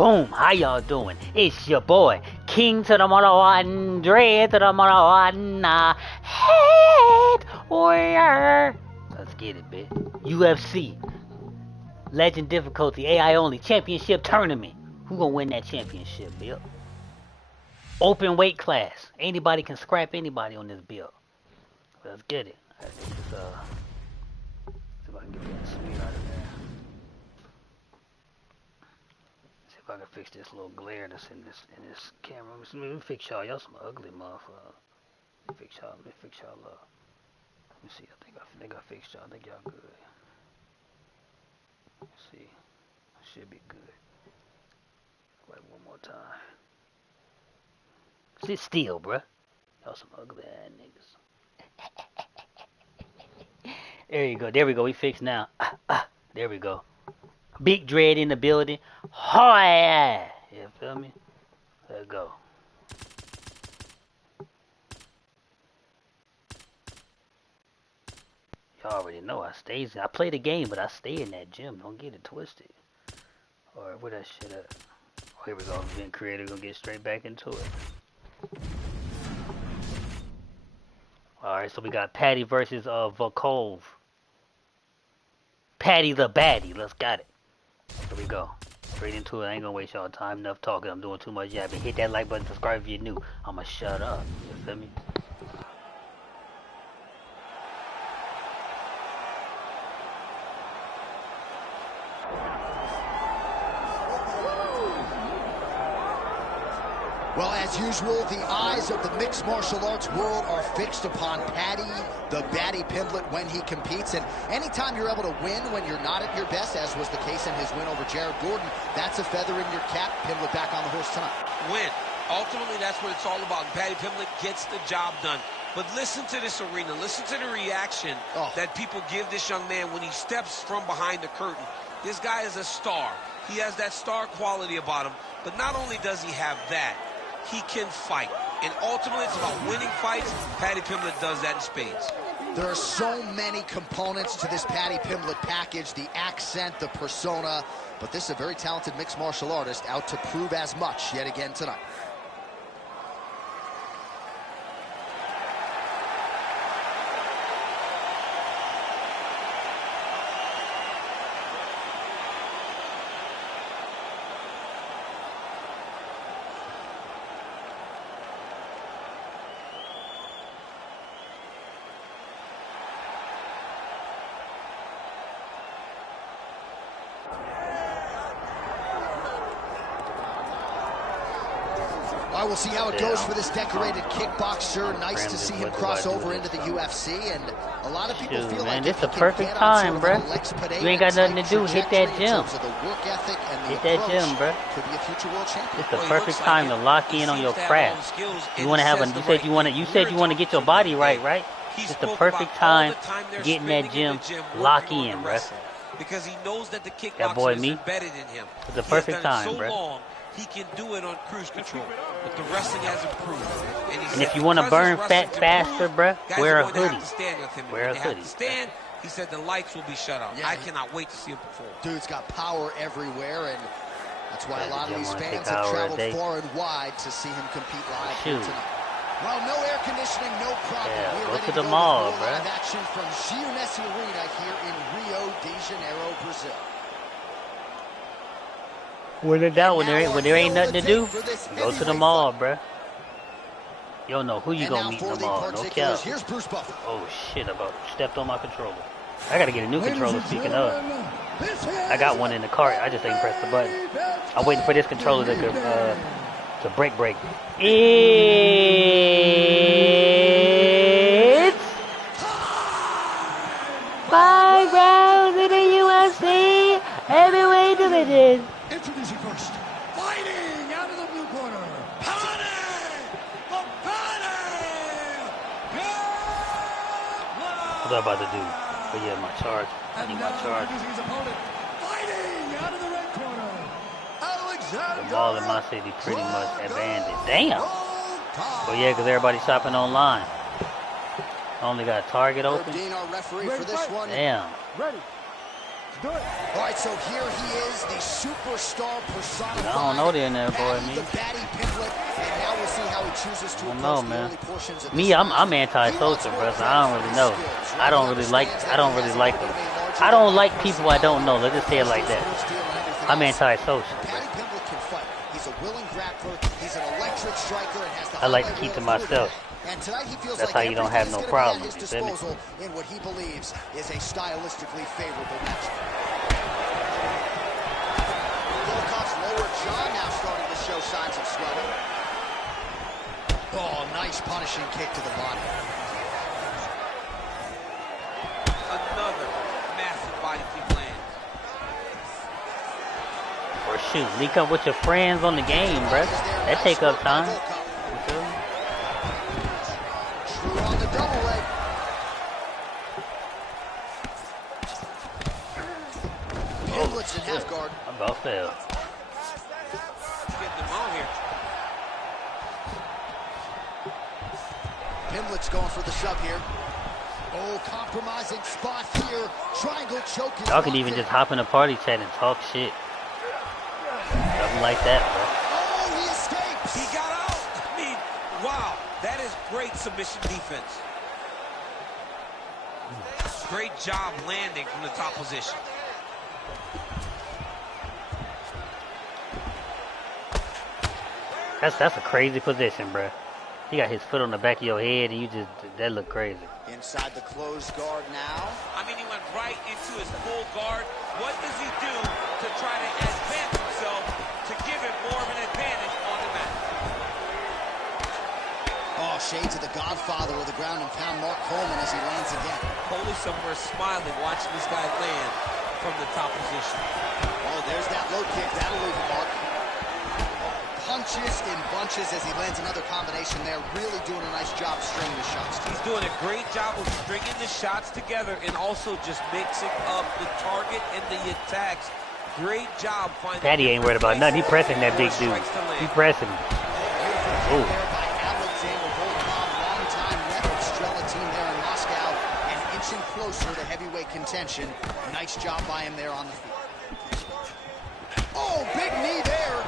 Boom, how y'all doing? It's your boy, King to the mother one, Dre to the mother one, head warrior. Let's get it, bitch. UFC, Legend difficulty, AI only, championship tournament. Who gonna win that championship, Bill? Open weight class. Anybody can scrap anybody on this bill. Let's get it. Let's see if I can get that sweet out of there. See if I can fix this little glare that's in this camera. Let me fix y'all. Y'all some ugly motherfuckers. Let me fix y'all up. Let me see. I think I fixed y'all. I think y'all good. Let's see. Should be good. Wait one more time. Sit still, bruh. Y'all some ugly ass niggas. There you go. There we go. We fixed now. There we go. Big Dread in the building. Oh yeah. You feel me? Let's go. Y'all already know I play the game, but I stay in that gym. Don't get it twisted. Alright, where that shit at? Oh, here we go. Event creator gonna get straight back into it. Alright, so we got Patty versus Volkov. Patty the baddie. Let's got it. Here we go. Straight into it. I ain't gonna waste y'all time. Enough talking. I'm doing too much yapping. Hit that like button. Subscribe if you're new. I'ma shut up. You feel me? Well, as usual, the eyes of the mixed martial arts world are fixed upon Paddy, the baddie Pimblett, when he competes. And anytime you're able to win when you're not at your best, as was the case in his win over Jared Gordon, that's a feather in your cap. Pimblett back on the horse tonight. Win. Ultimately, that's what it's all about. Paddy Pimblett gets the job done. But listen to this arena. Listen to the reaction that people give this young man when he steps from behind the curtain. This guy is a star. He has that star quality about him. But not only does he have that, he can fight. And ultimately, it's about winning fights. Paddy Pimblett does that in spades. There are so many components to this Paddy Pimblett package, the accent, the persona. But this is a very talented mixed martial artist out to prove as much yet again tonight. I will see how it goes for this decorated kickboxer. Nice to see him cross over into the UFC, and a lot of people feel like this is the perfect time, bruh. You ain't got nothing to do. Hit that gym. Hit that gym, bruh. It's the perfect time to lock in on your craft. You want to have a. You said you want to get your body right? It's the perfect time to get in that gym. Lock in, bruh. Because he knows that the kickboxer that boy is me. embedded in him. It's the perfect time, bruh. He can do it on cruise control, but the wrestling has improved. And if you want to burn fat faster, bruh, wear a hoodie. Wear a hoodie. He said the lights will be shut off. I cannot wait to see him perform. Dude's got power everywhere, and that's why a lot of these fans have traveled far and wide to see him compete live tonight. Well, no air conditioning, no problem. Yeah, go to the mall, bruh. Live action from Giunesse Arena here in Rio de Janeiro, Brazil. When in doubt, when there ain't nothing to do, go to the mall, bruh. You don't know who you gonna meet in the mall. No cap. Oh shit! I about stepped on my controller. I gotta get a new controller. Speaking of, I got one in the cart. I just ain't pressed the button. I'm waiting for this controller to break. It's 5 rounds in the UFC heavyweight division. Introducing first, fighting out of the blue corner, What am I about to do? But yeah, my charge. I need my charge. His opponent, fighting out of the red corner, Alexander. The mall in my city pretty much abandoned. Damn. Well, yeah, because everybody's shopping online. I only got Target open. Dean, our referee for this one. Damn. Ready. All right, so here he is, the superstar personified. I don't know that there, boy. The Batty Pimlet, and now we'll see how he chooses to approach the early portions of me, I'm anti-social, bro. So I don't really know. I don't really like them. I don't like people I don't know. Let's just say it like that. I'm anti-social. Batty Pimlet can fight. He's a willing grappler. He's an electric striker and has the I like to keep to myself. And tonight he feels That's like how you don't have no problems. You feel me? In what he believes is a stylistically favorable matchup. Volkov's lower jaw now starting to show signs of swelling. Oh, nice punishing kick to the body. Another massive body kick lands. Or shoot, link up with your friends on the game, bro. That take up time. True on the double leg. Pimlet's in half guard. I about failed. Getting them on here. Pimlet's going for the sub here. Oh, compromising spot here. Triangle choke. Y'all can even just hop in a party chat and talk shit. Something like that, bro. Oh, he escapes. He got out. I mean, wow. That is great submission defense. Great job landing from the top position. That's a crazy position, bro. He got his foot on the back of your head, and that look crazy. Inside the closed guard now. I mean, he went right into his full guard. What does he do to try to advance himself to give him more of an advantage on the mat? Oh, shades of the Godfather of the ground and pound, Mark Coleman, as he lands again. Coley somewhere smiling, watching this guy land from the top position. Oh, there's that low kick. That'll leave a mark. Punches in bunches as he lands another combination there. Really doing a nice job stringing the shots. He's doing a great job of stringing the shots together and also just mixing up the target and the attacks. Great job finding. Patty ain't worried about nothing. He pressing that big dude. He pressing. Beautiful there by Alexander Volkov, longtime Red Estrella team there in Moscow, and inching closer to heavyweight contention. Nice job by him there on the field. Oh, big knee there.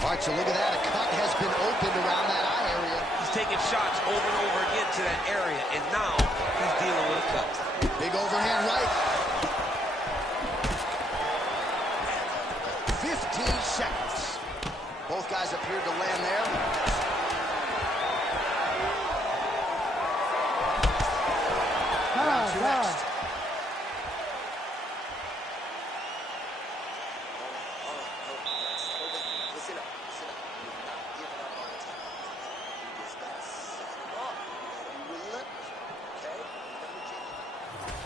All right, so look at that. A cut has been opened around that eye area. He's taking shots over and over again to that area, and now he's dealing with a cut. Big overhand right. 15 seconds. Both guys appeared to land there. Round two next.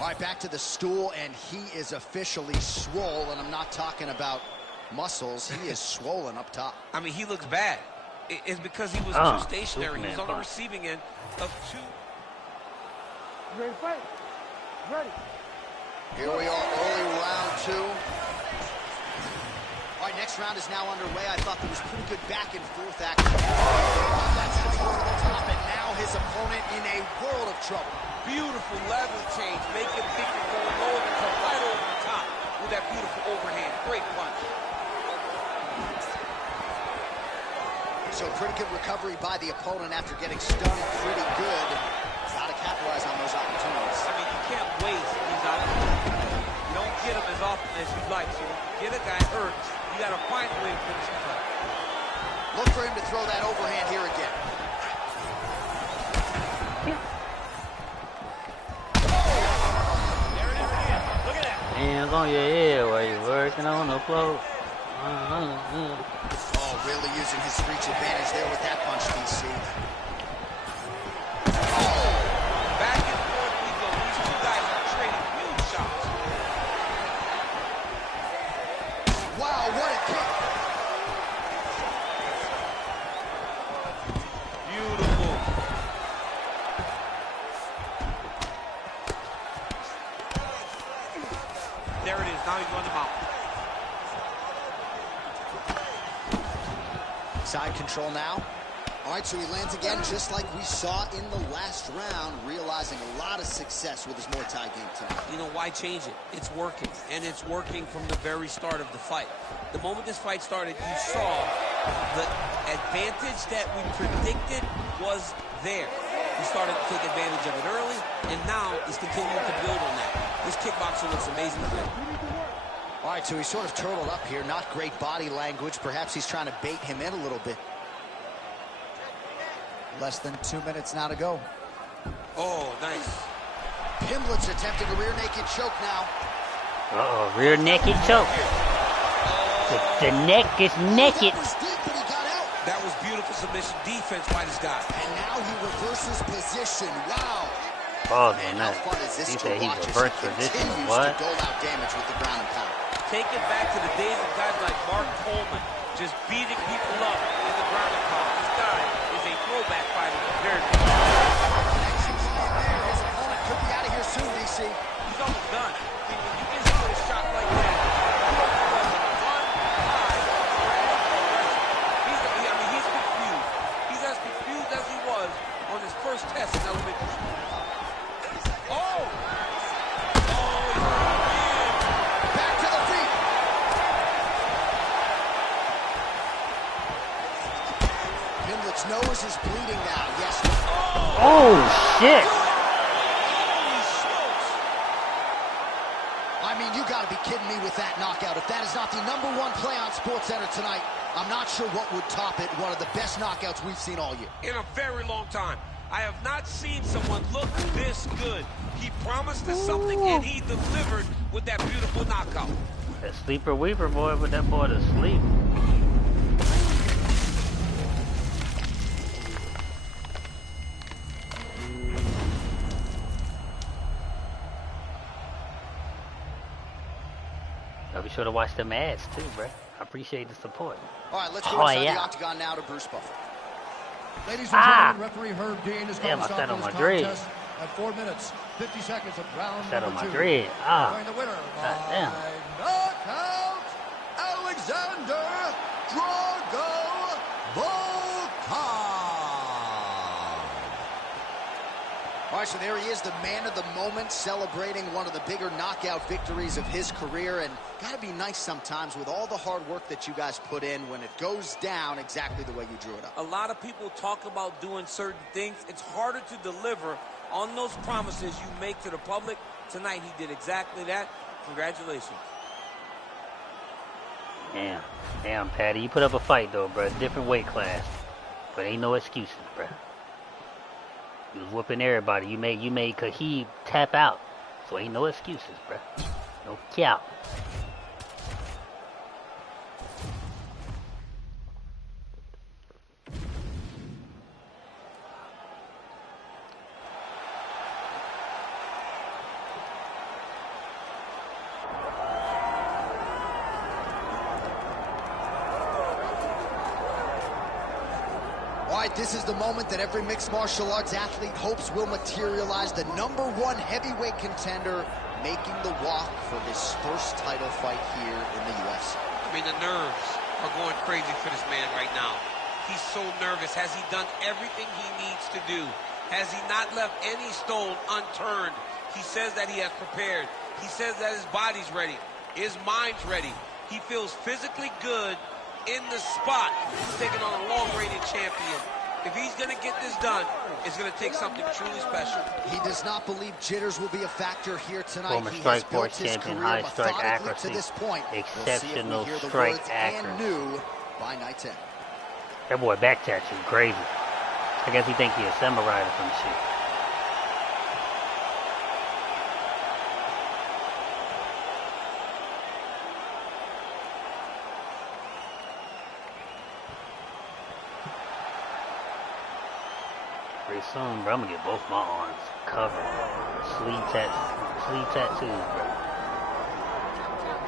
All right, back to the stool, and he is officially swole, and I'm not talking about muscles. He is swollen up top. I mean, he looks bad. It's because he was too stationary. He was on the receiving end of two. You ready to fight? Ready. Here we are, early round two. All right, next round is now underway. I thought there was pretty good back and forth action. That's how he goes to the top, and now his opponent in a world of trouble. Beautiful level change. Make him think you're going low and come right over the top with that beautiful overhand. Great punch. So pretty good recovery by the opponent after getting stunned pretty good. Got to capitalize on those opportunities. I mean, you can't waste these opportunities. You don't get them as often as you'd like. So when you get a guy hurt, you got to find a way to finish the fight. Look for him to throw that overhand here again. Hands on your head while you're working on the floor. Oh, really using his reach advantage there with that punch, DC. Back and forth we go. These two guys are trading huge shots. Wow, what a kick. Beautiful. There it is. Now he's on the mount. Side control now. All right, so he lands again just like we saw in the last round, realizing a lot of success with his Muay Thai game tonight. You know, why change it? It's working, and it's working from the very start of the fight. The moment this fight started, you saw the advantage that we predicted was there. He started to take advantage of it early, and now he's continuing to build on that. This kickboxer looks amazing today. All right, so he's sort of turtled up here. Not great body language. Perhaps he's trying to bait him in a little bit. Less than 2 minutes now to go. Oh, nice. Pimblett's attempting a rear naked choke now. Uh-oh, rear naked choke. The neck is naked. That was deep, but he got out. That was beautiful submission defense by this guy. And now he reverses position. Wow. Oh, Man, man, how fun is this he to said he watch as reversed he position. continues What? to dole out damage with the ground and pound. Take it back to the days of guys like Mark Coleman, just beating people up in the ground and pound. This guy is a throwback fighter. His opponent could be out of here soon, DC. He's almost done. I mean, when you get hit with a shot like that, you don't know whether to run, hide, or act aggressive. He's confused. He's as confused as he was on his first test in elementary school. Oh! Back to the feet. Pimblett's nose is bleeding now. Yes. Oh, shit. I mean, you got to be kidding me with that knockout. If that is not the #1 play on SportsCenter tonight, I'm not sure what would top it. One of the best knockouts we've seen all year. In a very long time. I have not seen someone look this good. He promised us something, and he delivered with that beautiful knockout. That sleeper weaver boy, put that boy to sleep. I'll be sure to watch them ads too, bro. I appreciate the support. All right, let's go inside the octagon now to Bruce Buffer. Ladies and gentlemen, referee Herb Dean is going to stop on this my dread. contest at 4 minutes, 50 seconds of round Set on number my 2. dread. Ah. Going the winner God damn. by knockout, Alexander Drago Volkov. All right, so there he is, the man of the moment, celebrating one of the bigger knockout victories of his career. And got to be nice sometimes with all the hard work that you guys put in when it goes down exactly the way you drew it up. A lot of people talk about doing certain things. It's harder to deliver on those promises you make to the public. Tonight, he did exactly that. Congratulations. Damn, Patty. You put up a fight, though, bro. Different weight class. But ain't no excuses, bro. You was whooping everybody. You made Khabib tap out. So ain't no excuses, bro. No count. This is the moment that every mixed martial arts athlete hopes will materialize. The #1 heavyweight contender making the walk for his first title fight here in the UFC. I mean, the nerves are going crazy for this man right now. He's so nervous. Has he done everything he needs to do? Has he not left any stone unturned? He says that he has prepared. He says that his body's ready. His mind's ready. He feels physically good in the spot. He's taking on a long-reigning champion. If he's going to get this done, it's going to take something truly special. He does not believe jitters will be a factor here tonight. Former he strike has built force his champion, career high strike methodically accuracy, to this point. exceptional we'll see if we hear the strike words accuracy. And new by night 10. That boy back tattoo crazy. I guess he think he a samurai or some shit. Pretty soon, bro, I'm gonna get both my arms covered. Sleeve tattoos, bro.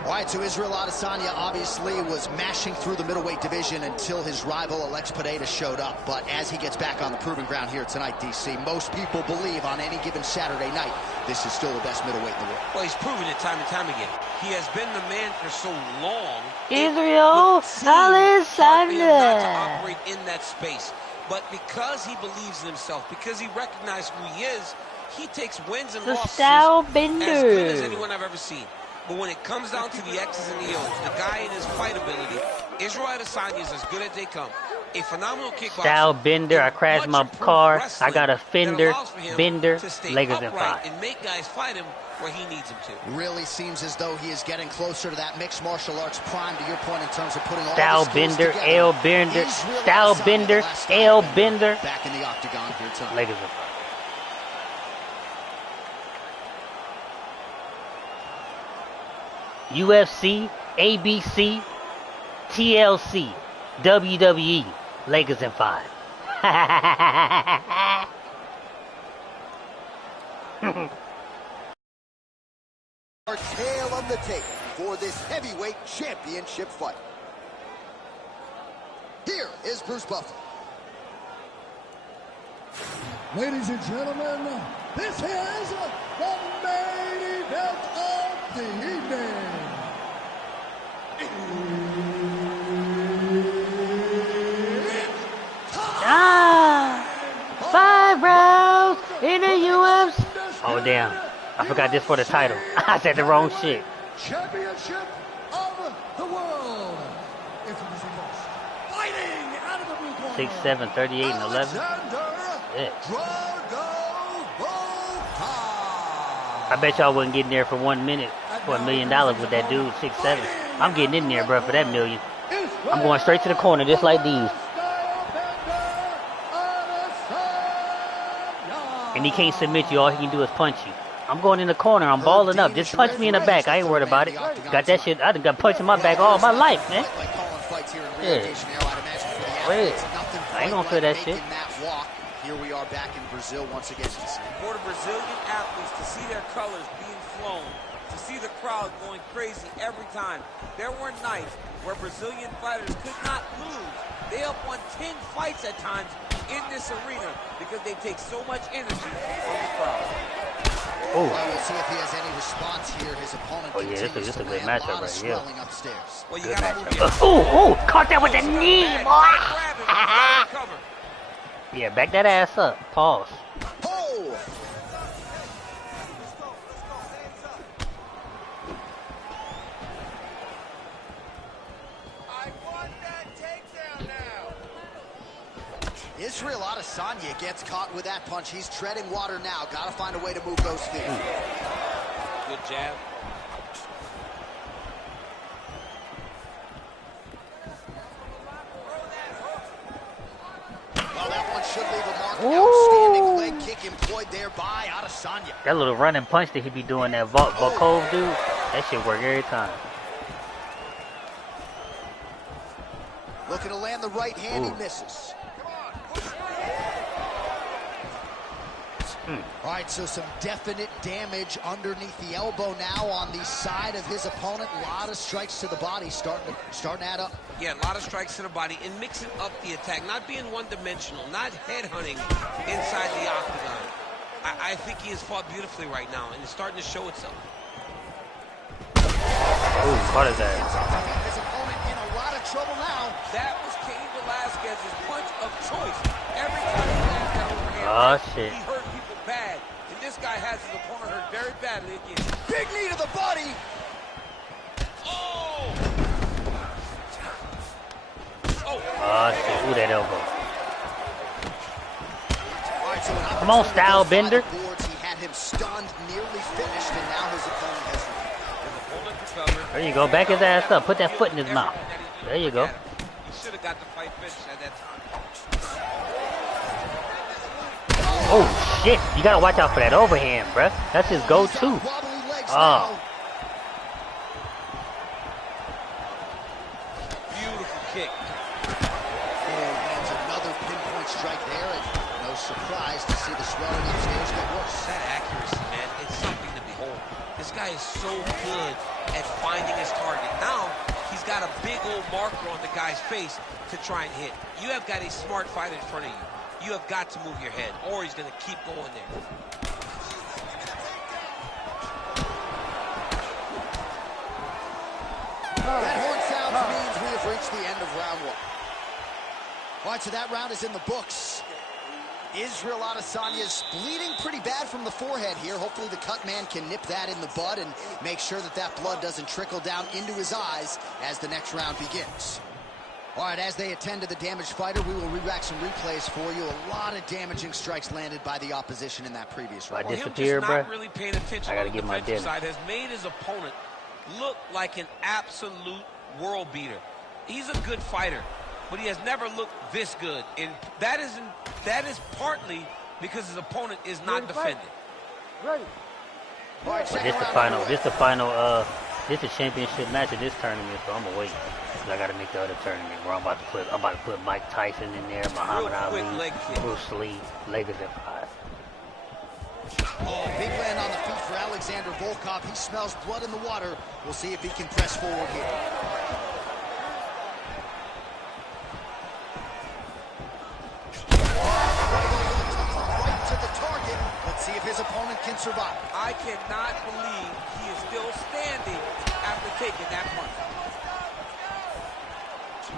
All right, so Israel Adesanya obviously was mashing through the middleweight division until his rival Alex Pineda showed up. But as he gets back on the proving ground here tonight, DC, most people believe on any given Saturday night, this is still the best middleweight in the world. Well, he's proven it time and time again. He has been the man for so long. Israel Adesanya. Not to operate in that space. But because he believes in himself, because he recognizes who he is, he takes wins and losses style bender. as good as anyone I've ever seen. But when it comes down to the X's and the O's, the guy in his fight ability, Israel Adesanya is as good as they come. A phenomenal kickboxer. Style bender. I crashed my car. I got a fender, bender, Lakers in 5. And make guys fight him where he needs him to. Really seems as though he is getting closer to that mixed martial arts prime, to your point, in terms of putting all style the skills bender, together. L bender, style bender, L bender. Back in the octagon here tonight. Lakers in 5. UFC, ABC, TLC, WWE, Lakers in 5. Our tail of the tape for this heavyweight championship fight. Here is Bruce Buffer. Ladies and gentlemen, this is the main event of the evening. Ah, 5 rounds in the UFC. Oh damn, I forgot this for the title. I said the wrong shit. Championship of the world. Introducing first, fighting out of the blue corner. 6, 7, 38, and 11. Yeah. I bet y'all wasn't getting there for 1 minute for $1 million with that dude, 6'7". I'm getting in there, bro, for that million. I'm going straight to the corner, just like these. And he can't submit you. All he can do is punch you. I'm going in the corner. I'm balling up. Just punch me in the back. I ain't worried about it. Got that shit. I done got punched in my back all my life, man. Yeah. I ain't gonna feel that shit. Here we are back in Brazil once again. For the Brazilian athletes to see their colors being flown, to see the crowd going crazy every time. There were nights where Brazilian fighters could not lose. They up won 10 fights at times in this arena because they take so much energy from the crowd. Oh, we'll see if he has any response here. His opponent yeah, this is a good matchup right here. Well, good matchup. Oh, caught that with the knee, boy. Yeah, back that ass up. Pause. Oh. I want that takedown now. Israel Adesanya gets caught with that punch. He's treading water now. Got to find a way to move those feet. Good jab. Well, that one should leave a mark. Outstanding leg kick employed there by Adesanya. That little running punch that he be doing, that Volkov dude, that shit work every time. Looking to land the right hand, he misses. All right, so some definite damage underneath the elbow now on the side of his opponent. A lot of strikes to the body starting to add up. Yeah, a lot of strikes to the body and mixing up the attack, not being one-dimensional, not headhunting inside the octagon. I think he has fought beautifully right now, and it's starting to show itself. Ooh, what is that? His opponent in a lot of trouble now. That was Cain Velasquez's punch of choice. Every time he lands that overhand, oh, shit. He hurt people bad. And this guy has his opponent hurt very badly again. Big knee to the body. Oh! Oh, shit. Ooh, that elbow. Right, so come on, style bender. Boards, he had him stunned, nearly finished, and now his opponent has recovered. There you go. Back his ass up. Put that foot in his mouth. There you go. He should have got the fight finished at that time. Oh, shit. You got to watch out for that overhand, bruh. That's his go-to. Oh. Beautiful kick. Lands another pinpoint strike there, and no surprise to see the swelling upstairs get worse. That accuracy, man, it's something to behold. This guy is so good at finding his target. Now, he's got a big old marker on the guy's face to try and hit. You have got a smart fighter in front of you. You have got to move your head, or he's going to keep going there. That horn sound means we have reached the end of round one. All right, so that round is in the books. Israel Adesanya's bleeding pretty bad from the forehead here. Hopefully the cut man can nip that in the bud and make sure that that blood doesn't trickle down into his eyes as the next round begins. All right, as they attend to the damaged fighter, we will re-rack some replays for you. A lot of damaging strikes landed by the opposition in that previous round. I disappear, bro. Not really paying attention I gotta on get the my defensive dinner. side has made his opponent look like an absolute world beater. He's a good fighter, but he has never looked this good, and that is partly because his opponent is not defending. Right. All right, But this the final. This the championship match of this tournament, so I'm gonna wait. I gotta make the other tournament where I'm about to put Mike Tyson in there, Muhammad Ali, Bruce Lee, Lakers at 5. Oh, big land on the feet for Alexander Volkov. He smells blood in the water. We'll see if he can press forward here. Right to the target. Let's see if his opponent can survive. I cannot believe he is still standing after taking that punch.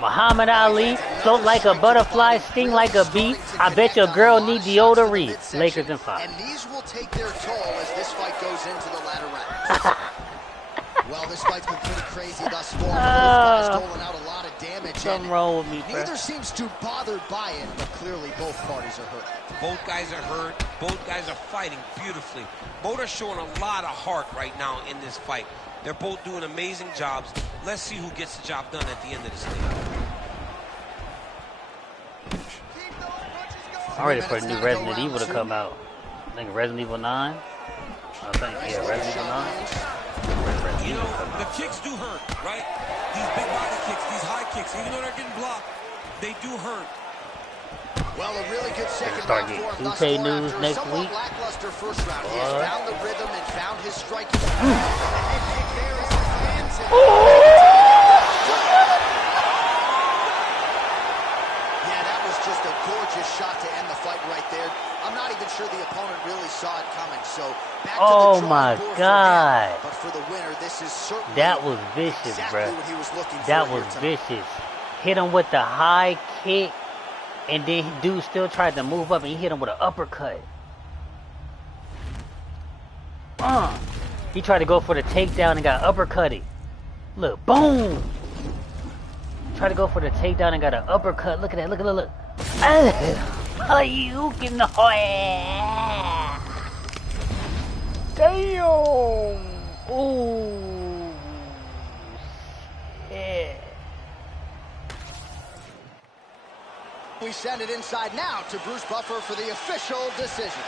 Muhammad Ali, float like a butterfly, sting like a bee. I bet your girl need deodorant. Lakers in 5. And these will take their toll as this fight goes into the latter round. Well, this fight's been pretty crazy thus far. Both guys doling out a lot of damage. Something wrong with me, bro. Neither seems too bothered by it, but clearly both parties are hurt. Both guys are hurt. Both guys are fighting beautifully. Both are showing a lot of heart right now in this fight. They're both doing amazing jobs. Let's see who gets the job done at the end of this thing. I'm ready for the new Resident Evil to come out. I think Resident Evil 9. I think, yeah, Resident Evil 9. You know, the kicks do hurt, right? These big body kicks, these high kicks, even though they're getting blocked, they do hurt. Well, a really good second start round getting for him thus 2K far news after a next somewhat week. lackluster first round. He has found the rhythm and found his striking. Yeah, that was just a gorgeous shot to end the fight right there. I'm not even sure the opponent really saw it coming. So back to the drawing board God. for him. But for the winner, this is certainly That was vicious, exactly bro. what he was looking for. That was here tonight. vicious. Hit him with the high kick, and then dude still tried to move up, and he hit him with an uppercut. He tried to go for the takedown and got uppercutted. Look, boom! Tried to go for the takedown and got an uppercut. Look at that, look. Oh, you can damn! Ooh. Yeah. We send it inside now to Bruce Buffer for the official decision.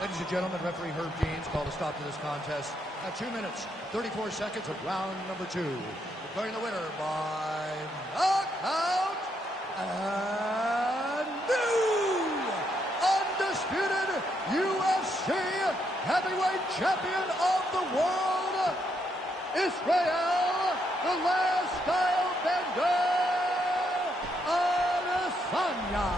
Ladies and gentlemen, referee Herb Deans called a stop to this contest at 2 minutes, 34 seconds of round number 2. Declaring the winner by knockout and new undisputed UFC heavyweight champion of the world, Israel, the last style bender, Adesanya.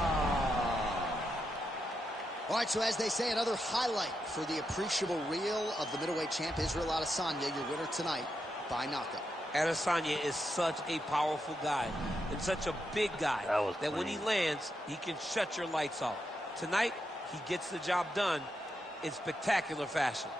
All right, so as they say, another highlight for the appreciable reel of the middleweight champ, Israel Adesanya, your winner tonight by knockout. Adesanya is such a powerful guy and such a big guy that when he lands, he can shut your lights off. Tonight, he gets the job done in spectacular fashion.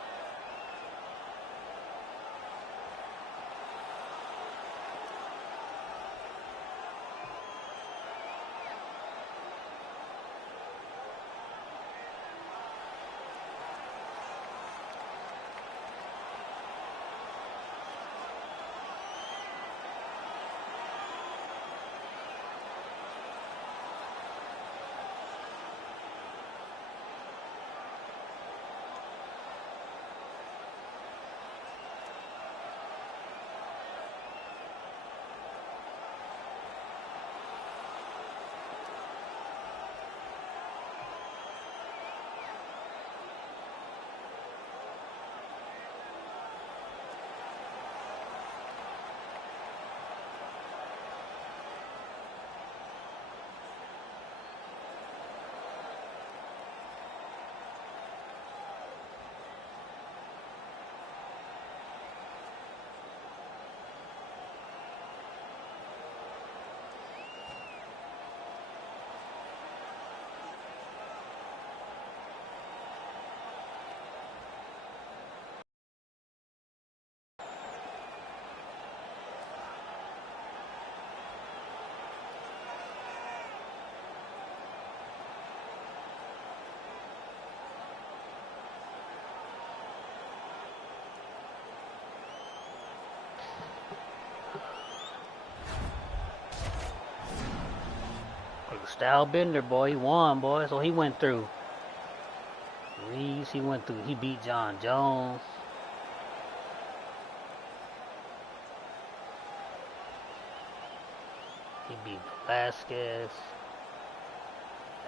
Style bender, boy. He won, boy. So he went through. Reeves, he went through. He beat John Jones. He beat Velasquez.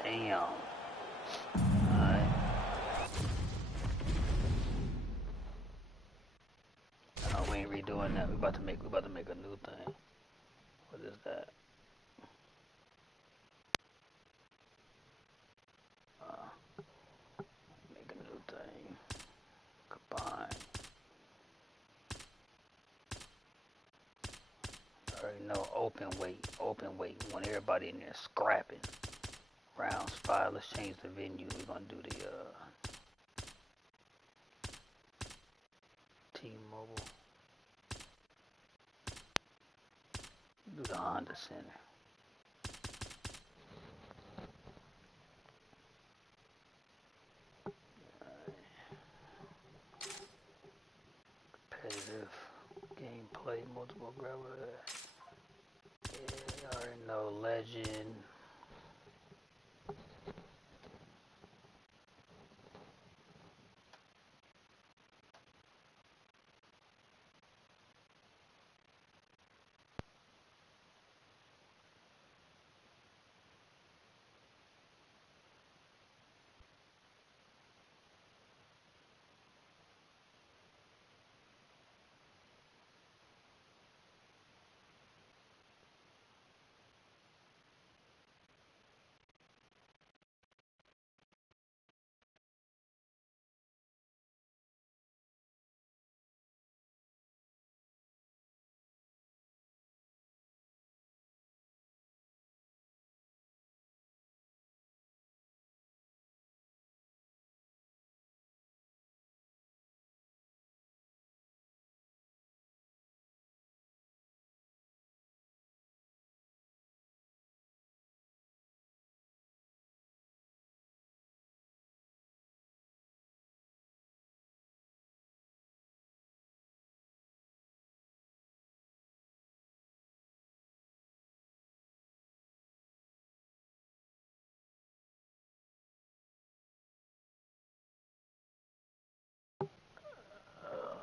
Damn. Alright. No, we ain't redoing that. We about to make a new thing. What is that? Make a new thing. Combine. Already know open weight. Open weight. We want everybody in there scrapping. Round 5. Let's change the venue. We're gonna do the T-Mobile. Do the Honda Center. Competitive gameplay, multiple grabber. Yeah, you already know legend.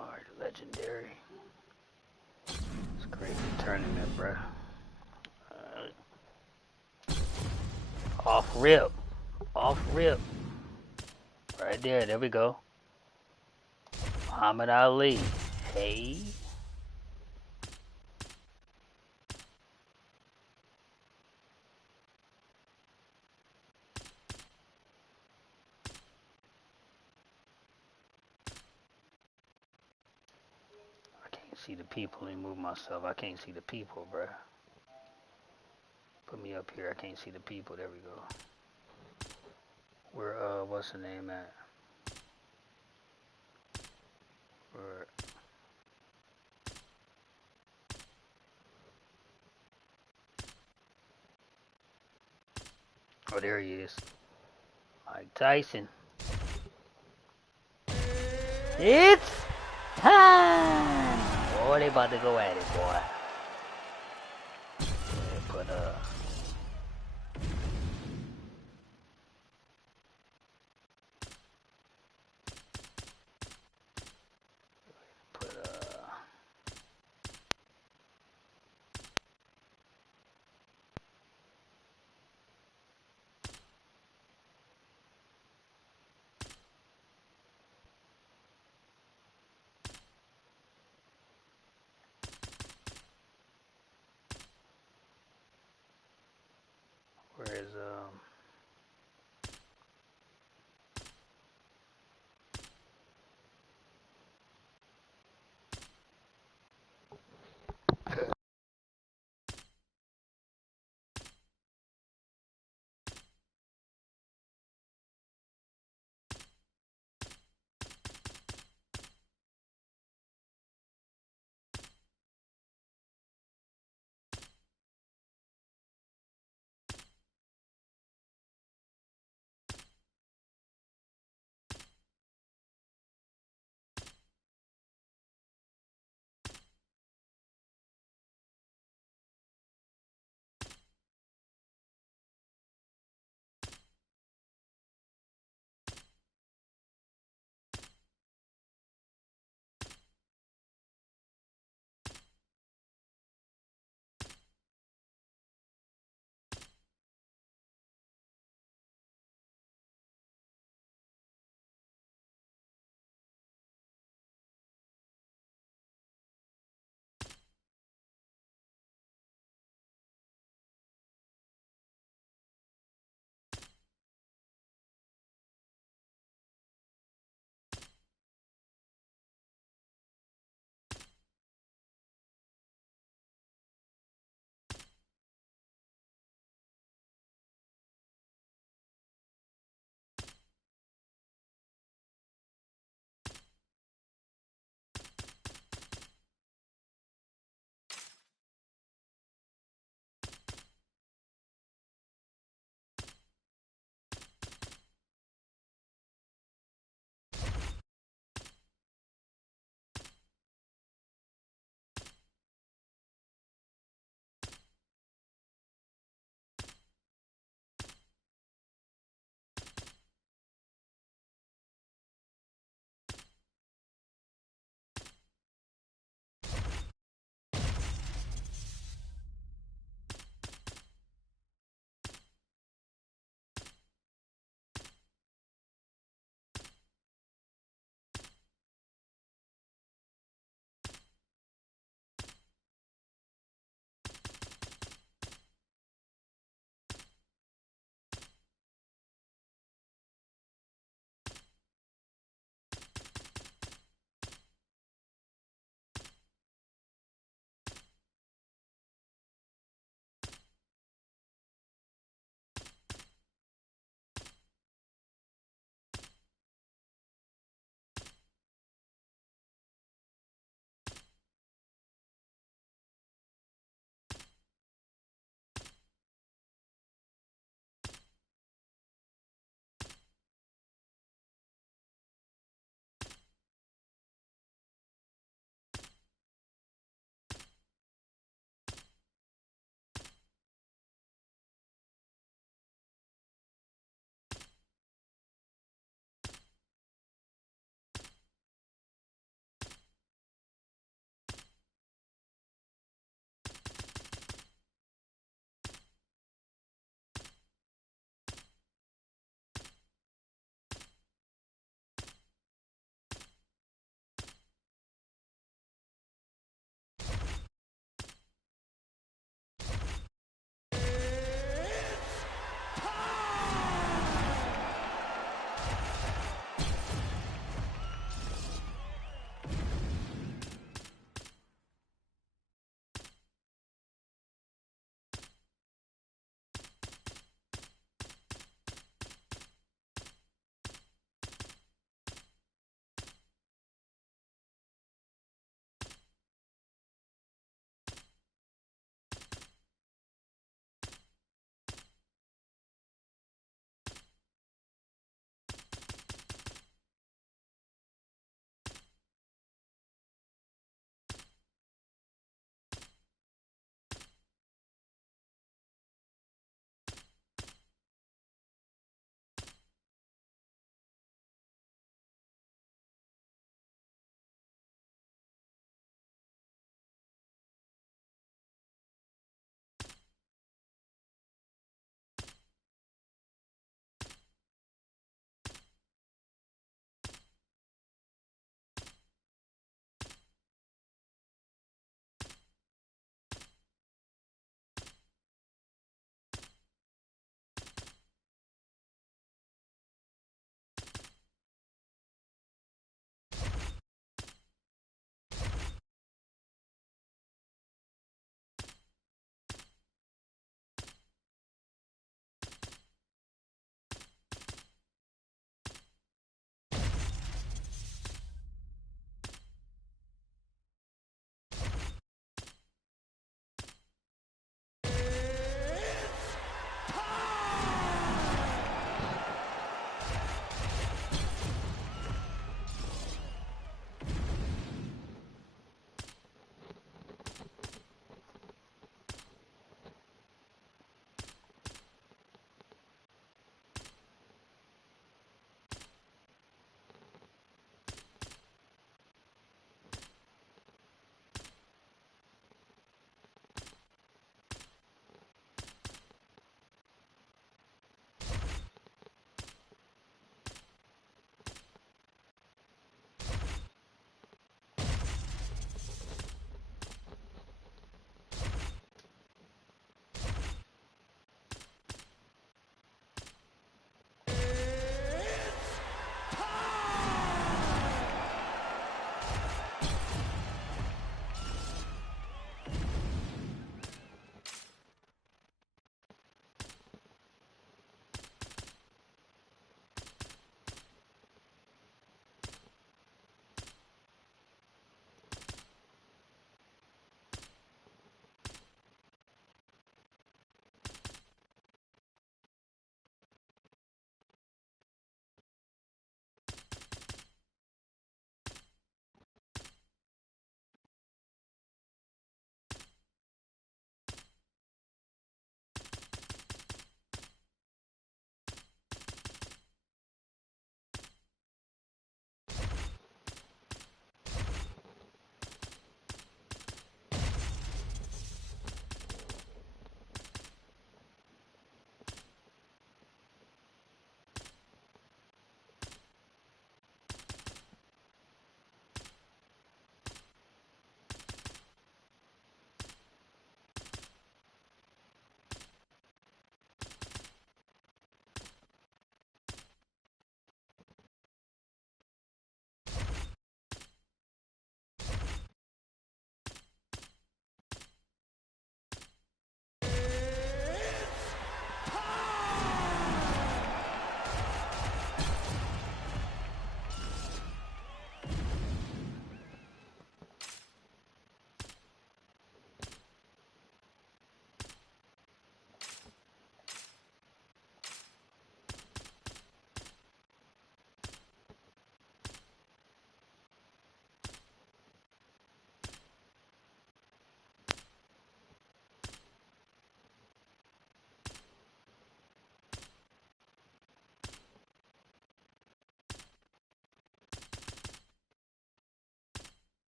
Alright, legendary. Let's create the tournament, bruh. Off rip. Off rip. Right there. There we go. Muhammad Ali. Hey. I can't see the people. Let me move myself. I can't see the people, bruh. Put me up here. I can't see the people. There we go. Where, what's the name at? Where? Oh, there he is. Mike Tyson. It's time! Boy, they about to go at it, boy. They put, where is,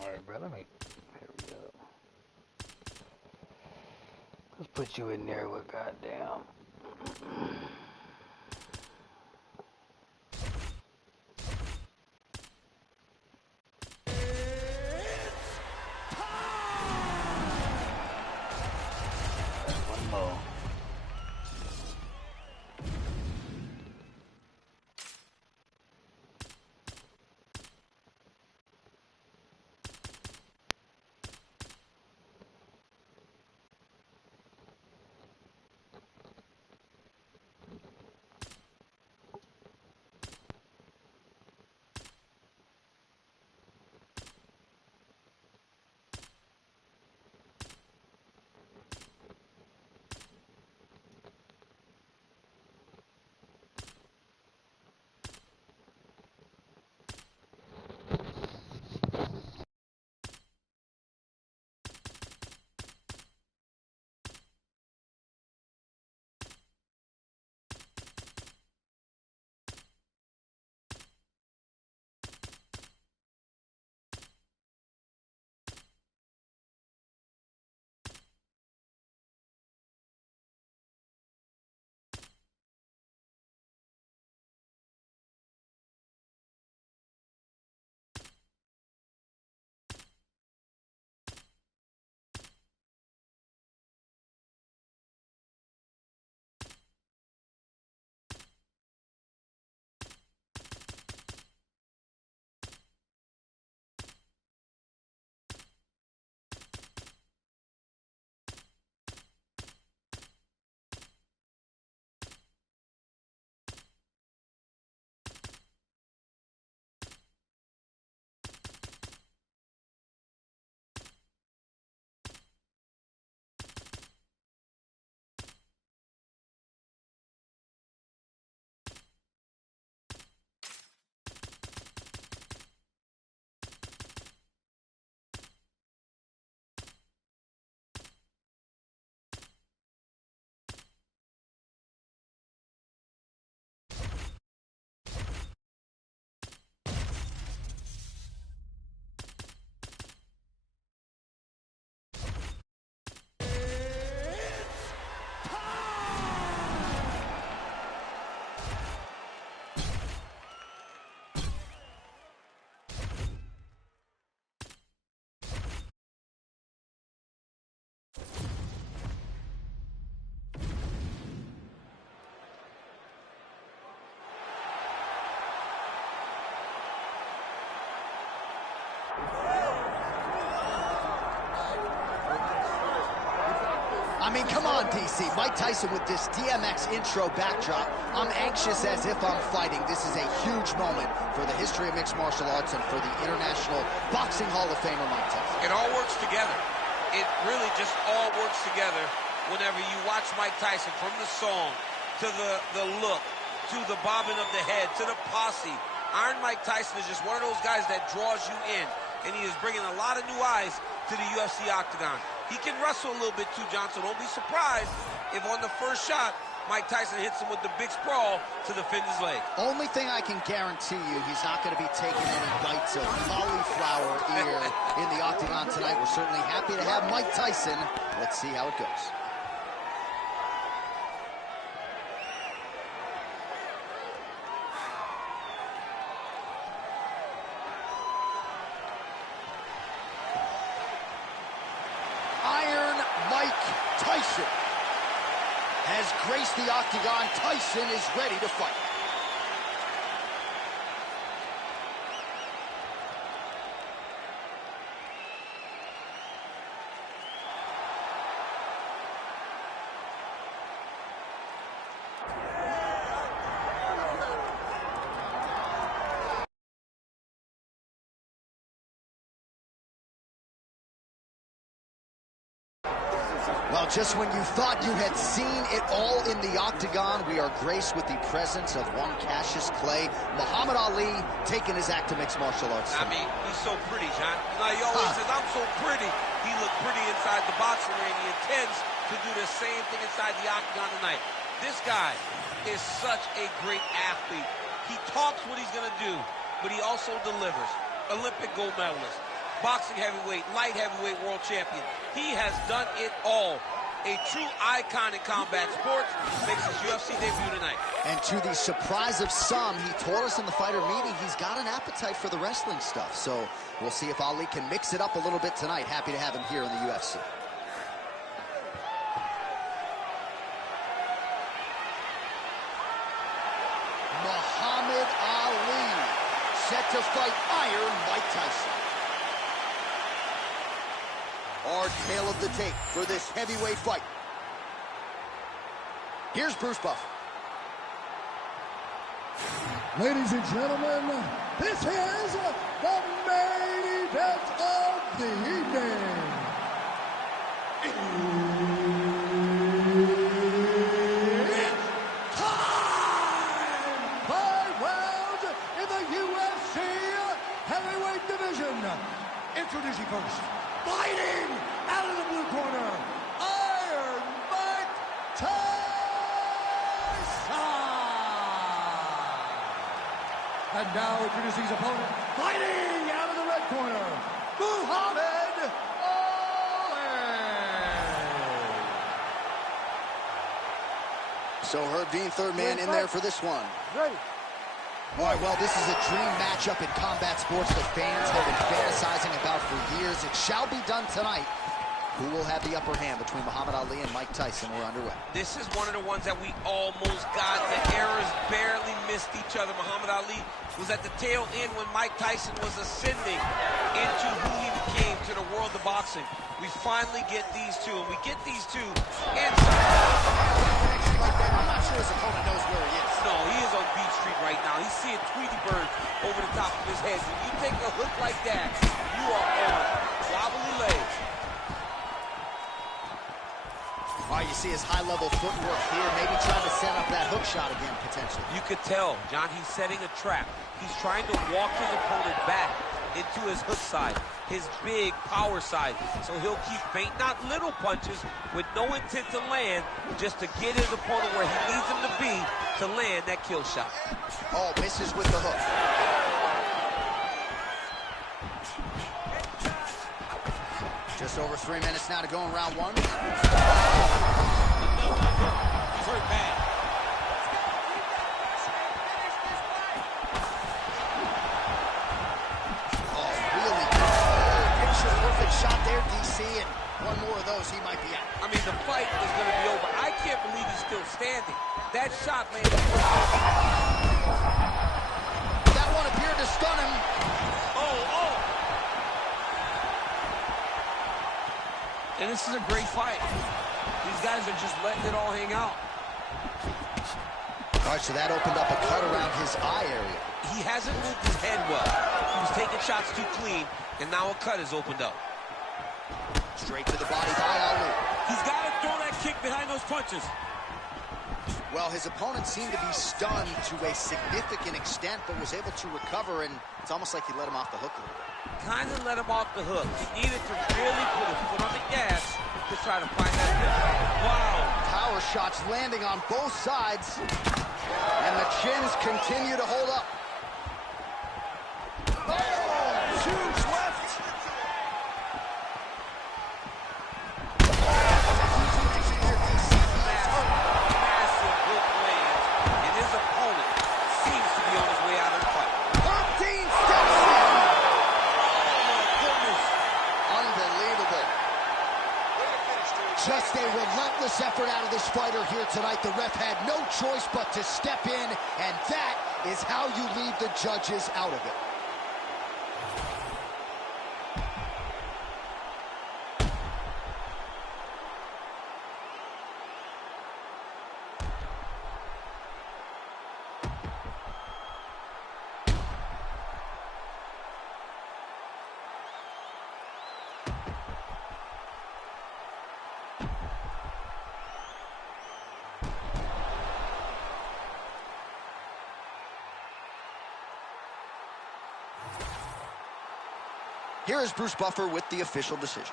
Alright, bro, let me, here we go. Let's put you in there with goddamn. One more. I mean, come on, DC. Mike Tyson with this DMX intro backdrop. I'm anxious as if I'm fighting. This is a huge moment for the history of mixed martial arts and for the International Boxing Hall of Famer Mike Tyson. It all works together. It really just all works together whenever you watch Mike Tyson, from the song to the look to the bobbing of the head to the posse. Iron Mike Tyson is just one of those guys that draws you in, and he is bringing a lot of new eyes to the UFC octagon. He can wrestle a little bit too, John, so don't be surprised if on the first shot, Mike Tyson hits him with the big sprawl to defend his leg. Only thing I can guarantee you, he's not going to be taking any bites of cauliflower ear in the octagon tonight. We're certainly happy to have Mike Tyson. Let's see how it goes. Tyson has graced the octagon. Tyson is ready to fight. Well, just when you thought you had seen it all in the octagon, we are graced with the presence of one Cassius Clay. Muhammad Ali taking his act to mixed martial arts. I mean, he's so pretty, John. You know, he always says, I'm so pretty. He looked pretty inside the boxing ring. He intends to do the same thing inside the octagon tonight. This guy is such a great athlete. He talks what he's going to do, but he also delivers. Olympic gold medalist, boxing heavyweight, light heavyweight world champion. He has done it all. A true icon in combat sports, makes his UFC debut tonight. And to the surprise of some, he told us in the fighter meeting he's got an appetite for the wrestling stuff. So we'll see if Ali can mix it up a little bit tonight. Happy to have him here in the UFC. Muhammad Ali, set to fight Iron Mike Tyson. Our tale of the tape for this heavyweight fight. Here's Bruce Buffer. Ladies and gentlemen, this is the main event of the evening. It's time! 5 rounds in the UFC heavyweight division. Introducing first, fighting out of the blue corner, Iron Mike Tyson. And now introducing his opponent, fighting out of the red corner, Muhammad Ali. So Herb Dean, third man in there for this one. Ready. All right, well, this is a dream matchup in combat sports that fans have been fantasizing about for years. It shall be done tonight. Who will have the upper hand between Muhammad Ali and Mike Tyson? We're underway. This is one of the ones that we almost got. The errors barely missed each other. Muhammad Ali was at the tail end when Mike Tyson was ascending into who he became to the world of boxing. We finally get these two, and we get these two. And I'm not sure his opponent knows where he is. no, he is on Beach Street right now. He's seeing Tweety Bird over the top of his head. When you take a hook like that, you are on wobbly legs. All right, you see his high-level footwork here, maybe trying to set up that hook shot again, potentially. You could tell, John, he's setting a trap. He's trying to walk his opponent back into his hook side, his big power side. So he'll keep feinting out little punches with no intent to land, just to get his opponent where he needs him to be to land that kill shot. Oh, misses with the hook. Just over 3 minutes now to go in round one. He's hurt bad. Oh, really good. Picture perfect shot there, DC, and one more of those, he might be out. I mean, the fight is going to be over. I can't believe he's still standing. That shot landed. That one appeared to stun him. Oh. And this is a great fight. These guys are just letting it all hang out. All right, so that opened up a cut around his eye area. He hasn't moved his head well. He was taking shots too clean, and now a cut has opened up. Straight to the body by Ali. He's got to throw that kick behind those punches. Well, his opponent seemed to be stunned to a significant extent, but was able to recover, and it's almost like he let him off the hook a little bit. Kind of let him off the hook. He needed to really put his foot on the gas to try to find that distance. Wow. Power shots landing on both sides, and the chins continue to hold up. Oh, huge left. Massive hook lands, and his opponent seems to be on his way out of the fight. 13 steps in. Oh, my goodness. Unbelievable. Just a relentless effort out of this fighter here tonight. The ref had no choice but to step in, and that is how you leave the judges out of it. Here is Bruce Buffer with the official decision.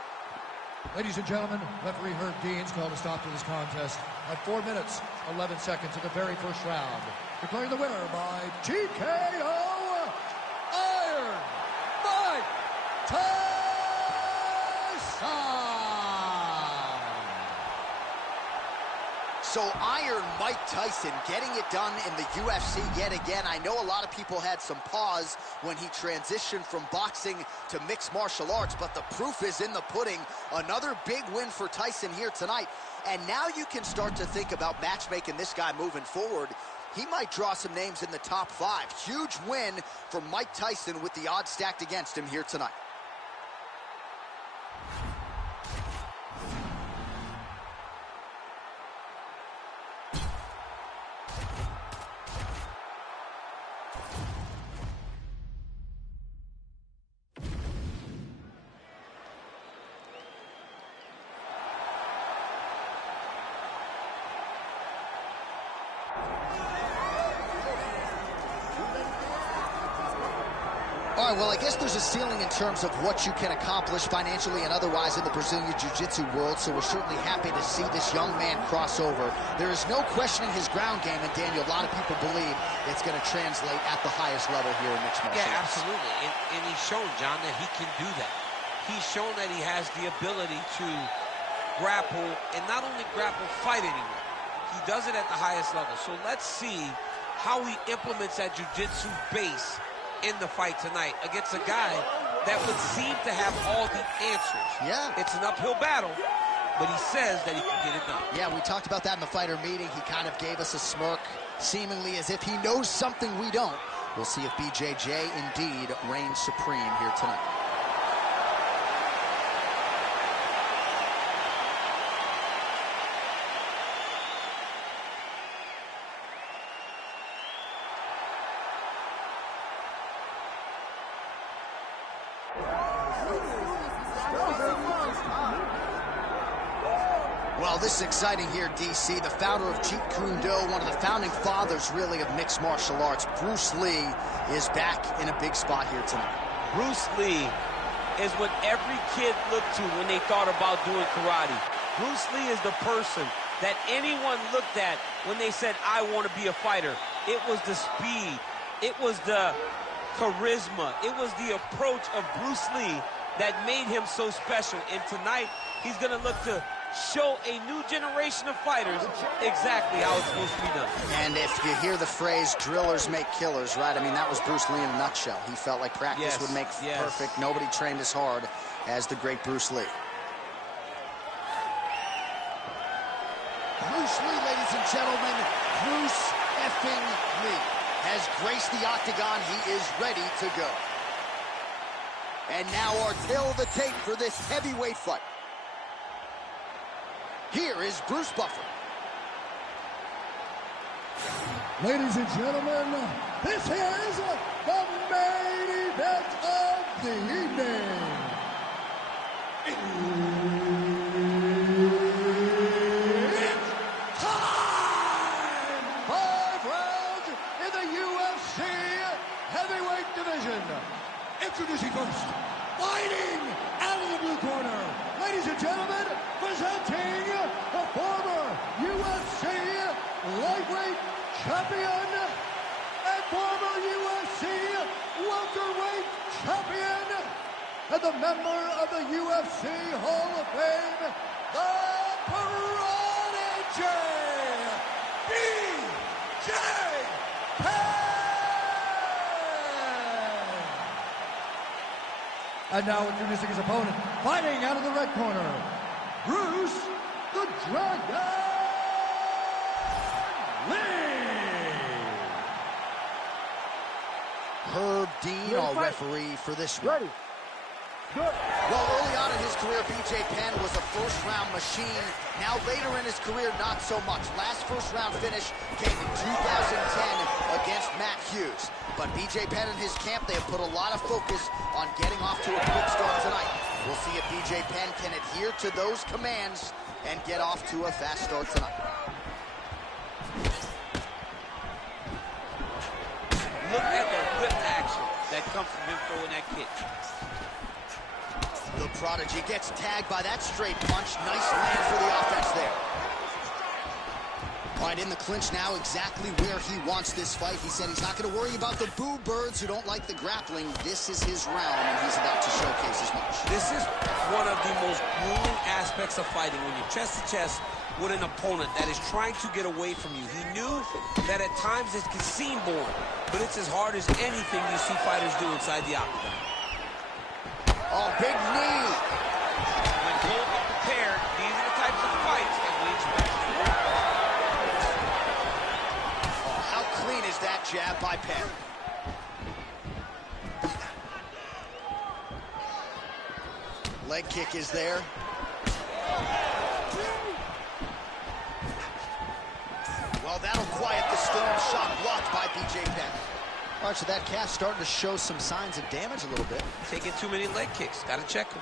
Ladies and gentlemen, referee Herb Dean's called a stop to this contest at 4 minutes, 11 seconds of the very first round. Declaring the winner by TKO, Iron Mike Tyson. So Iron Mike Tyson getting it done in the UFC yet again. I know a lot of people had some pause when he transitioned from boxing to mixed martial arts, but the proof is in the pudding. Another big win for Tyson here tonight. And now you can start to think about matchmaking this guy moving forward. He might draw some names in the top 5. Huge win for Mike Tyson with the odds stacked against him here tonight. All right, well, I guess there's a ceiling in terms of what you can accomplish financially and otherwise in the Brazilian Jiu-Jitsu world, so we're certainly happy to see this young man cross over. There is no questioning his ground game, and Daniel, a lot of people believe it's going to translate at the highest level here in mixed martial arts. Yeah, absolutely, and he's shown, John, that he can do that. He's shown that he has the ability to grapple, and not only grapple, fight anywhere. He does it at the highest level, so let's see how he implements that Jiu-Jitsu base in the fight tonight against a guy that would seem to have all the answers. Yeah. It's an uphill battle, but he says that he can get it done. Yeah, we talked about that in the fighter meeting. He kind of gave us a smirk, seemingly as if he knows something we don't. We'll see if BJJ indeed reigns supreme here tonight. Well, this is exciting here, DC. The founder of Jeet Kune Do, one of the founding fathers, really, of mixed martial arts, Bruce Lee, is back in a big spot here tonight. Bruce Lee is what every kid looked to when they thought about doing karate. Bruce Lee is the person that anyone looked at when they said, I want to be a fighter. It was the speed. It was the charisma. It was the approach of Bruce Lee that made him so special. And tonight, he's going to look to show a new generation of fighters exactly how it's supposed to be done. And if you hear the phrase, drillers make killers, right? I mean, that was Bruce Lee in a nutshell. He felt like practice would make perfect. Nobody trained as hard as the great Bruce Lee. Bruce Lee, ladies and gentlemen, Bruce effing Lee has graced the octagon. He is ready to go. And now our tale of the tape for this heavyweight fight. Here is Bruce Buffer. Ladies and gentlemen, this is the main event of the evening. It's time! 5 rounds in the UFC heavyweight division. Introducing first, fighting out of the blue corner. Ladies and gentlemen, presenting the former UFC lightweight champion and former UFC welterweight champion and the member of the UFC Hall of Fame, the Prodigy, BJ Penn! And now introducing his opponent, fighting out of the red corner, Bruce the Dragon Lee! Herb Dean, our referee for this one. Ready. Good. Well, early on in his career, BJ Penn was a first-round machine. Now, later in his career, not so much. Last first-round finish came in 2010 against Matt Hughes. But BJ Penn and his camp, they have put a lot of focus on getting off to a quick start tonight. We'll see if BJ Penn can adhere to those commands and get off to a fast start tonight. Look at the whip action that comes from him throwing that kick. The Prodigy gets tagged by that straight punch. Nice land for the offense there. All right, in the clinch now, exactly where he wants this fight. He said he's not going to worry about the boo birds who don't like the grappling. This is his round, and he's about to showcase as much. This is one of the most grueling aspects of fighting. When you're chest to chest, with an opponent that is trying to get away from you. He knew that at times it can seem boring, but it's as hard as anything you see fighters do inside the octagon. Oh, big knee. When both are prepared, these are the types of fights that we expect. Oh, how clean is that jab by Penn? Leg kick is there. Well, that'll quiet the storm. Shot blocked by B.J. Penn. All right, so that calf starting to show some signs of damage a little bit. Taking too many leg kicks. Got to check him.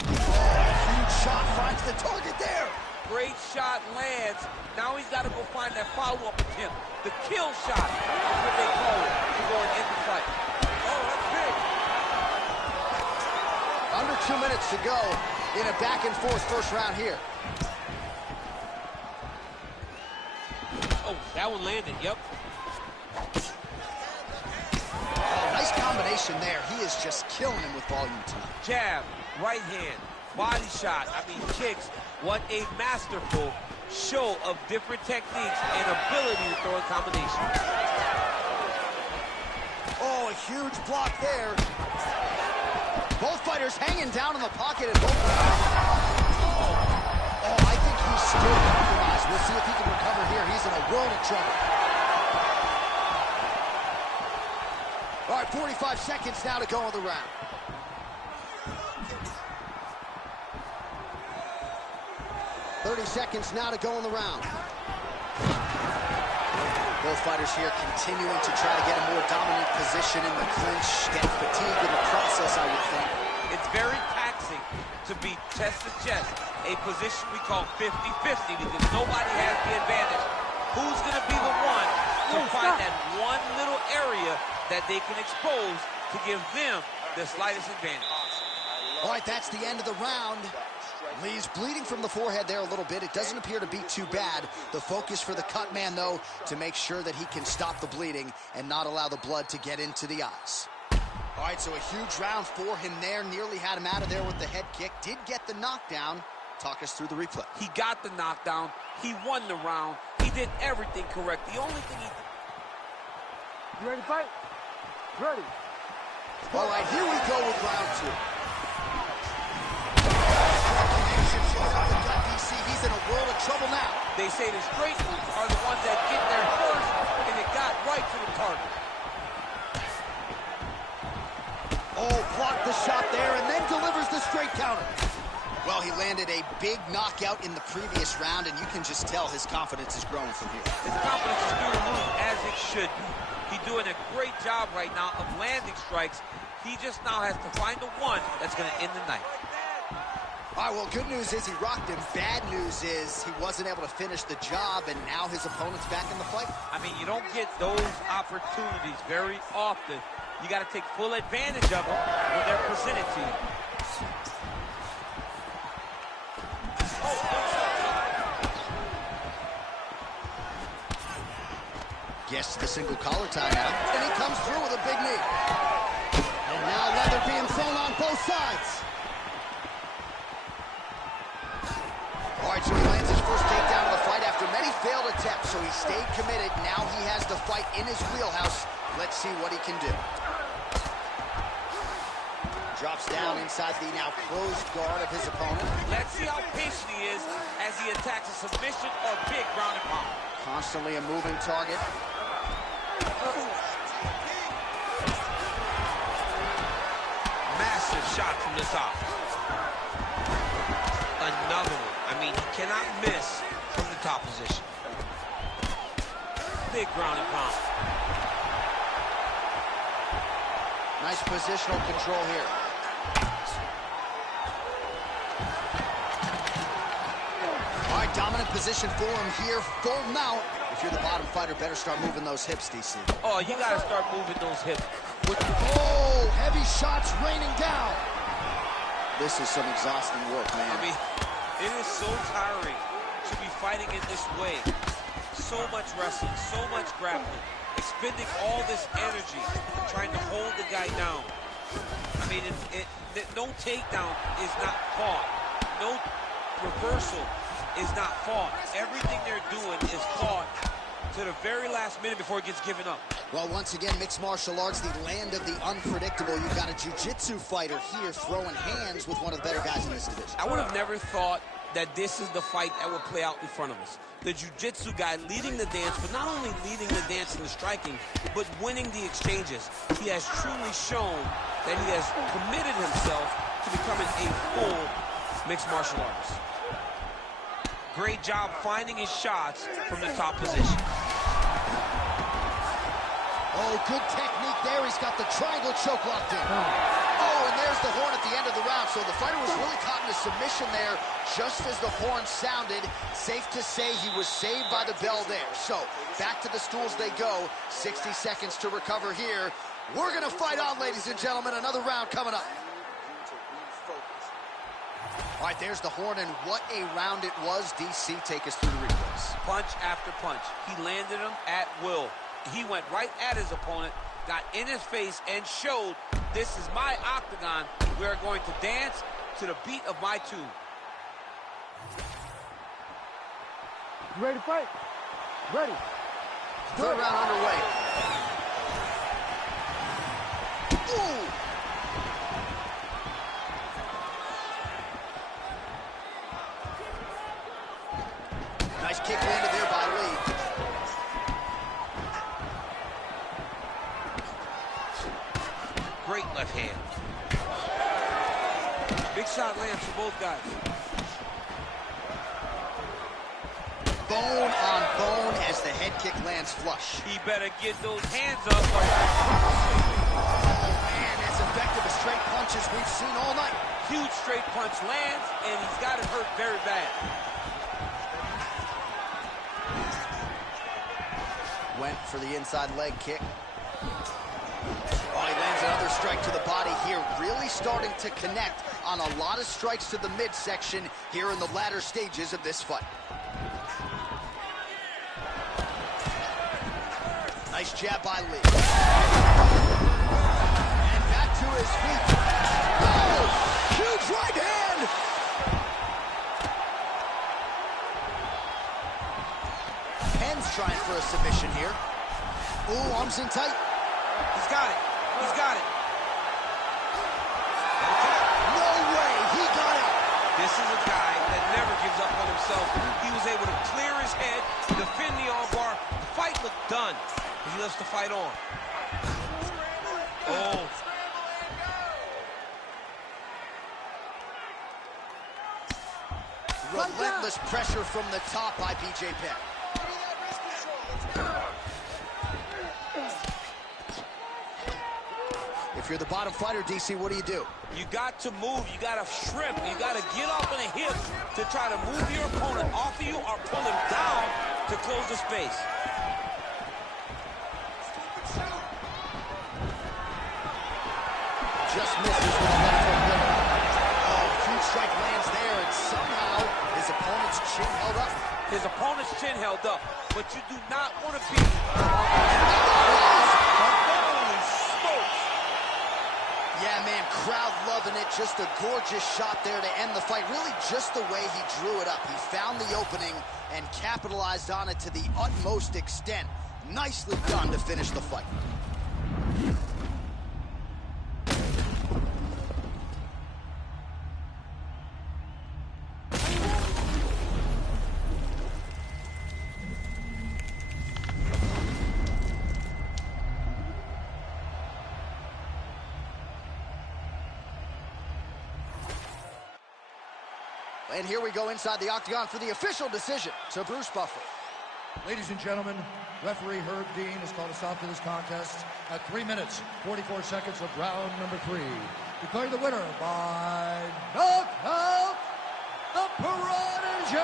Huge shot finds the target there. Great shot lands. Now he's got to go find that follow-up attempt. The kill shot is what they call it to go and end the fight. Oh, that's big. Under 2 minutes to go in a back-and-forth first round here. Oh, that one landed, yep. Oh, nice combination there. He is just killing him with volume tonight. Jab, right hand, body shot, kicks. What a masterful show of different techniques and ability to throw in combination. Oh, a huge block there. Both fighters hanging down in the pocket at both. Oh, I think he's still compromised. We'll see if he can recover here. He's in a world of trouble. All right, 45 seconds now to go in the round. Seconds now to go in the round. Both fighters here continuing to try to get a more dominant position in the clinch, getting fatigued in the process, I would think. It's very taxing to be chest to chest, a position we call 50-50 because nobody has the advantage. Who's going to be the one to find that one little area that they can expose to give them the slightest advantage? All right, that's the end of the round. Lee's bleeding from the forehead there a little bit. It doesn't appear to be too bad. The focus for the cut man, though, to make sure that he can stop the bleeding and not allow the blood to get into the eyes. All right, so a huge round for him there. Nearly had him out of there with the head kick. Did get the knockdown. Talk us through the replay. He got the knockdown. He won the round. He did everything correct. The only thing he... You ready to fight? Ready. All right, here we go with round two. He's in a world of trouble now. They say the straight moves are the ones that get there first, and it got right to the target. Oh, blocked the shot there and then delivers the straight counter. Well, he landed a big knockout in the previous round, and you can just tell his confidence is growing from here. His confidence is through the roof, as it should be. He's doing a great job right now of landing strikes. He just now has to find the one that's going to end the night. All right, well, good news is he rocked him. Bad news is he wasn't able to finish the job, and now his opponent's back in the fight. You don't get those opportunities very often. You got to take full advantage of them when they're presented to you. Gets the single collar timeout, and he comes through with a big knee. And now leather being thrown on both sides. All right, so he lands his first takedown of the fight after many failed attempts, so he stayed committed. Now he has the fight in his wheelhouse. Let's see what he can do. Drops down inside the now closed guard of his opponent. Let's see how patient he is as he attacks a submission or big ground and pound. Constantly a moving target. Massive shot from the top. Another one. He cannot miss from the top position. Big ground and pound. Nice positional control here. All right, dominant position for him here. Full mount. If you're the bottom fighter, better start moving those hips, DC. Oh, you got to start moving those hips. Oh, heavy shots raining down. This is some exhausting work, man. It is so tiring to be fighting in this way. So much wrestling, so much grappling, spending all this energy trying to hold the guy down. I mean, no takedown is not fought. No reversal is not fought. Everything they're doing is fought to the very last minute before it gets given up. Well, once again, mixed martial arts, the land of the unpredictable. You've got a jiu-jitsu fighter here throwing hands with one of the better guys in this division. I would have never thought that this is the fight that would play out in front of us. The jiu-jitsu guy leading the dance, but not only leading the dance in the striking, but winning the exchanges. He has truly shown that he has committed himself to becoming a full mixed martial artist. Great job finding his shots from the top position. Oh, good technique there. He's got the triangle choke locked in. Oh, and there's the horn at the end of the round. So the fighter was really caught in a submission there just as the horn sounded. Safe to say he was saved by the bell there. So back to the stools they go. 60 seconds to recover here. We're going to fight on, ladies and gentlemen. Another round coming up. All right, there's the horn, and what a round it was. DC, take us through the replays. Punch after punch. He landed him at will. He went right at his opponent, got in his face, and showed, this is my octagon. We are going to dance to the beat of my tune. You ready to fight? Ready. Third round underway. Ooh! Nice kick landed there by Lee. Great left hand. Big shot lands for both guys. Bone on bone as the head kick lands flush. He better get those hands up. Oh, man, as effective as straight punches we've seen all night. Huge straight punch lands, and he's got it hurt very bad. Went for the inside leg kick. Oh, he lands another strike to the body here. Really starting to connect on a lot of strikes to the midsection here in the latter stages of this fight. Nice jab by Lee. And back to his feet. Oh, huge right hand. Penn's trying for a submission here. Ooh, arms in tight. He's got it. He's got it. No way, he got out. This is a guy that never gives up on himself. He was able to clear his head, defend the armbar. The fight looked done. He lets the fight on. Oh. Relentless pressure from the top by BJ Penn. If you're the bottom fighter, DC, what do? You got to move. You got to shrimp. You got to get off on the hip to try to move your opponent off of you or pull him down to close the space. Just misses with the left hook. Oh, huge strike lands there, and somehow his opponent's chin held up. His opponent's chin held up, but you do not want to be. Holy smokes! Yeah, man, crowd loving it. Just a gorgeous shot there to end the fight. Really just the way he drew it up. He found the opening and capitalized on it to the utmost extent. Nicely done to finish the fight. And here we go inside the octagon for the official decision to Bruce Buffer. Ladies and gentlemen, referee Herb Dean has called a stop to this contest at 3 minutes, 44 seconds of round number 3. Declaring the winner by knockout, the Prodigy,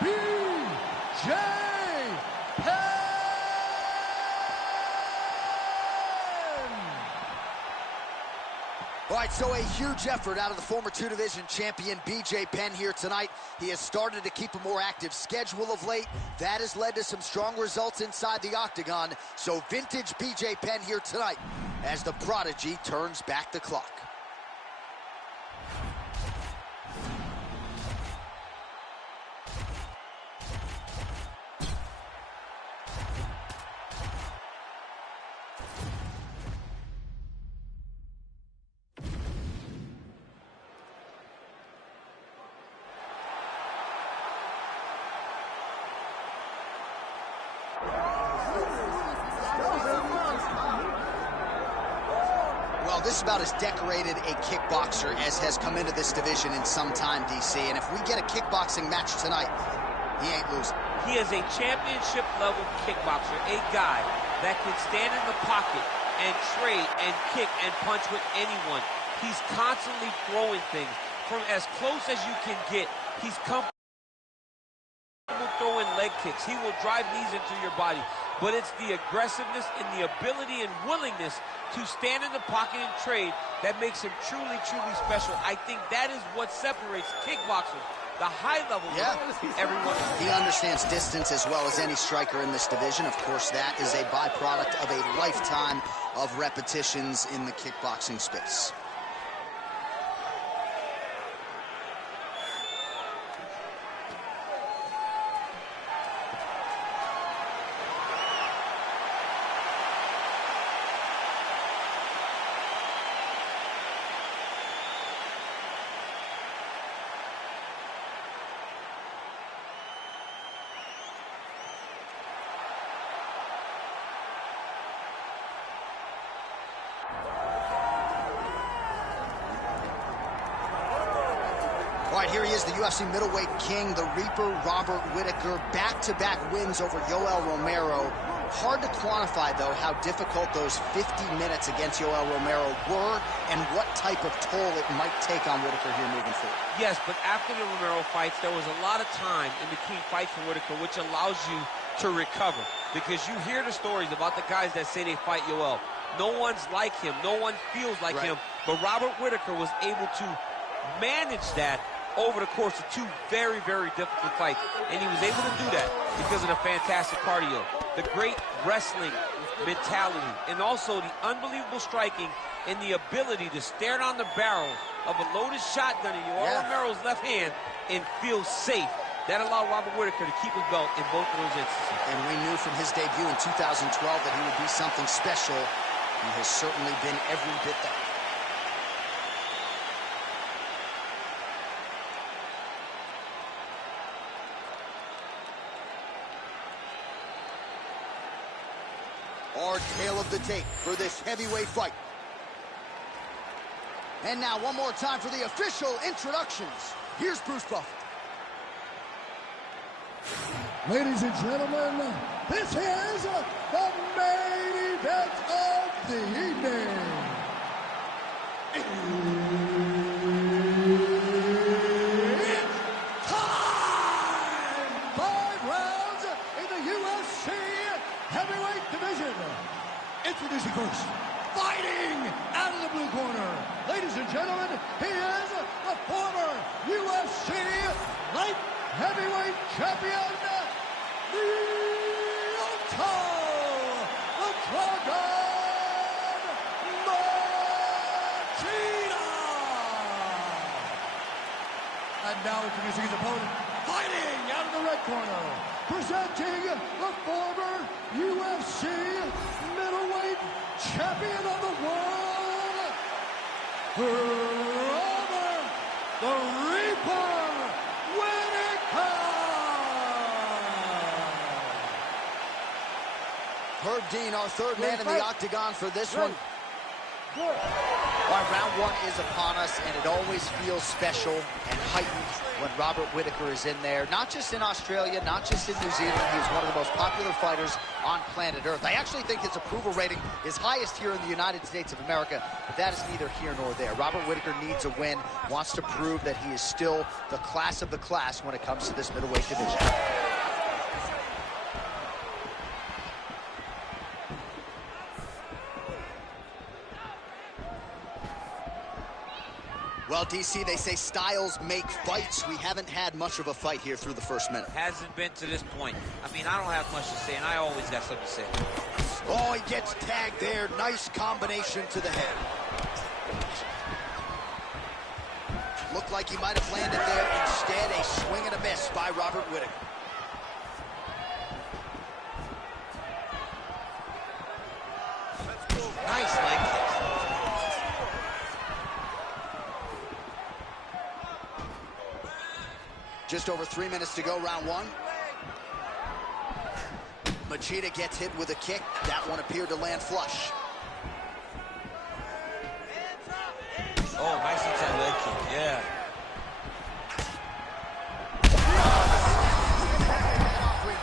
BJ Penn! right, so a huge effort out of the former two-division champion BJ Penn here tonight. He has started to keep a more active schedule of late. That has led to some strong results inside the octagon. So vintage BJ Penn here tonight as the Prodigy turns back the clock. Well, this is about as decorated a kickboxer as has come into this division in some time, DC. And if we get a kickboxing match tonight, he ain't losing. He is a championship-level kickboxer, a guy that can stand in the pocket and trade and kick and punch with anyone. He's constantly throwing things from as close as you can get. He's comfortable throwing leg kicks. He will drive knees into your body. But it's the aggressiveness and the ability and willingness to stand in the pocket and trade that makes him truly, truly special. I think that is what separates kickboxers, the high level, everyone. He understands distance as well as any striker in this division. Of course, that is a byproduct of a lifetime of repetitions in the kickboxing space. All right, here he is, the UFC middleweight king, the Reaper, Robert Whittaker. Back-to-back wins over Yoel Romero. Hard to quantify, though, how difficult those 50 minutes against Yoel Romero were and what type of toll it might take on Whittaker here moving forward. Yes, but after the Romero fights, there was a lot of time in between fights for Whittaker, which allows you to recover. Because you hear the stories about the guys that say they fight Yoel. No one's like him. No one feels like him. But Robert Whittaker was able to manage that over the course of two very, very difficult fights. And he was able to do that because of the fantastic cardio, the great wrestling mentality, and also the unbelievable striking and the ability to stare down the barrel of a loaded shotgun in Yoel Romero's left hand and feel safe. That allowed Robert Whittaker to keep his belt in both of those instances. And we knew from his debut in 2012 that he would be something special. He has certainly been every bit that. Our tale of the tape for this heavyweight fight. And now one more time for the official introductions. Here's Bruce Buffer. Ladies and gentlemen, this is the main event of the evening. It's time! 5 rounds in the UFC heavyweight division. Introducing first, fighting out of the blue corner. Ladies and gentlemen, he is the former UFC light heavyweight champion, the Dragon Machida. And now introducing his opponent, fighting out of the red corner, presenting the former UFC middleweight champion of the world, Robert the Reaper Whittaker. Herb Dean, our third man in the octagon for this one. Good. All right, round one is upon us, and it always feels special and heightened when Robert Whittaker is in there. Not just in Australia, not just in New Zealand. He is one of the most popular fighters on planet Earth. I actually think his approval rating is highest here in the United States of America, but that is neither here nor there. Robert Whittaker needs a win, wants to prove that he is still the class of the class when it comes to this middleweight division. Well, DC, they say styles make fights. We haven't had much of a fight here through the first minute. Hasn't been to this point. I mean, I don't have much to say, and I always got something to say. Oh, he gets tagged there. Nice combination to the head. Looked like he might have landed there. Instead, a swing and a miss by Robert Whittaker. Nice leg kick. Just over 3 minutes to go, round one. Machida gets hit with a kick. That one appeared to land flush. Oh, nice inside leg kick, yeah.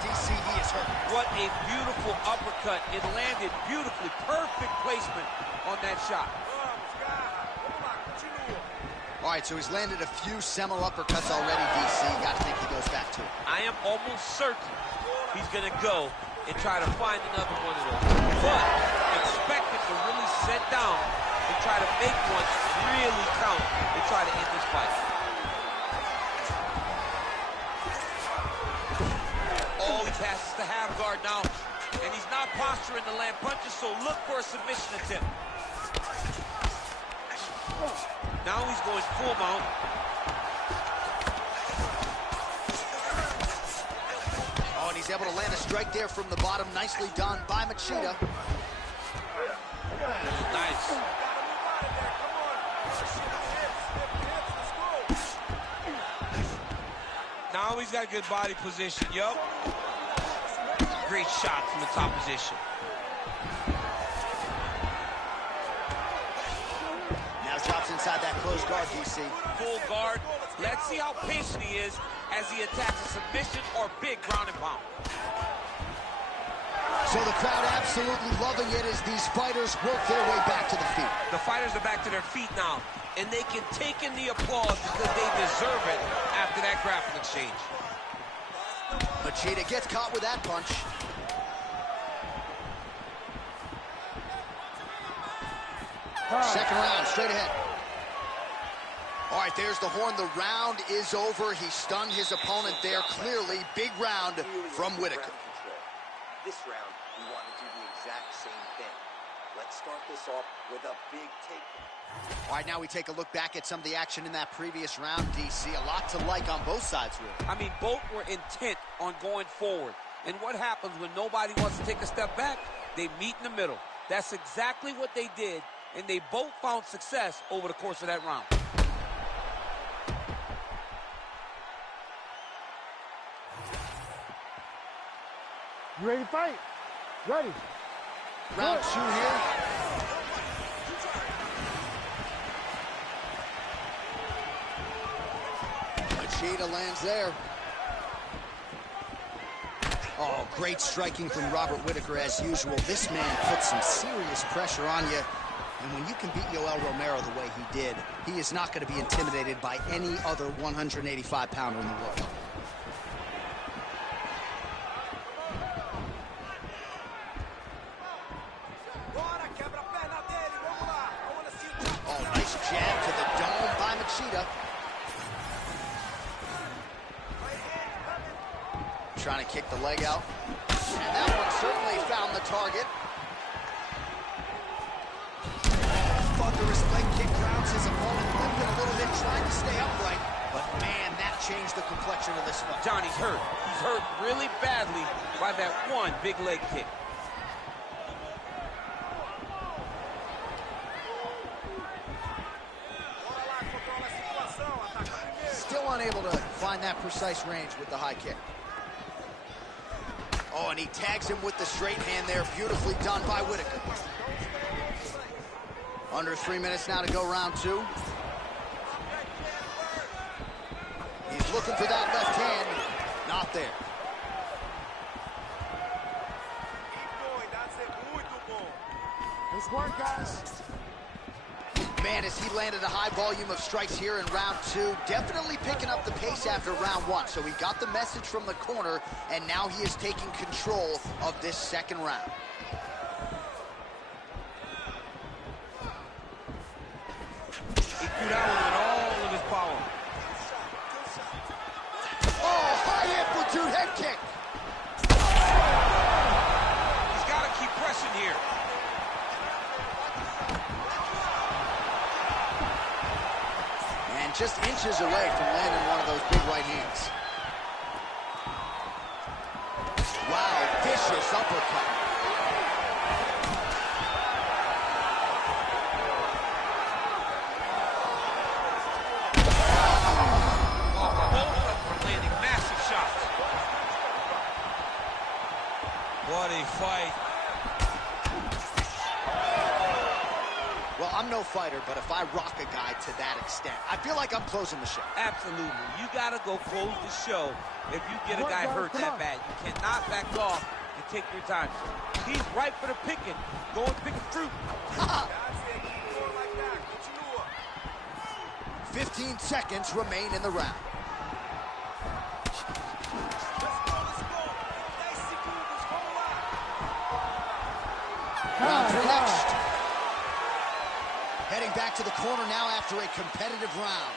DC, he is hurt. What a beautiful uppercut. It landed beautifully. Perfect placement on that shot. All right, so he's landed a few seminal uppercuts already, DC. Got to think he goes back to it. I am almost certain he's going to go and try to find another one of those. But expect him to really sit down and try to make one really count and try to end this fight. Oh, he passes the half guard now, and he's not posturing to land punches, so look for a submission attempt. Now he's going full mount. Oh, and he's able to land a strike there from the bottom. Nicely done by Machida. Nice. Now he's got good body position, yup. Great shot from the top position. Now drops inside that closed guard, DC. Full guard. Let's see how patient he is as he attacks a submission or big ground and pound. So the crowd absolutely loving it as these fighters work their way back to the feet. The fighters are back to their feet now, and they can take in the applause because they deserve it after that grappling exchange. Machida gets caught with that punch. Second round, straight ahead. All right, there's the horn. The round is over. He stunned his opponent there. Clearly, big round from Whittaker. This round, we want to do the exact same thing. Let's start this off with a big takedown. All right, now we take a look back at some of the action in that previous round, DC. A lot to like on both sides, really. I mean, both were intent on going forward. And what happens when nobody wants to take a step back? They meet in the middle. That's exactly what they did, and they both found success over the course of that round. You ready to fight? Ready. Round two here. Machida lands there. Oh, great striking from Robert Whittaker as usual. This man puts some serious pressure on you. And when you can beat Yoel Romero the way he did, he is not going to be intimidated by any other 185-pounder in the world. Oh, nice jab to the dome by Machida. Trying to kick the leg out. And that one certainly found the target. Thunderous leg kick grounds his opponent, limping a little bit, trying to stay upright. But man, that changed the complexion of this fight. Johnny's hurt. He's hurt really badly by that one big leg kick. Still unable to find that precise range with the high kick. Oh, and he tags him with the straight hand there. Beautifully done by Whittaker. Under 3 minutes now to go, round two. He's looking for that left hand. Not there. Let's work, guys. Man, as he landed a high volume of strikes here in round two, definitely picking up the pace after round one. So he got the message from the corner, and now he is taking control of this second round. He threw that one with all kick. He's got to keep pressing here. And just inches away from landing one of those big right hands. Wow, vicious uppercut. What a fight. Well, I'm no fighter, but if I rock a guy to that extent, I feel like I'm closing the show. Absolutely. You got to go close the show if you get a guy hurt that bad. You cannot back off and take your time. He's ripe for the picking. Go and pick the fruit. 15 seconds remain in the round. Round 3 next. Heading back to the corner now after a competitive round.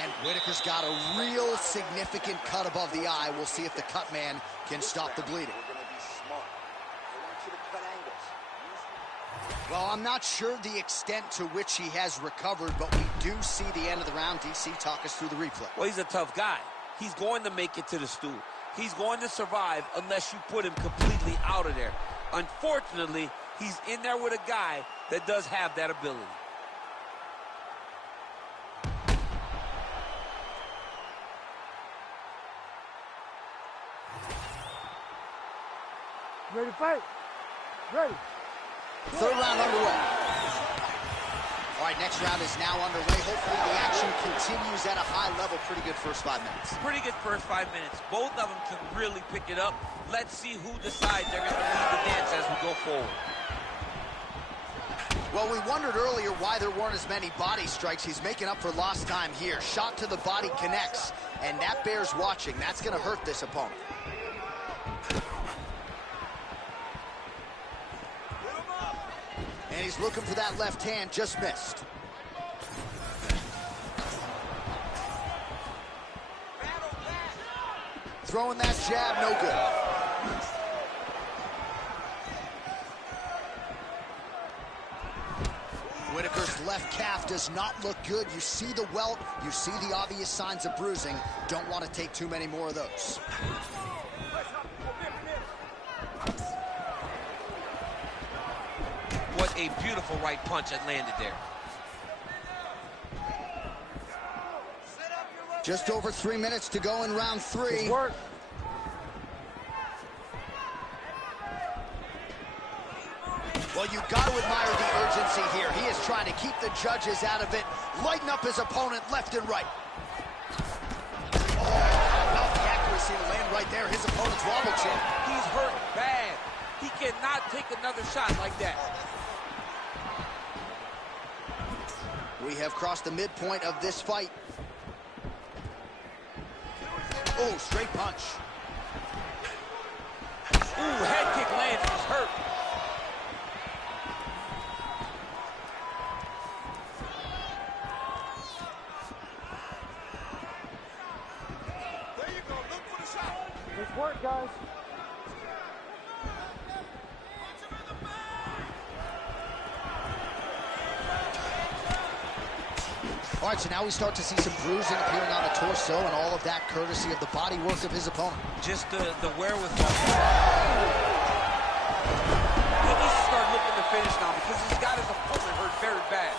And Whitaker's got a real significant cut above the eye. We'll see if the cut man can stop the bleeding. We're going to be smart. I want you to cut angles. Well, I'm not sure the extent to which he has recovered, but we do see the end of the round. DC, talk us through the replay. Well, he's a tough guy. He's going to make it to the stool. He's going to survive unless you put him completely out of there. Unfortunately, he's in there with a guy that does have that ability. Ready to fight? Ready. Third round underway. All right, next round is now underway. Hopefully the action continues at a high level. Pretty good first 5 minutes. Pretty good first 5 minutes. Both of them can really pick it up. Let's see who decides they're going to lead the dance as we go forward. Well, we wondered earlier why there weren't as many body strikes. He's making up for lost time here. Shot to the body connects, and that bears watching. That's going to hurt this opponent. And he's looking for that left hand, just missed. Throwing that jab, no good. Whitaker's left calf does not look good. You see the welt, you see the obvious signs of bruising. Don't want to take too many more of those. What a beautiful right punch that landed there. Just over 3 minutes to go in round 3. Good work. Well, you've got to admire the urgency here. He is trying to keep the judges out of it, lighten up his opponent left and right. Oh, about the accuracy to land right there. His opponent's wobble chin. He's hurt bad. He cannot take another shot like that. We have crossed the midpoint of this fight. Oh, straight punch. Ooh, head kick lands. He's hurt. There you go. Look for the shot. Good work, guys. All right, so now we start to see some bruising appearing on the torso, and all of that courtesy of the body work of his opponent. Just the wherewithal. He needs to start looking to finish now because he's got his opponent hurt very bad.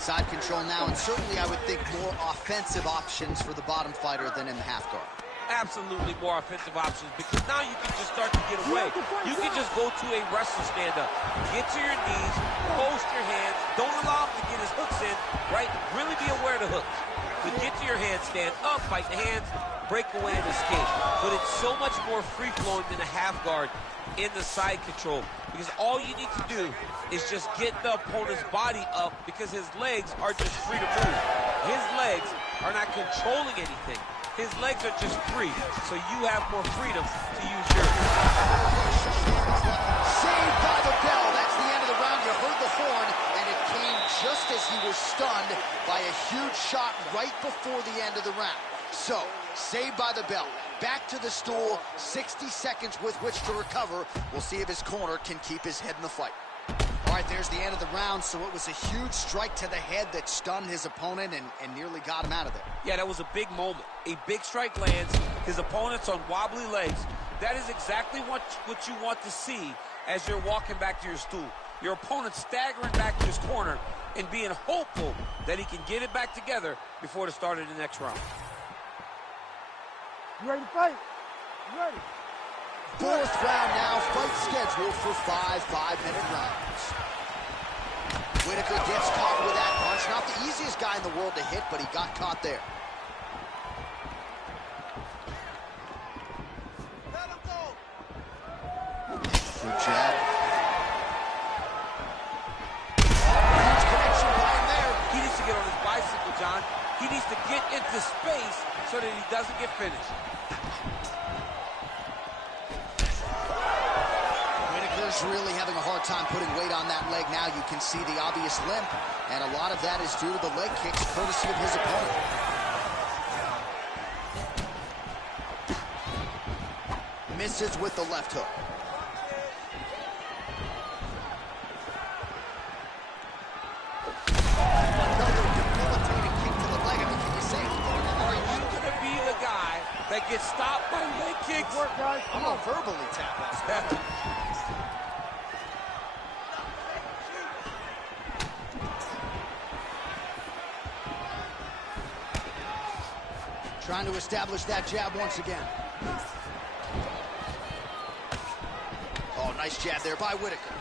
Side control now, and certainly I would think more offensive options for the bottom fighter than in the half guard. Absolutely more offensive options because now you can just start to get away. You can just go to a wrestler stand-up. Get to your knees, post your hands, don't allow him to get his hooks in, right? Really be aware of the hooks. But get to your hands, stand up, fight the hands, break away and escape. But it's so much more free-flowing than a half guard in the side control because all you need to do is just get the opponent's body up because his legs are just free to move. His legs are not controlling anything. His legs are just free, so you have more freedom to use yours. Saved by the bell. That's the end of the round. You heard the horn, and it came just as he was stunned by a huge shot right before the end of the round. So, saved by the bell. Back to the stool, 60 seconds with which to recover. We'll see if his corner can keep his head in the fight. All right, there's the end of the round, so it was a huge strike to the head that stunned his opponent and nearly got him out of there. Yeah, that was a big moment. A big strike lands, his opponent's on wobbly legs. That is exactly what you want to see as you're walking back to your stool. Your opponent staggering back to his corner and being hopeful that he can get it back together before the start of the next round. You ready to fight? You ready? Fourth round now, fight scheduled for 5 5-minute rounds. Whitaker gets caught with that punch. Not the easiest guy in the world to hit, but he got caught there. Let him go. Good jab. Huge connection by him there. He needs to get on his bicycle, John. He needs to get into space so that he doesn't get finished. Whitaker's really having a hard time putting weight on that leg now. You can see the obvious limp, and a lot of that is due to the leg kicks, courtesy of his opponent. Misses with the left hook. Another debilitating kick to the leg. I mean, can you say Are you going to be the guy that gets stopped by leg kicks? Work, guys. I'm gonna verbally tap us. Trying to establish that jab once again. Oh, nice jab there by Whitaker.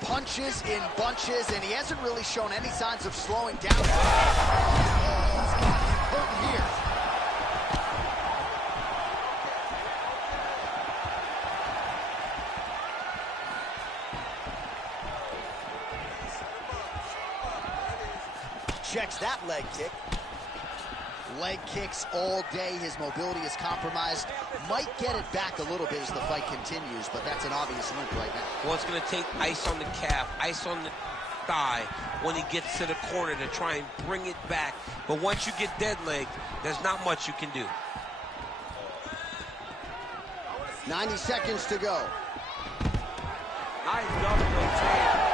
Punches in bunches, and he hasn't really shown any signs of slowing down. He's hurting here. Checks that leg kick. Leg kicks all day. His mobility is compromised. Might get it back a little bit as the fight continues, but that's an obvious limp right now. Well, it's going to take ice on the calf, ice on the thigh when he gets to the corner to try and bring it back. But once you get dead legged, there's not much you can do. 90 seconds to go. Nice double jab.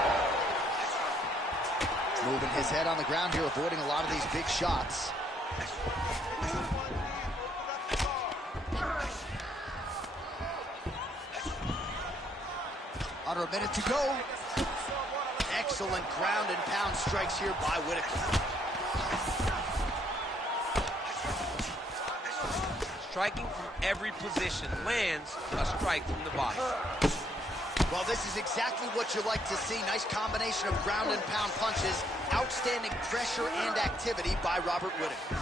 Moving his head on the ground here, avoiding a lot of these big shots. Under a minute to go. Excellent ground and pound strikes here by Whitaker. Striking from every position lands a strike from the body. Well, this is exactly what you like to see. Nice combination of ground and pound punches. Outstanding pressure and activity by Robert Whitaker.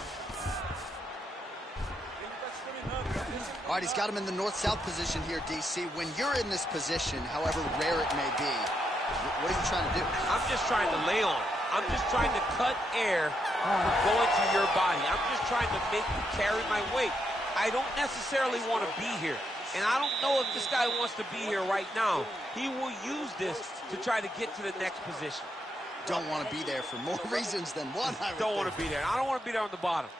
All right, he's got him in the north-south position here, DC. When you're in this position, however rare it may be, what are you trying to do? I'm just trying to lay on. I'm just trying to cut air from going to your body. I'm just trying to make you carry my weight. I don't necessarily want to be here. And I don't know if this guy wants to be here right now. He will use this to try to get to the next position. Don't want to be there for more reasons than one, I don't want to be there. I don't want to be there on the bottom.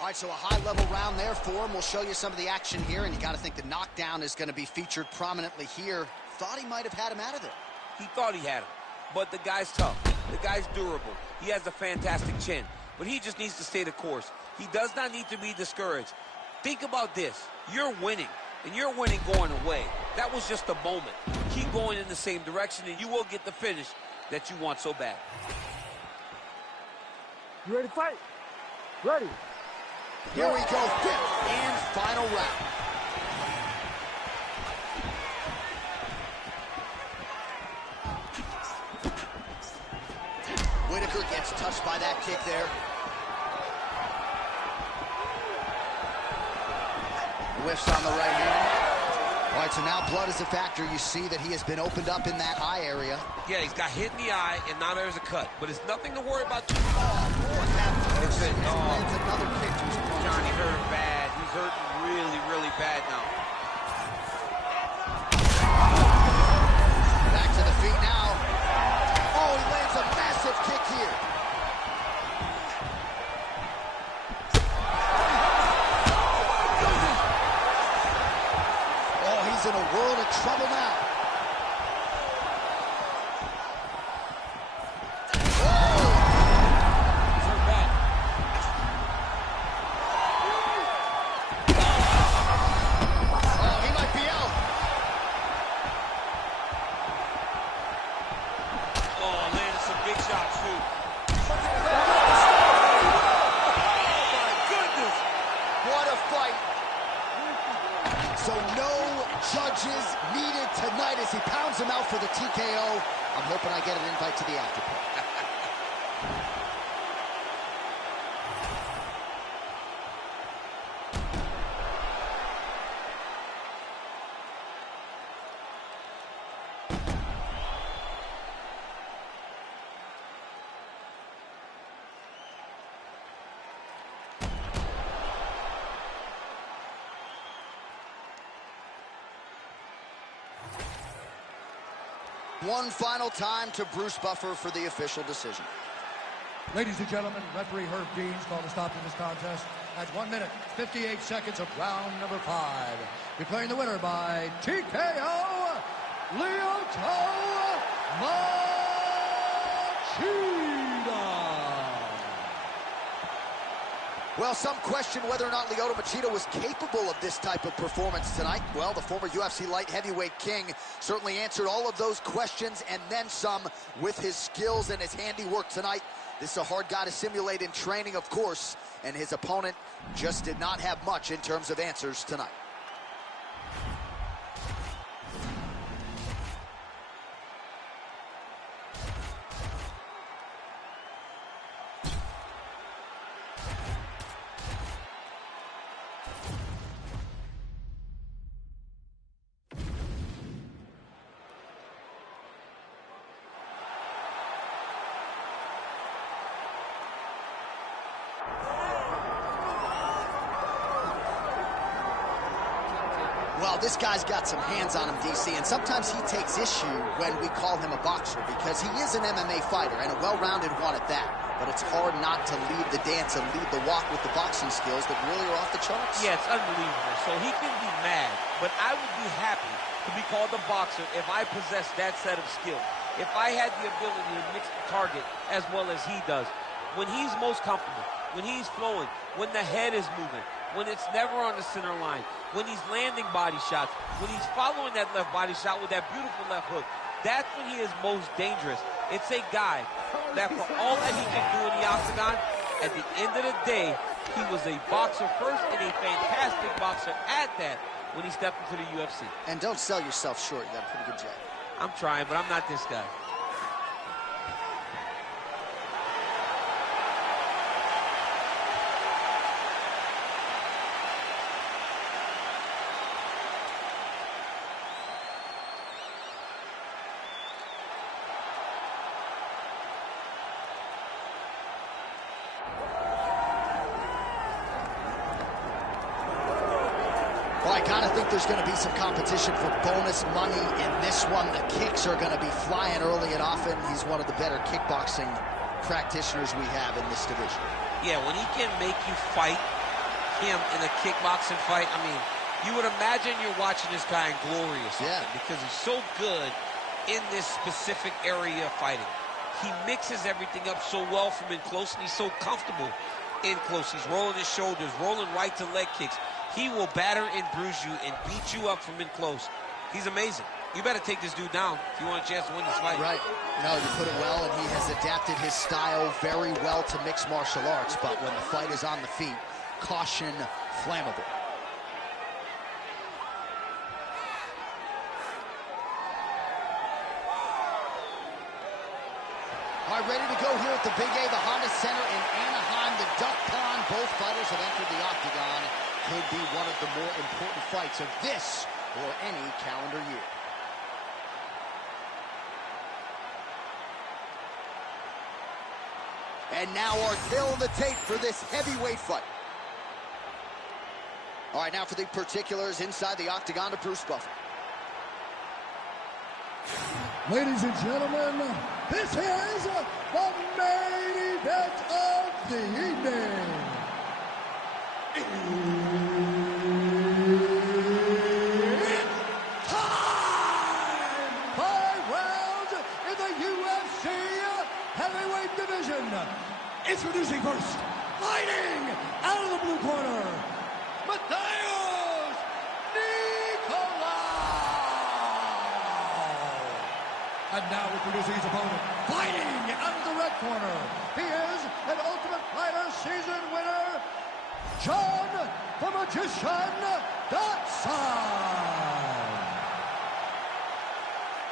All right, so a high-level round there for him. We'll show you some of the action here, and you got to think the knockdown is going to be featured prominently here. Thought he might have had him out of there. He thought he had him, but the guy's tough. The guy's durable. He has a fantastic chin, but he just needs to stay the course. He does not need to be discouraged. Think about this. You're winning, and you're winning going away. That was just a moment. Keep going in the same direction, and you will get the finish that you want so bad. You ready to fight? Ready. Here we go, fifth and final round. Whitaker gets touched by that kick there. Whiffs on the right hand. All right, so now blood is a factor. You see that he has been opened up in that eye area. Yeah, he's got hit in the eye, and now there's a cut. But it's nothing to worry about. What happened? It's another kick to his punch. Johnny hurt him bad. He's hurting really, really bad now. Back to to the feet now. Oh, he lands a massive kick here. Oh, he's in a world of trouble now. So no judges needed tonight as he pounds him out for the TKO. I'm hoping I get an invite to the after party. One final time to Bruce Buffer for the official decision. Ladies and gentlemen, referee Herb Dean's called a stop to this contest at 1 minute, 58 seconds of round number 5. Declaring the winner by TKO, Lyoto Machida. Well, some question whether or not Lyoto Machida was capable of this type of performance tonight. Well, the former UFC light heavyweight king certainly answered all of those questions and then some with his skills and his handiwork tonight. This is a hard guy to simulate in training, of course, and his opponent just did not have much in terms of answers tonight. Well, this guy's got some hands on him, DC, and sometimes he takes issue when we call him a boxer because he is an MMA fighter and a well-rounded one at that. But it's hard not to lead the dance and lead the walk with the boxing skills that really are off the charts. Yeah, it's unbelievable. So he can be mad, but I would be happy to be called a boxer if I possessed that set of skill. If I had the ability to mix the target as well as he does. When he's most comfortable, when he's flowing, when the head is moving, when it's never on the center line, when he's landing body shots, when he's following that left body shot with that beautiful left hook, that's when he is most dangerous. It's a guy that for all that he can do in the octagon, at the end of the day, he was a boxer first and a fantastic boxer at that when he stepped into the UFC. And don't sell yourself short. You got a pretty good jab. I'm trying, but I'm not this guy. Well, I kind of think there's going to be some competition for bonus money in this one. The kicks are going to be flying early and often. He's one of the better kickboxing practitioners we have in this division. Yeah, when he can make you fight him in a kickboxing fight, I mean, you would imagine you're watching this guy in glory or something because he's so good in this specific area of fighting. He mixes everything up so well from in close, and he's so comfortable in close. He's rolling his shoulders, rolling right to leg kicks. He will batter and bruise you and beat you up from in close. He's amazing. You better take this dude down if you want a chance to win this fight. Right. No, you put it well, and he has adapted his style very well to mixed martial arts, but when the fight is on the feet, caution, flammable. All right, ready to go here at the Big A, the Honda Center in Anaheim, the Duck Pond. Both fighters have entered the octagon. Could be one of the more important fights of this or any calendar year. And now our tail of the tape for this heavyweight fight. All right, now for the particulars inside the octagon to Bruce Buffer. Ladies and gentlemen, this is the main event of the evening. It's time! 5 rounds in the UFC heavyweight division. Introducing first, fighting out of the blue corner, Matheus Nicolau. And now introducing his opponent, fighting out of the red corner. He is an Ultimate Fighter season winner, John the Magician Tyson.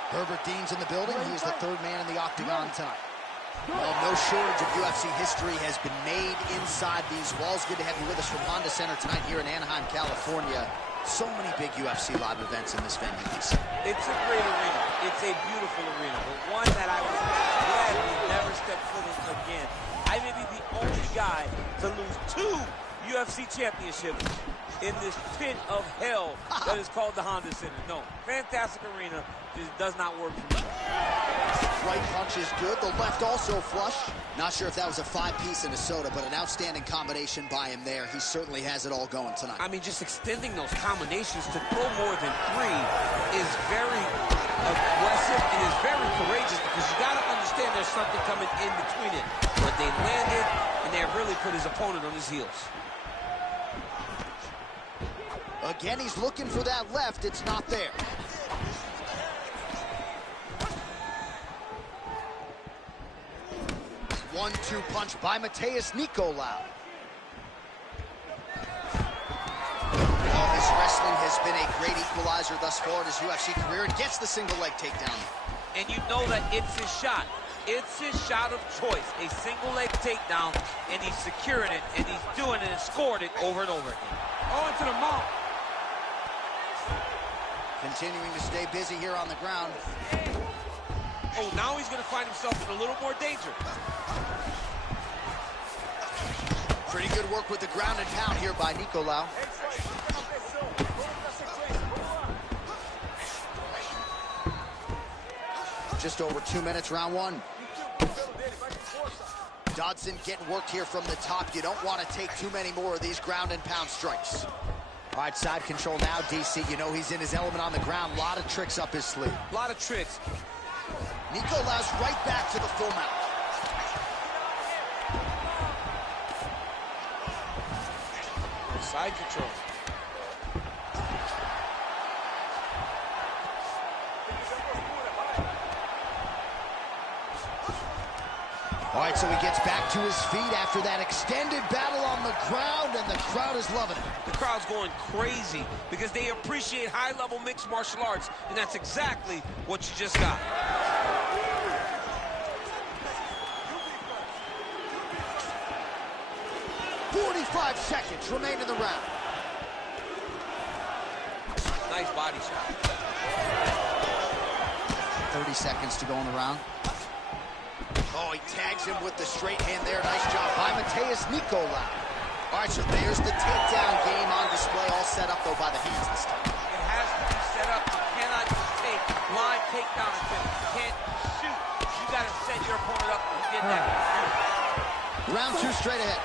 Herbert Dean's in the building. He's the third man in the octagon tonight. Well, no shortage of UFC history has been made inside these walls. Good to have you with us from Honda Center tonight here in Anaheim, California. So many big UFC live events in this venue. It's a great arena. It's a beautiful arena, but one that I was glad we never stepped foot in again. I may be the only guy to lose 2 UFC championships in this pit of hell that is called the Honda Center. No, fantastic arena, just does not work for me. Right punch is good. The left also flush. Not sure if that was a 5-piece and a soda, but an outstanding combination by him there. He certainly has it all going tonight. I mean, just extending those combinations to throw more than 3 is very aggressive and is very courageous, because you got to understand there's something coming in between it. But they landed, and they have really put his opponent on his heels. Again, he's looking for that left. It's not there. One-two punch by Matheus Nicolau. Oh, his wrestling has been a great equalizer thus far in his UFC career, and gets the single leg takedown. And you know that it's his shot. It's his shot of choice. A single leg takedown, and he's securing it, and he's doing it and scored it over and over again. Oh, into the mouth. Continuing to stay busy here on the ground. Oh, now he's going to find himself in a little more danger. Pretty good work with the ground and pound here by Nicolau. Just over 2 minutes, round 1. Dodson getting worked here from the top. You don't want to take too many more of these ground and pound strikes. All right, side control now, DC. You know he's in his element on the ground. A lot of tricks up his sleeve. A lot of tricks. Nicolau's right back to the full mount. Side control. All right, so he gets back to his feet after that extended battle on the ground, and the crowd is loving it. The crowd's going crazy because they appreciate high-level mixed martial arts, and that's exactly what you just got. 45 seconds remain in the round. Nice body shot. 30 seconds to go in the round. Oh, he tags him with the straight hand there. Nice job by Matheus Nicolau. All right, so there's the takedown game on display, all set up, though, by the hands this time. It has to be set up. You cannot just take line takedown attempts. You can't shoot. You got to set your opponent up. He did that. Round 2 straight ahead.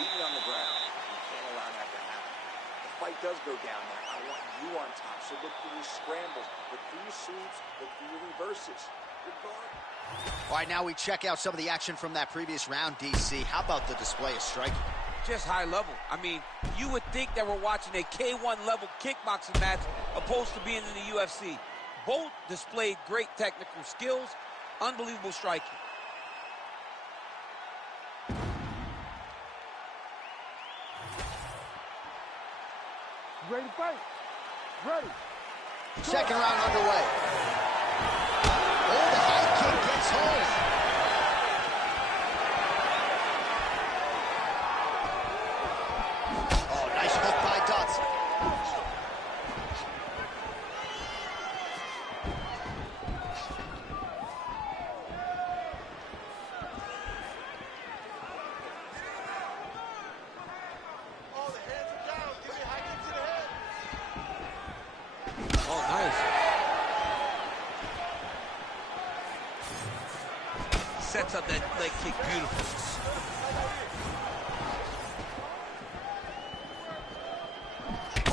Beating on the ground. You can't allow that to happen. The fight does go down there. I want you on top. So look for your scrambles, look for your sweeps, look for your reverses. Good guard. All right, now we check out some of the action from that previous round, DC. How about the display of striking? Just high level. I mean, you would think that we're watching a K1 level kickboxing match opposed to being in the UFC. Both displayed great technical skills, unbelievable striking. Ready to fight? Ready. Second round underway. Oh, the high kick gets home. Oh, nice hook by Dodson. sets up that leg kick beautifully.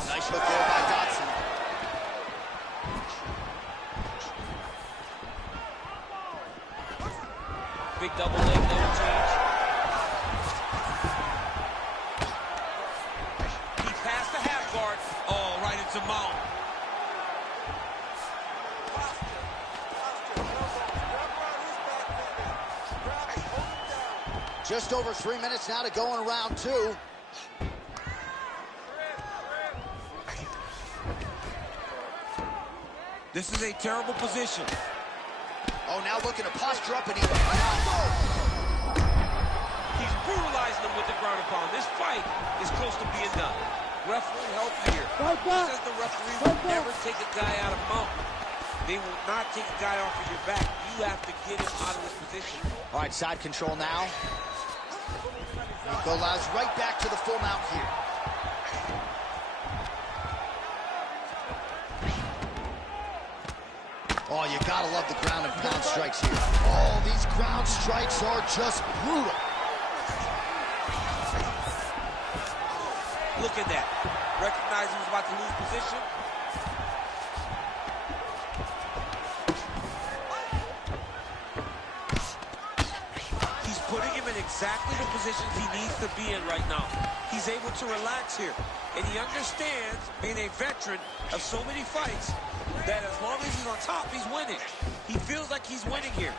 Nice hook there by Dotson. Big double leg, double change. He passed the half guard. Oh, right into mount. Just over 3 minutes now to go in round 2. This is a terrible position. Oh, now looking to posture up and an elbow! He's brutalizing him with the ground and pound. This fight is close to being done. Referee help here. Says the referee will never take a guy out of mount. They will not take a guy off of your back. You have to get him out of this position. All right, side control now. Nicolau's right back to the full mount here. Oh, you gotta love the ground and pound strikes here. Oh, these ground strikes are just brutal. Look at that. Recognize he was about to lose position. He's putting him in exactly the positions he needs to be in right now. He's able to relax here. And he understands, being a veteran of so many fights, that as long as he's on top, he's winning. He feels like he's winning here.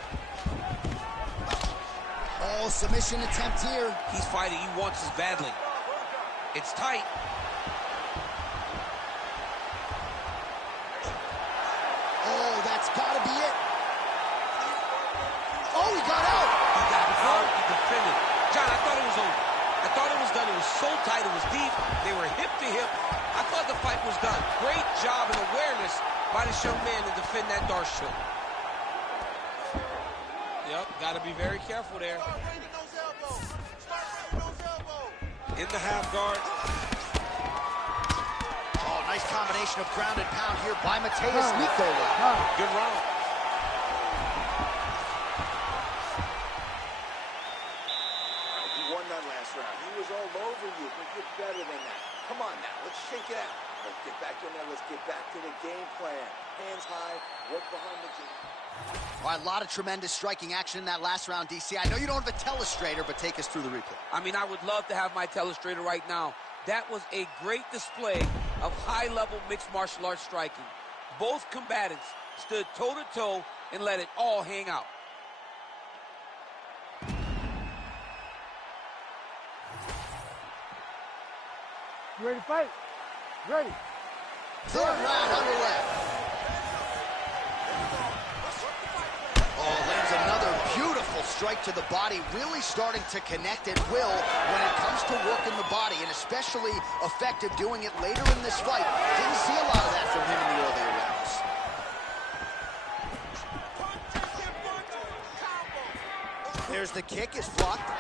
Oh, submission attempt here. He's fighting. He wants this badly. It's tight. Oh, that's gotta be it. Oh, he got out. He got out. He defended. John, I thought it was over. I thought it was done. It was so tight. It was deep. They were hip to hip. I thought the fight was done. Great job and awareness by this young man to defend that Darce choke. Yep, got to be very careful there. In the half guard. Oh, nice combination of ground and pound here by Matheus Nicolau. Good round. You won that last round. He was all over you, but you're better than that. Come on now, let's shake it out. Let's get back in there. Let's get back to the game plan. Hands high, work behind the game. All right, a lot of tremendous striking action in that last round, DC. I know you don't have a telestrator, but take us through the replay. I mean, I would love to have my telestrator right now. That was a great display of high-level mixed martial arts striking. Both combatants stood toe-to-toe and let it all hang out. You ready to fight? Ready. Third round underway. Oh, lands another beautiful strike to the body, really starting to connect at will when it comes to working the body, and especially effective doing it later in this fight. Didn't see a lot of that from him in the earlier rounds. There's the kick, it's blocked.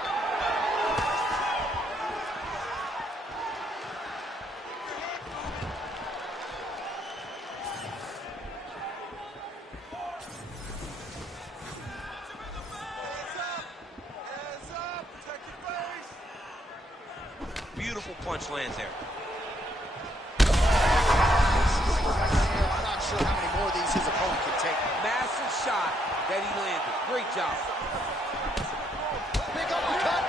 Beautiful punch lands there. I'm not sure how many more of these his opponent can take. Massive shot that he landed. Great job. Big uppercut.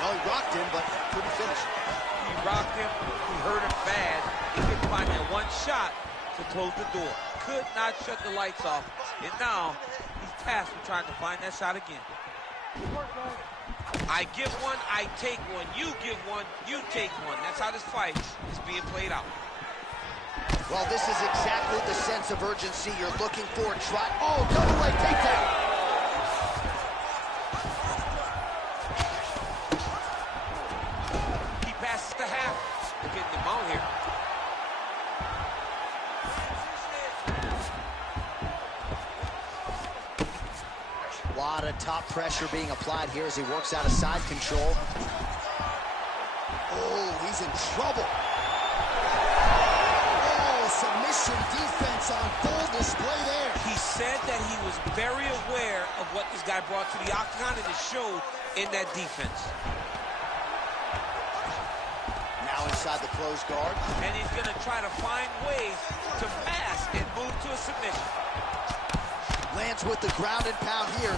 Well, he rocked him, but couldn't finish. He rocked him. He hurt him bad. He couldn't find that one shot to close the door. Could not shut the lights off. And now he's tasked with trying to find that shot again. I give one, I take one. You give one, you take one. That's how this fight is being played out. Well, this is exactly the sense of urgency you're looking for. Try. Oh, double leg takedown. He passes the half. Getting the mount here. A lot of top pressure being applied here as he works out of side control. Oh, he's in trouble. Oh, submission defense on full display there. He said that he was very aware of what this guy brought to the octagon, and it showed in that defense. Now inside the closed guard. And he's going to try to find ways to pass and move to a submission. Lands with the ground and pound here.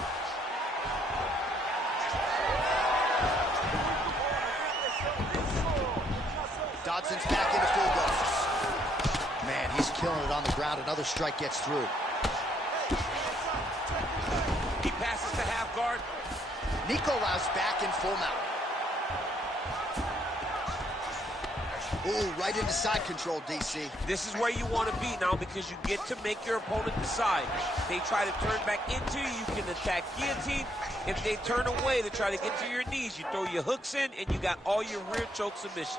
Dodson's back into full guard. Man, he's killing it on the ground. Another strike gets through. He passes to half guard. Nicolau's back in full mount. Ooh, right into side control, DC. This is where you want to be now because you get to make your opponent decide. They try to turn back into you, you can attack guillotine. If they turn away to try to get to your knees, you throw your hooks in and you got all your rear choke submissions.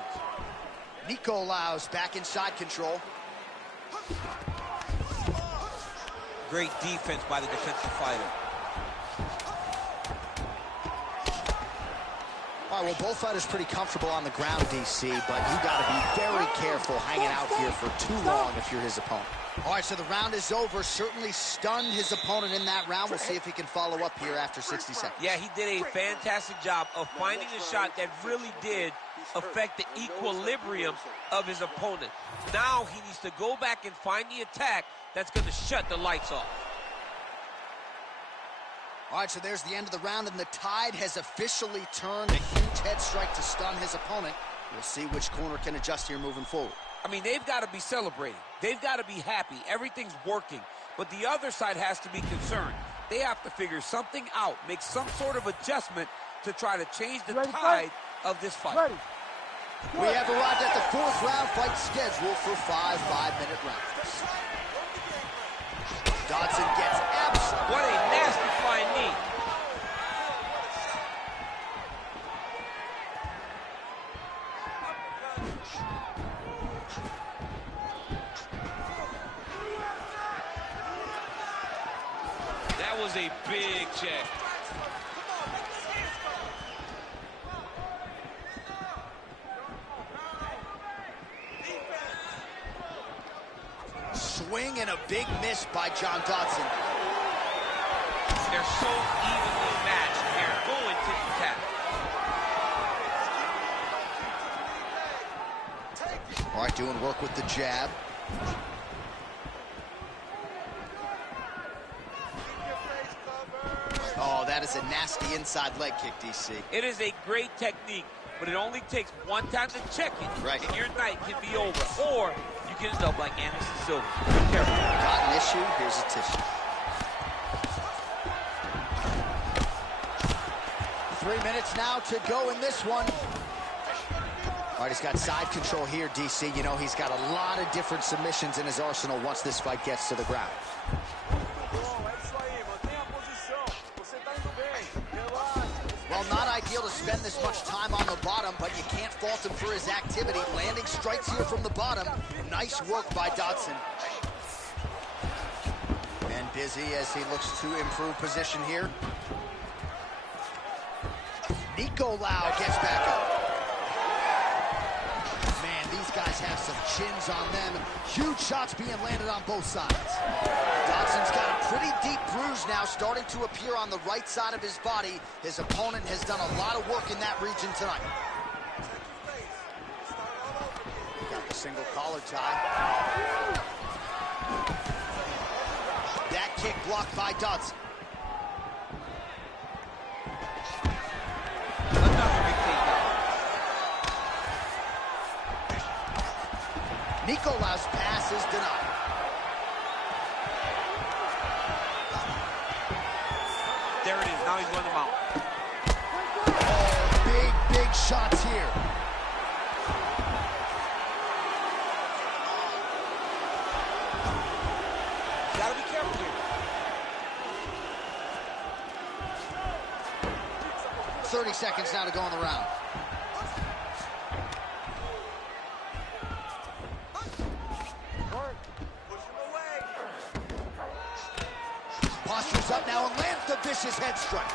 Nicolau's back in side control. Great defense by the defensive fighter. All right, well, both fighters pretty comfortable on the ground, DC, but you got to be very careful hanging out here for too long if you're his opponent. All right, so the round is over. Certainly stunned his opponent in that round. We'll see if he can follow up here after 60 seconds. Yeah, he did a fantastic job of finding a shot that really did affect the equilibrium of his opponent. Now he needs to go back and find the attack that's going to shut the lights off. All right, so there's the end of the round, and the tide has officially turned. A huge head strike to stun his opponent. We'll see which corner can adjust here moving forward. I mean, they've got to be celebrating. They've got to be happy. Everything's working. But the other side has to be concerned. They have to figure something out, make some sort of adjustment to try to change the tide of this fight. We have arrived at the fourth round fight scheduled for 5 5-minute rounds. Dodson gets absolutely. What a nasty flying knee. That was a big check. Swing and a big miss by John Dodson. They're so evenly matched. They're going ticky-tack. All right, doing work with the jab. Oh, that is a nasty inside leg kick, DC. It is a great technique, but it only takes one time to check it, right, and your night can be over. Or you can end up like Anderson Silva. Be careful. Got an issue, here's a tissue. 3 minutes now to go in this one. All right, he's got side control here, DC. You know, he's got a lot of different submissions in his arsenal once this fight gets to the ground. Well, not ideal to spend this much time on the bottom, but you can't fault him for his activity. Landing strikes here from the bottom. Nice work by Dodson. And busy as he looks to improve position here. Nicolau gets back up. Man, these guys have some chins on them. Huge shots being landed on both sides. Dodson's got a pretty deep bruise now starting to appear on the right side of his body. His opponent has done a lot of work in that region tonight. Got the single collar tie. That kick blocked by Dodson. Nicolau's pass is denied. There it is. Now he's going to mount. Oh, big shots here. Got to be careful here. 30 seconds now to go in the round. Postures up now and lands the vicious head strike.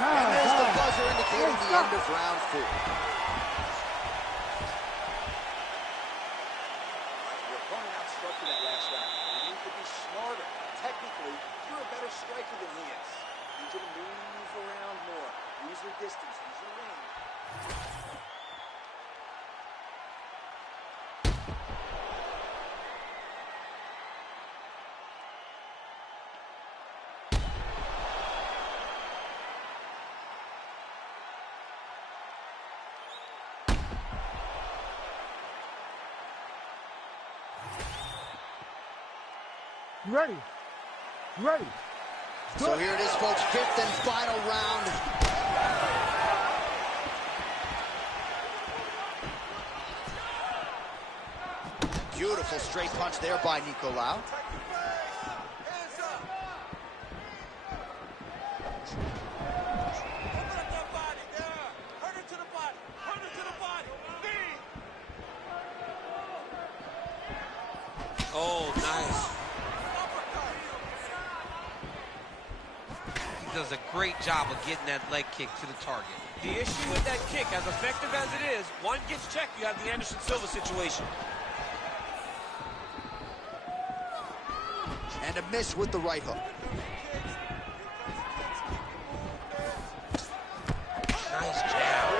And there's the buzzer indicating the end of round 4. quicker than he is. Need you to move around more. Use your distance. Use your range. You ready? You ready? So here it is, folks, fifth and final round. Beautiful straight punch there by Nicolau. Oh, nice. He does a great job of getting that leg kick to the target. The issue with that kick, as effective as it is, one gets checked, you have the Anderson Silva situation. And a miss with the right hook. Nice jab.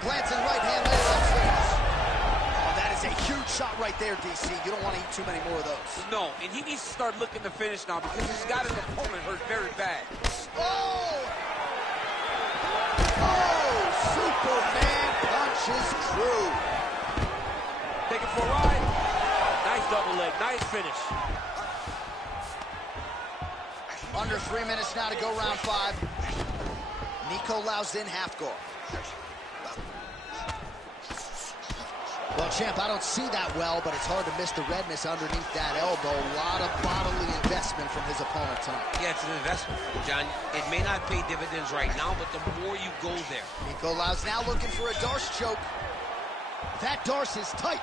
Glancing right hand lands upstairs. Oh, that is a huge shot right there, DC. You don't want to eat too many more of those. No, and he needs to start looking to finish now because he's got his opponent hurt very bad. Oh! Oh! Superman punches true. Take it for a ride. Nice double leg, nice finish. Under 3 minutes now to go round 5. Nicolau's in half guard. Well, champ, I don't see that well, but it's hard to miss the redness underneath that elbow. A lot of bodily investment from his opponent tonight. Yeah, it's an investment, John. It may not pay dividends right now, but the more you go there. Nicolau's now looking for a Darce choke. That Darce is tight.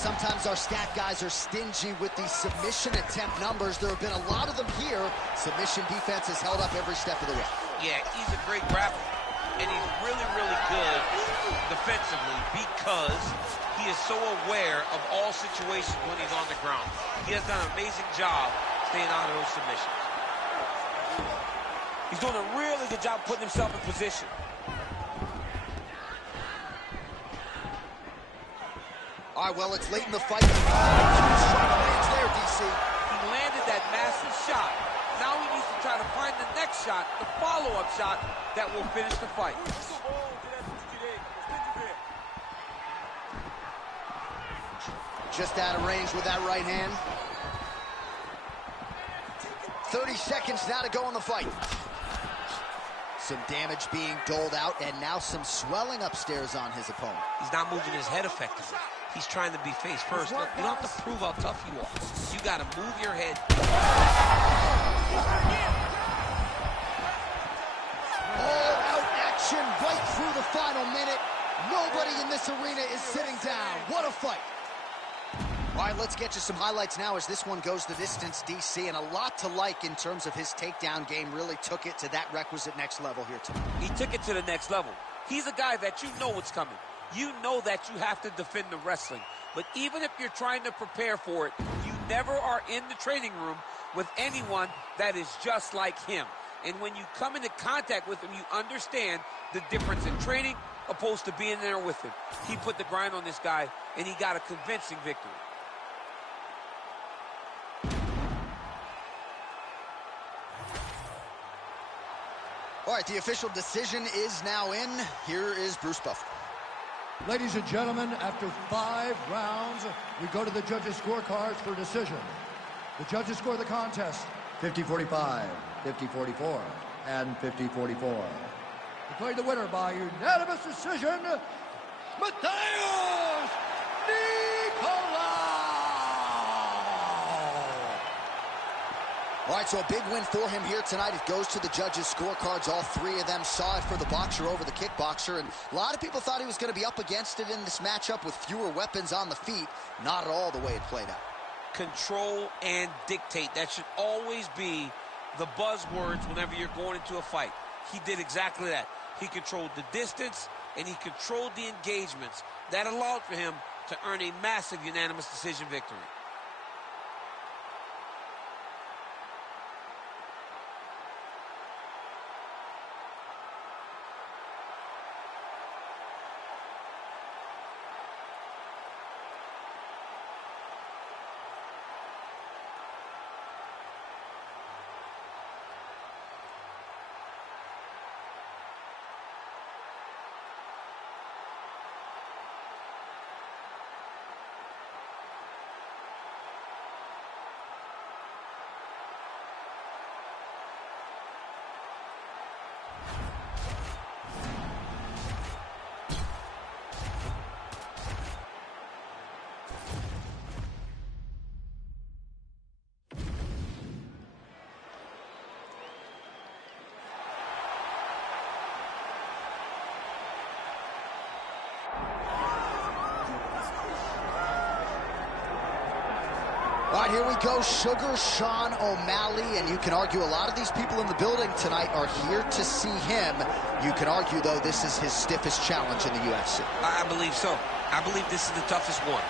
Sometimes our stat guys are stingy with these submission attempt numbers. There have been a lot of them here. Submission defense has held up every step of the way. Yeah, he's a great grappler. And he's really, really good defensively because he is so aware of all situations when he's on the ground. He has done an amazing job staying out of those submissions. He's doing a really good job putting himself in position. All right, well, it's late in the fight. Huge shot lands there, DC. He landed that massive shot. Now he needs to try to find the next shot, the follow-up shot that will finish the fight. Just out of range with that right hand. 30 seconds now to go in the fight. Some damage being doled out, and now some swelling upstairs on his opponent. He's not moving his head effectively. He's trying to be face first. Look, you don't have to prove how tough you are. You got to move your head. All-out action right through the final minute. Nobody in this arena is sitting down. What a fight. All right, let's get you some highlights now as this one goes the distance, DC, and a lot to like in terms of his takedown game. Really took it to that requisite next level here tonight. He took it to the next level. He's a guy that you know what's coming. You know that you have to defend the wrestling. But even if you're trying to prepare for it, you never are in the training room with anyone that is just like him. And when you come into contact with him, you understand the difference in training opposed to being there with him. He put the grind on this guy, and he got a convincing victory. All right, the official decision is now in. Here is Bruce Buffer. Ladies and gentlemen, after 5 rounds, we go to the judges' scorecards for decision. The judges score the contest 50-45, 50-44, and 50-44. Declared the winner by unanimous decision, Matheus Nicolau! All right, so a big win for him here tonight. It goes to the judges' scorecards. All 3 of them saw it for the boxer over the kickboxer, and a lot of people thought he was going to be up against it in this matchup with fewer weapons on the feet. Not at all the way it played out. Control and dictate. That should always be the buzzwords whenever you're going into a fight. he did exactly that. He controlled the distance, and he controlled the engagements. That allowed for him to earn a massive unanimous decision victory. All right, here we go. Sugar Sean O'Malley, and you can argue a lot of these people in the building tonight are here to see him. You can argue, though, this is his stiffest challenge in the UFC. I believe so. I believe this is the toughest one.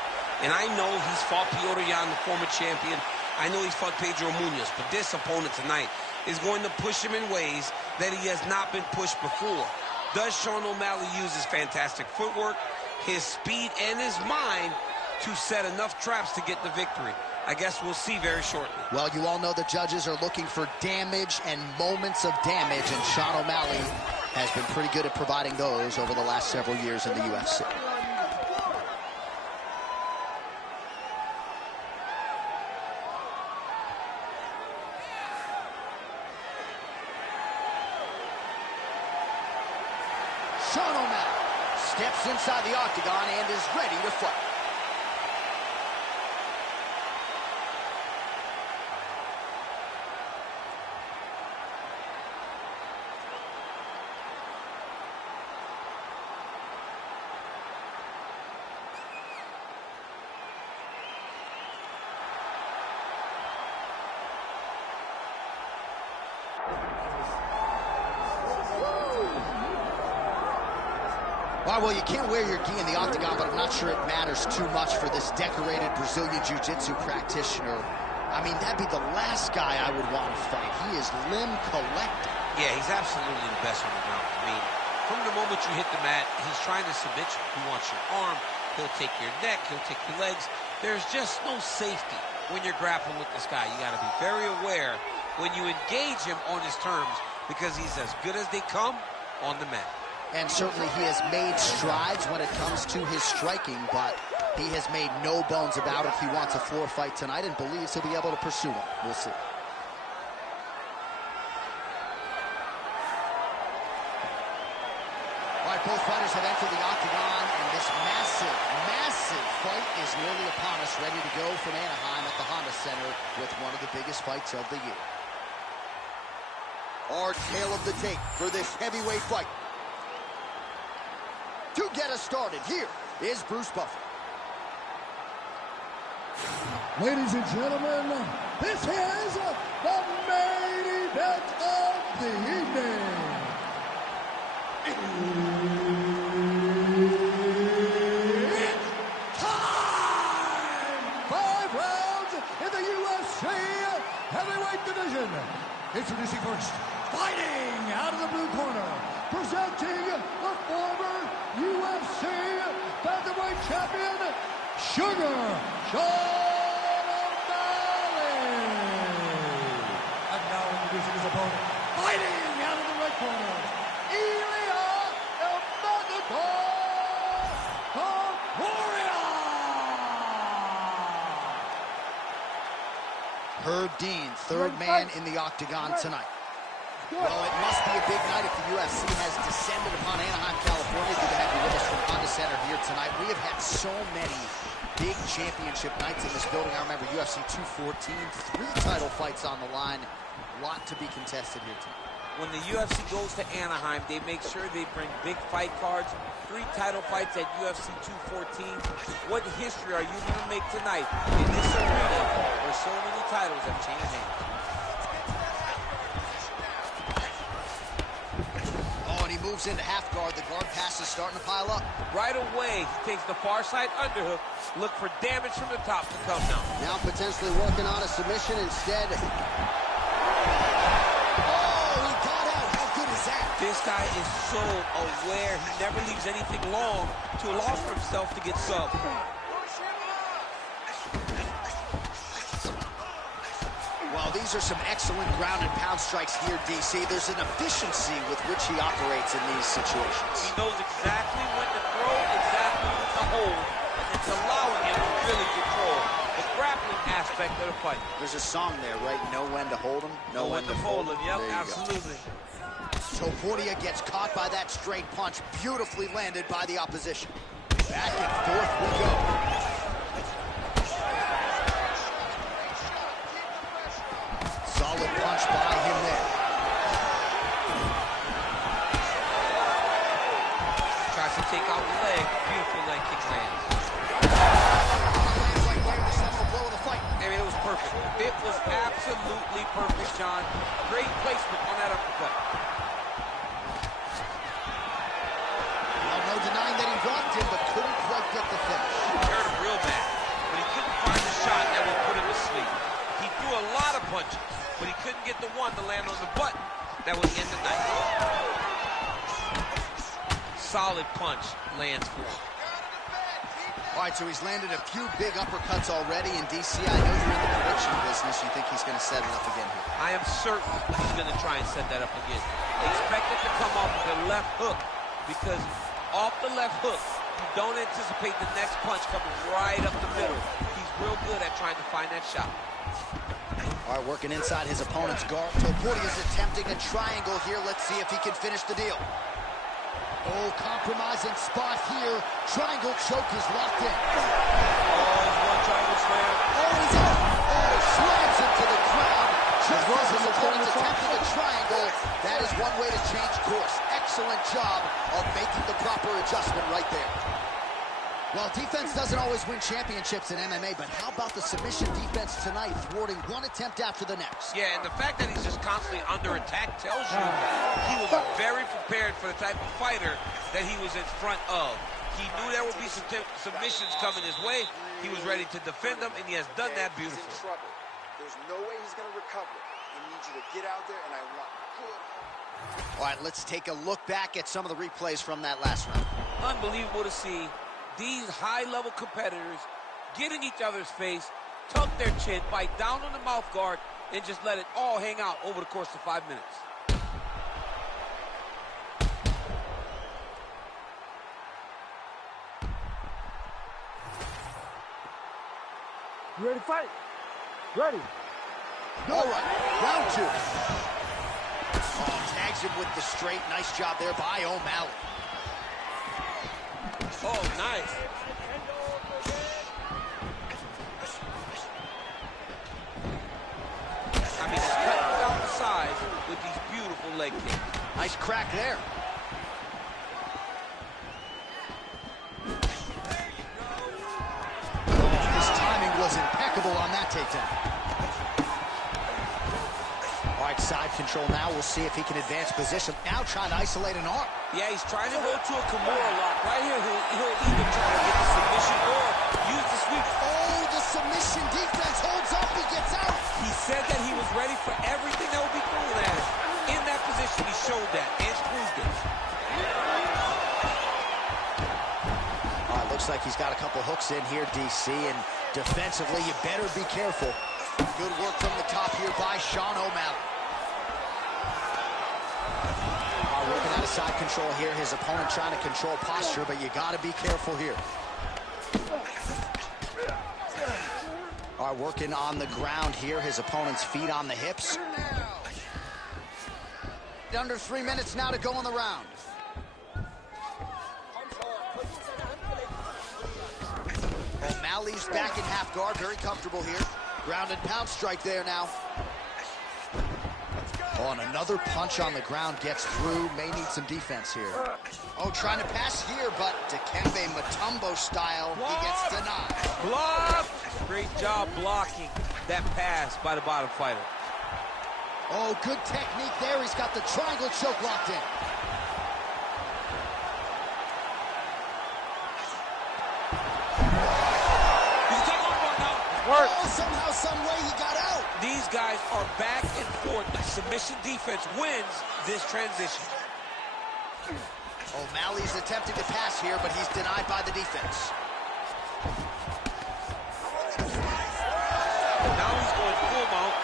And I know he's fought Piotr Jan, the former champion. I know he's fought Pedro Munoz, but this opponent tonight is going to push him in ways that he has not been pushed before. Does Sean O'Malley use his fantastic footwork, his speed, and his mind to set enough traps to get the victory? I guess we'll see very shortly. Well, you all know the judges are looking for damage and moments of damage, and Sean O'Malley has been pretty good at providing those over the last several years in the UFC. Sean O'Malley steps inside the octagon and is ready to fight. All right, well, you can't wear your gi in the octagon, but I'm not sure it matters too much for this decorated Brazilian Jiu-Jitsu practitioner. I mean, that'd be the last guy I would want to fight. He is limb collecting. Yeah, he's absolutely the best on the ground. I mean, from the moment you hit the mat, he's trying to submit you. He wants your arm. He'll take your neck. He'll take your legs. There's just no safety when you're grappling with this guy. You got to be very aware when you engage him on his terms, because he's as good as they come on the mat. And certainly he has made strides when it comes to his striking, but he has made no bones about it. He wants a floor fight tonight and believes he'll be able to pursue one. We'll see. All right, both fighters have entered the octagon, and this massive, massive fight is nearly upon us, ready to go from Anaheim at the Honda Center with one of the biggest fights of the year. Our tale of the tape for this heavyweight fight. To get us started, here is Bruce Buffer. Ladies and gentlemen, this is the main event of the evening. It's time! 5 rounds in the UFC heavyweight division. Introducing first, fighting out of the blue corner, presenting the former UFC featherweight champion, Sugar Sean O'Malley. And now introducing his opponent, fighting out of the red corner, Topuria. Herb Dean, third man in the octagon tonight. Well, it must be a big night if the UFC has descended upon Anaheim, California. Good to have you with us from Honda Center here tonight. We have had so many big championship nights in this building. I remember UFC 214, 3 title fights on the line. A lot to be contested here tonight. When the UFC goes to Anaheim, they make sure they bring big fight cards. 3 title fights at UFC 214. What history are you going to make tonight in this arena where so many titles have changed hands? moves into half guard, the guard pass is starting to pile up. Right away, he takes the far side underhook. Look for damage from the top to come now. Now potentially working on a submission instead. Oh, he got out. How good is that? This guy is so aware. He never leaves anything long to allow for himself to get subbed. Well, these are some excellent ground and pound strikes here, DC. There's an efficiency with which he operates in these situations. He knows exactly when to throw, exactly when to hold, and it's allowing him to really control the grappling aspect of the fight. There's a song there, right? Know when to hold him, know when to fold him. Yep, absolutely. Topuria gets caught by that straight punch, beautifully landed by the opposition. Back and forth we go. Solid punch by him there. Tries to take out the leg. Beautiful leg kick lands. Right there, the central blow of the fight. I mean, it was perfect. It was absolutely perfect, John. Great placement on that uppercut. Well, no denying that he rocked him, but couldn't quite get the finish. He hurt him real bad, but he couldn't find the shot that would put him to sleep. He threw a lot of punches, but he couldn't get the one to land on the button that would end the night. Solid punch lands for him. All right, so he's landed a few big uppercuts already in DC. I know you're in the prediction business. You think he's going to set it up again here? I am certain he's going to try and set that up again. Expect it to come off with a left hook, because off the left hook, you don't anticipate the next punch coming right up the middle. He's real good at trying to find that shot. All right, working inside his opponent's guard. Topuria is attempting a triangle here. Let's see if he can finish the deal. Oh, compromising spot here. Triangle choke is locked in. Oh, there's one triangle slam. Oh, he's out. Oh, slams him to the ground. Just as his opponent's attempting a triangle. That is one way to change course. Excellent job of making the proper adjustment right there. Well, defense doesn't always win championships in MMA, but how about the submission defense tonight, thwarting one attempt after the next? Yeah, and the fact that he's just constantly under attack tells you he was very prepared for the type of fighter that he was in front of. He knew there would be some submissions coming his way. He was ready to defend them, and he has done that beautifully. He's in trouble. There's no way he's going to recover. He needs you to get out there, and I want good. All right, let's take a look back at some of the replays from that last round. Unbelievable to see these high-level competitors get in each other's face, tuck their chin, bite down on the mouth guard, and just let it all hang out over the course of 5 minutes. You ready to fight? Ready. All right, round two. Oh, tags him with the straight. Nice job there by O'Malley. Oh, nice. I mean, he's cutting down the size with these beautiful leg kicks. Nice crack there. His timing was impeccable on that takedown. All right, side control now. We'll see if he can advance position. Now trying to isolate an arm. Yeah, he's trying to go to a Kimura lock. Right here, he'll either try to get the submission or use the sweep. Oh, the submission defense holds up. He gets out. He said that he was ready for everything that would be thrown at him. In that position, he showed that and proved it. All right, looks like he's got a couple hooks in here, DC, and defensively, you better be careful. Good work from the top here by Sean O'Malley. Working out of side control here. His opponent trying to control posture, but you got to be careful here. All right, working on the ground here. His opponent's feet on the hips. Under 3 minutes now to go in the round. O'Malley's back in half guard. Very comfortable here. Ground and pound strike there now. Oh, and another punch on the ground gets through. May need some defense here. Oh, trying to pass here, but Dikembe Mutombo style, he gets denied. Block! Great job blocking that pass by the bottom fighter. Oh, good technique there. He's got the triangle choke locked in. Oh, somehow, some way he got out. These guys are back and forth. The submission defense wins this transition. O'Malley's attempting to pass here, but he's denied by the defense. Now he's going full mount.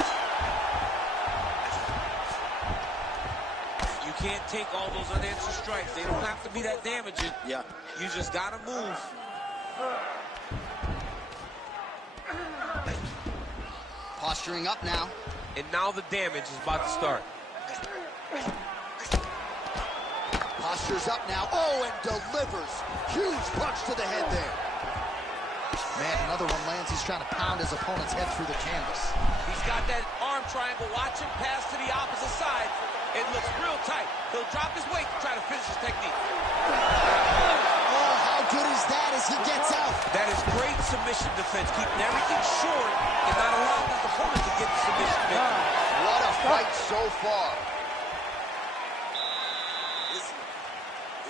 You can't take all those unanswered strikes. They don't have to be that damaging. Yeah. You just got to move. Posturing up now. And now the damage is about to start. Postures up now. Oh, and delivers. Huge punch to the head there. Man, another one lands. He's trying to pound his opponent's head through the canvas. He's got that arm triangle. Watch him pass to the opposite side. It looks real tight. He'll drop his weight to try to finish his technique. Oh, how good is that as he gets out? That is great submission defense, keeping everything short and not allowing his opponent to get the submission victory. What a fight so far. Listen,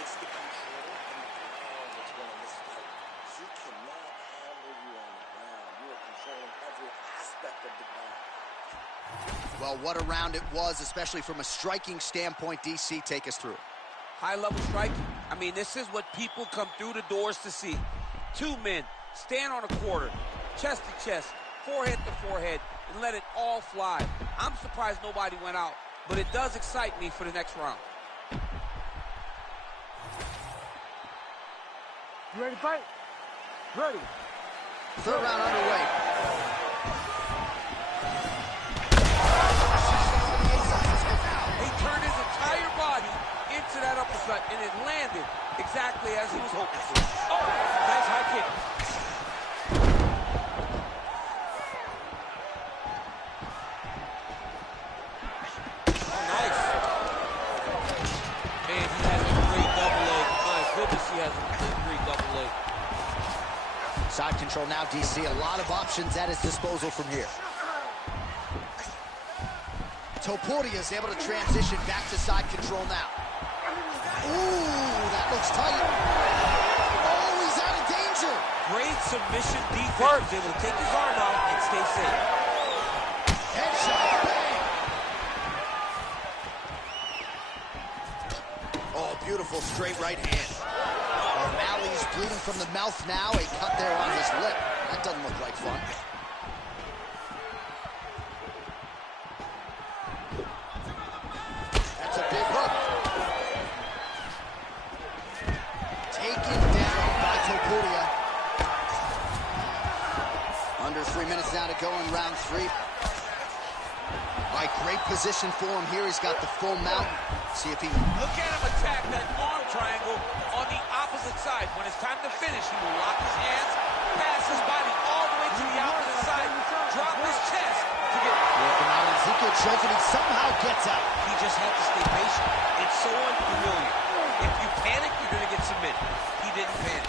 it's the control and the power that's winning this fight. He cannot handle you on the ground. You are controlling every aspect of the ground. Well, what a round it was, especially from a striking standpoint. DC, take us through it. High-level striking. I mean, this is what people come through the doors to see. Two men stand on a quarter, chest to chest, forehead to forehead, and let it all fly. I'm surprised nobody went out, but it does excite me for the next round. You ready to fight? Ready. Third round underway. He turned his entire body into that uppercut, and it landed exactly as he was hoping for. Oh, nice high kick. Oh, nice. Man, he has a great double leg. My goodness, he has a great double leg. Side control now, DC. A lot of options at his disposal from here. Topuria is able to transition back to side control now. Ooh, that looks tight. Oh, he's out of danger. Great submission defense. He's able to take his arm out and stay safe. Headshot, bang. Oh, beautiful straight right hand. O'Malley's bleeding from the mouth now. A cut there on his lip. That doesn't look like fun. That's a big hook. Taken down by Topuria. Under 3 minutes now to go in round 3. All right, great position for him here. He's got the full mount. See if he... Look at him attack that arm triangle on the opposite side. When it's time to finish, he will lock his hands, pass his body all the way to the opposite side, drop his chest to get... Working on Ezekiel choke, and he somehow gets out. He just had to stay patient. It's so unfamiliar. If you panic, you're going to get submitted. He didn't panic.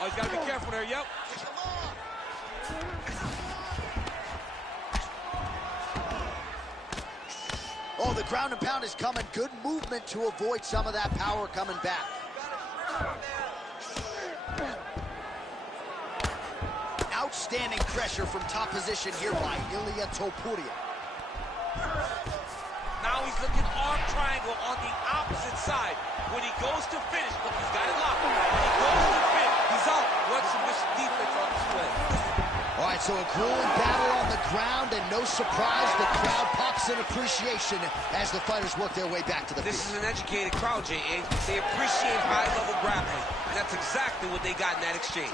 Oh, he's got to be careful there. Yep. Oh, the ground and pound is coming. Good movement to avoid some of that power coming back. Outstanding pressure from top position here by Ilia Topuria. Now he's looking arm triangle on the opposite side. When he goes to finish, look, he's got it locked. When he goes to finish, he's out. What submission defense on display. All right, so a grueling battle on the ground, and no surprise, the crowd pops in appreciation as the fighters work their way back to the This field. is an educated crowd, J.A. They appreciate high-level grappling, and that's exactly what they got in that exchange.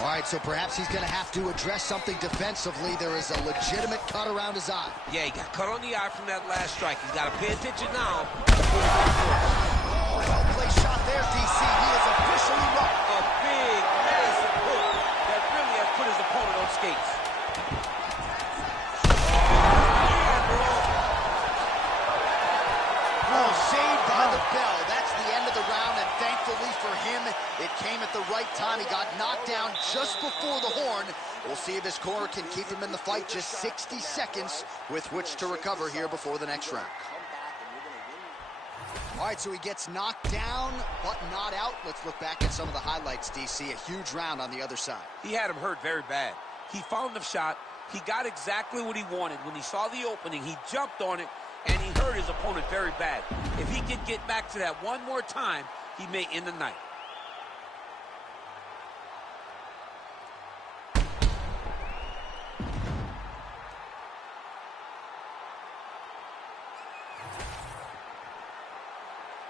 All right, so perhaps he's going to have to address something defensively. There is a legitimate cut around his eye. Yeah, he got cut on the eye from that last strike. He's got to pay attention now. Well-placed shot there, DC. He is officially rocked. A big, massive hook that really has put his opponent on skates. Oh, saved by the bell. That's the end of the round, and thankfully for him, it came at the right time. He got knocked down just before the horn. We'll see if his corner can keep him in the fight. Just 60 seconds with which to recover here before the next round. Come back and you're going to win. All right, so he gets knocked down, but not out. Let's look back at some of the highlights, DC. A huge round on the other side. He had him hurt very bad. He found the shot. He got exactly what he wanted. When he saw the opening, he jumped on it, and he hurt his opponent very bad. If he can get back to that one more time, he may end the night.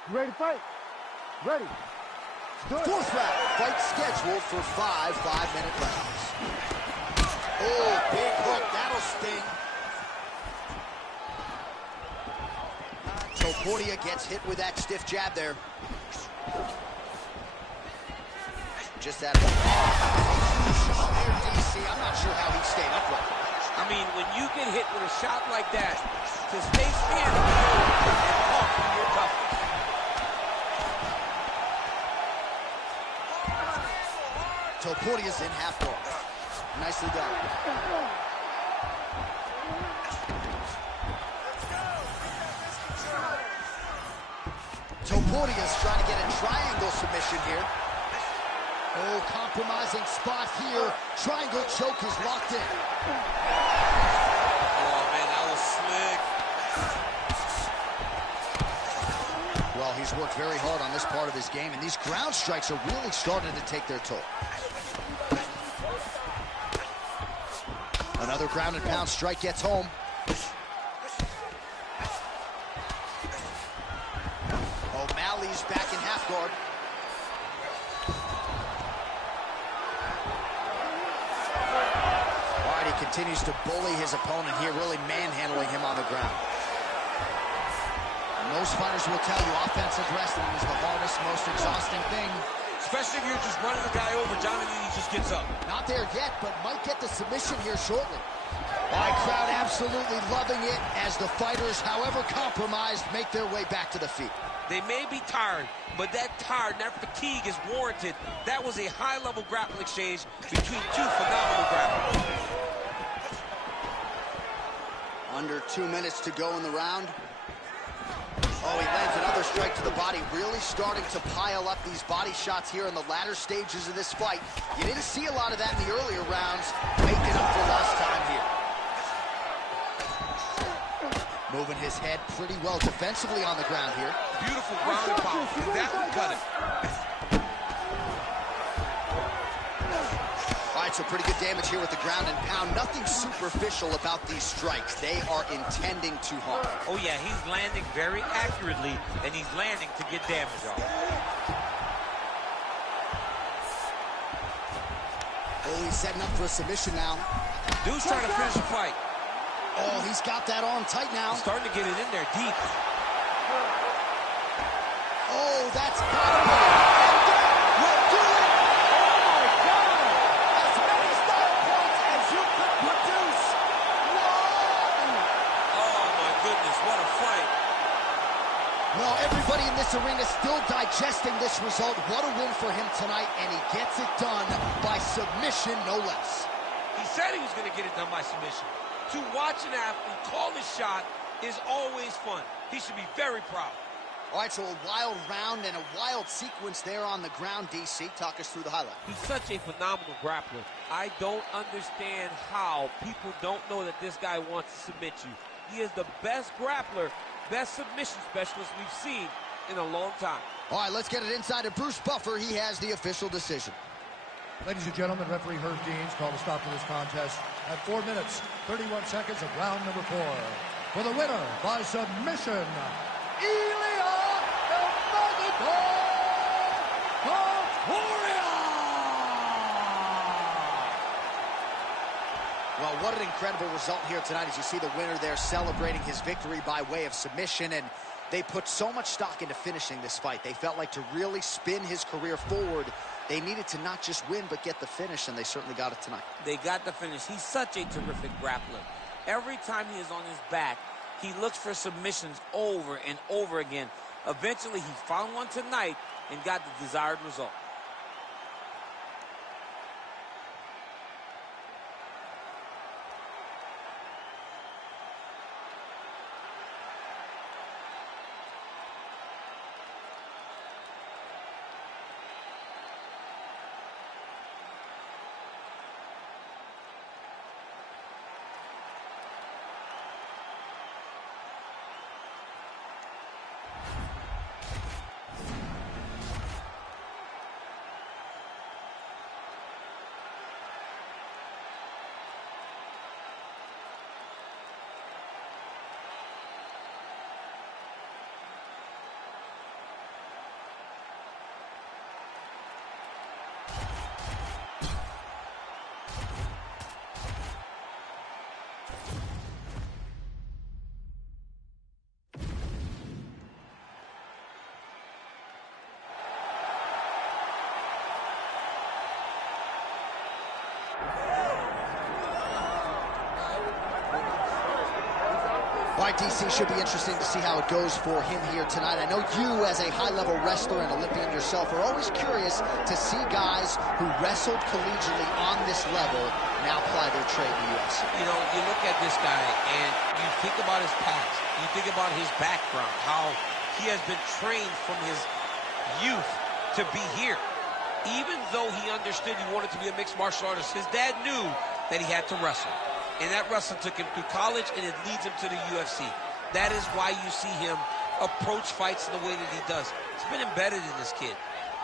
You ready to fight? Ready. Fourth round, fight scheduled for 5 5-minute rounds. Oh, big hook, that'll sting. Topuria gets hit with that stiff jab there. Just that. DC, I'm not sure how he stayed upright. I mean, when you get hit with a shot like that, to stay standing and talk to your toughness. Topuria's in half guard. Nicely done. Topuria's trying to get a triangle submission here. Oh, compromising spot here. Triangle choke is locked in. Oh, man, that was slick. Well, he's worked very hard on this part of his game, and these ground strikes are really starting to take their toll. Another ground and pound strike gets home. O'Malley's back in half guard. All right, he continues to bully his opponent here, really manhandling him on the ground. Most fighters will tell you offensive wrestling is the hardest, most exhausting thing. Especially if you're just running the guy over, Johnny, and he just gets up. Not there yet, but might get the submission here shortly. All right, crowd absolutely loving it as the fighters, however compromised, make their way back to the feet. They may be tired, but that fatigue is warranted. That was a high-level grappling exchange between two phenomenal grapplers. Under 2 minutes to go in the round. Oh, he lands another strike to the body, really starting to pile up these body shots here in the latter stages of this fight. You didn't see a lot of that in the earlier rounds, making up for lost time here. Moving his head pretty well defensively on the ground here. Beautiful ground and pound, and that would cut it. All right, so pretty good damage here with the ground and pound. Nothing superficial about these strikes. They are intending to harm. Oh, yeah, he's landing very accurately, and he's landing to get damage off. Oh, he's setting up for a submission now. Dude's trying to finish the fight. Oh, he's got that arm tight now. He's starting to get it in there deep. Oh, that's got to be it. And that will do it. Oh, my God. As many start points as you could produce. Whoa. Oh, my goodness, what a fight. Well, everybody in this arena still digesting this result. What a win for him tonight, and he gets it done by submission, no less. He said he was going to get it done by submission. To watch an athlete call his shot is always fun. He should be very proud. All right, so a wild round and a wild sequence there on the ground, DC. Talk us through the highlight. He's such a phenomenal grappler. I don't understand how people don't know that this guy wants to submit you. He is the best grappler, best submission specialist we've seen in a long time. All right, let's get it inside of Bruce Buffer. He has the official decision. Ladies and gentlemen, referee Herb Dean's called a stop to this contest at 4 minutes, 31 seconds of round number 4. For the winner by submission, Ilya Topuria! Well, what an incredible result here tonight as you see the winner there celebrating his victory by way of submission, and they put so much stock into finishing this fight. They felt like to really spin his career forward, they needed to not just win, but get the finish, and they certainly got it tonight. They got the finish. He's such a terrific grappler. Every time he is on his back, he looks for submissions over and over again. Eventually, he found one tonight and got the desired result. DC, should be interesting to see how it goes for him here tonight. I know you, as a high-level wrestler and Olympian yourself, are always curious to see guys who wrestled collegiately on this level now apply their trade in the UFC. You know, you look at this guy and you think about his past. You think about his background, how he has been trained from his youth to be here. Even though he understood he wanted to be a mixed martial artist, his dad knew that he had to wrestle. And that wrestling took him through college, and it leads him to the UFC. That is why you see him approach fights the way that he does. It's been embedded in this kid.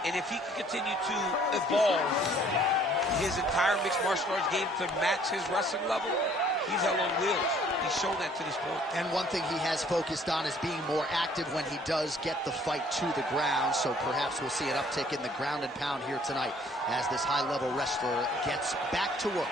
And if he can continue to evolve his entire mixed martial arts game to match his wrestling level, he's hell on wheels. He's shown that to this point. And one thing he has focused on is being more active when he does get the fight to the ground. So perhaps we'll see an uptick in the ground and pound here tonight as this high-level wrestler gets back to work.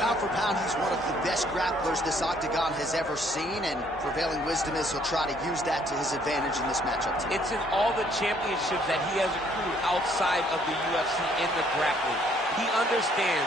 Pound for pound, he's one of the best grapplers this octagon has ever seen, and prevailing wisdom is he'll try to use that to his advantage in this matchup tonight. It's in all the championships that he has accrued outside of the UFC in the grappling. He understands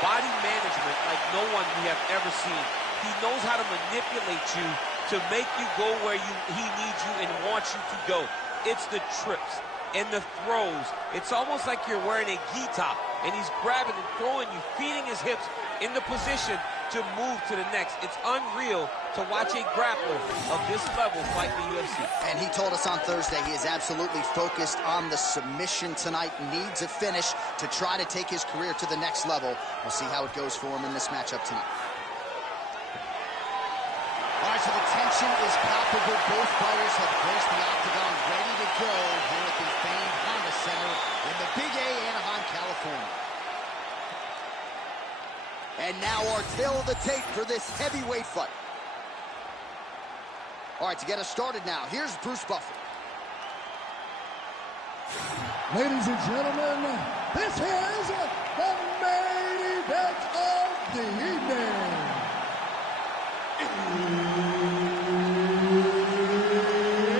body management like no one we have ever seen. He knows how to manipulate you to make you go where he needs you and wants you to go. It's the trips and the throws. It's almost like you're wearing a gi top, and he's grabbing and throwing you, feeding his hips in the position to move to the next. It's unreal to watch a grappler of this level fight in the UFC. And he told us on Thursday he is absolutely focused on the submission tonight, needs a finish to try to take his career to the next level. We'll see how it goes for him in this matchup tonight. All right, so the tension is palpable. Both fighters have graced the octagon, ready to go here at the famed Honda Center in the Big A, Anaheim, California. And now our tail of the tape for this heavyweight fight. All right, to get us started now, here's Bruce Buffer. Ladies and gentlemen, this is the main event of the evening.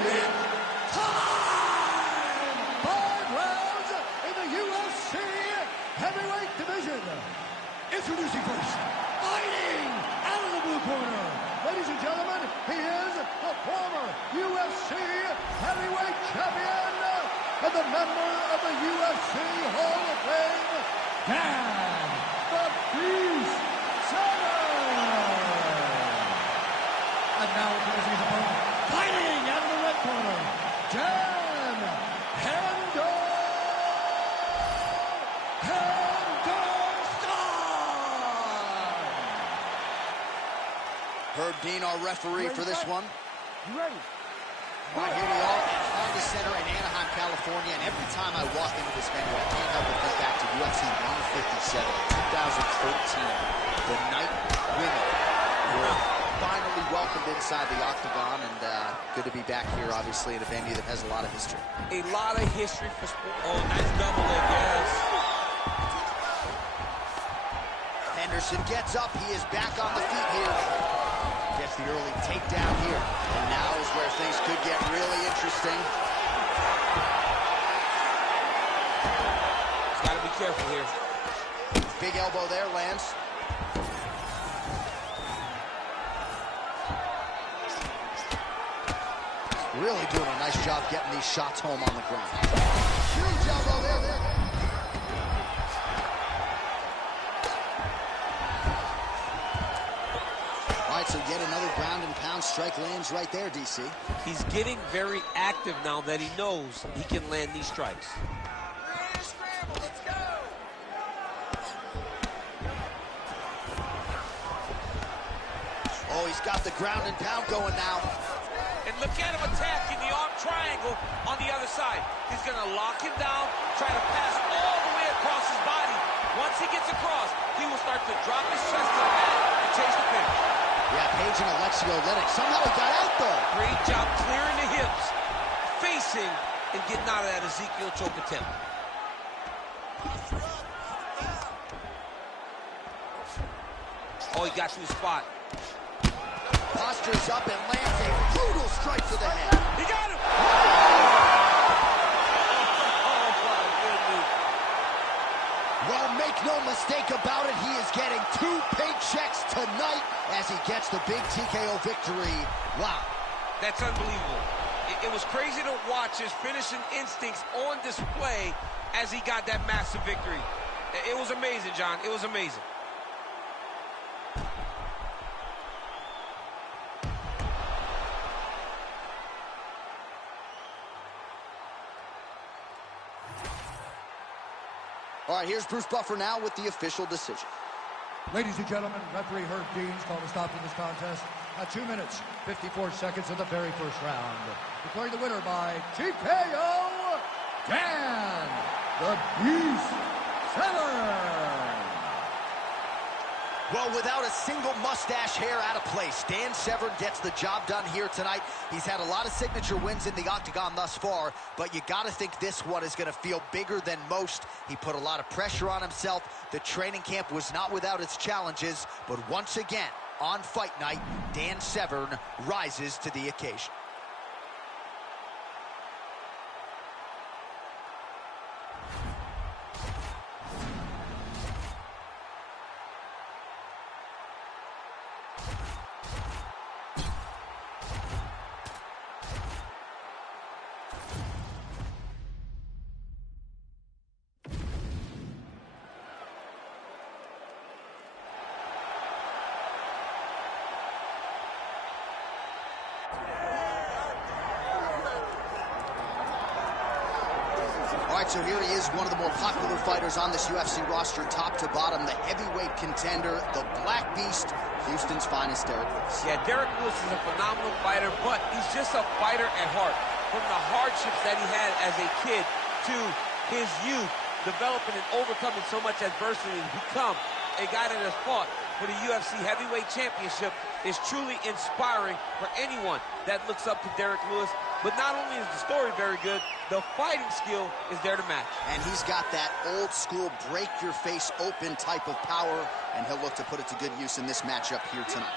It's time! 5 rounds in the UFC heavyweight division. Introducing first, fighting out of the blue corner. Ladies and gentlemen, he is the former UFC heavyweight champion and the member of the UFC Hall of Fame, Dan the Beast Severn. And now introducing his opponent, fighting out of the red corner, Dan Herb Dean, our referee for this one. You ready? All right, here we are at Honda Center in Anaheim, California, and every time I walk into this venue, I can't help but think back to UFC 157, 2013. The night women were finally welcomed inside the octagon, and good to be back here, obviously, in a venue that has a lot of history. A lot of history for sport. Oh, nice double leg, yes. Henderson gets up. He is back on the feet here. Gets the early takedown here. And now is where things could get really interesting. He's got to be careful here. Big elbow there, lands. Really doing a nice job getting these shots home on the ground. Huge elbow there. All right, so yet another ground and pound strike lands right there, DC. He's getting very active now that he knows he can land these strikes. Scramble, let's go! Oh, he's got the ground and pound going now. And look at him attacking the arm triangle on the other side. He's going to lock him down, try to pass all the way across his body. Once he gets across, he will start to drop his chest to the mat and chase the finish. Yeah, Page and Alexio Oleinik. Somehow he got out, though. Great job clearing the hips facing and getting out of that Ezekiel choke attempt. Oh, he got to his spot. Postures up and lands a brutal strike to the head. He got him! Oh, my goodness. Well, make no mistake about it, he is getting 2 paychecks tonight as he gets the big TKO victory. Wow. That's unbelievable. It was crazy to watch his finishing instincts on display as he got that massive victory. It was amazing, John. It was amazing. All right, here's Bruce Buffer now with the official decision. Ladies and gentlemen, referee Herb Dean's called a stop to this contest at 2 minutes, 54 seconds of the very first round. Declaring the winner by TKO, Dan the Beast Severn. Well, without a single mustache hair out of place, Dan Severn gets the job done here tonight. He's had a lot of signature wins in the octagon thus far, but you got to think this one is going to feel bigger than most. He put a lot of pressure on himself. The training camp was not without its challenges, but once again, on fight night, Dan Severn rises to the occasion. All right, so here he is, one of the more popular fighters on this UFC roster, top to bottom, the heavyweight contender, the Black Beast, Houston's finest, Derrick Lewis. Yeah, Derrick Lewis is a phenomenal fighter, but he's just a fighter at heart. From the hardships that he had as a kid to his youth, developing and overcoming so much adversity to become a guy that has fought for the UFC heavyweight championship is truly inspiring for anyone that looks up to Derrick Lewis. But not only is the story very good, the fighting skill is there to match. And he's got that old school break your face open type of power, and he'll look to put it to good use in this matchup here tonight.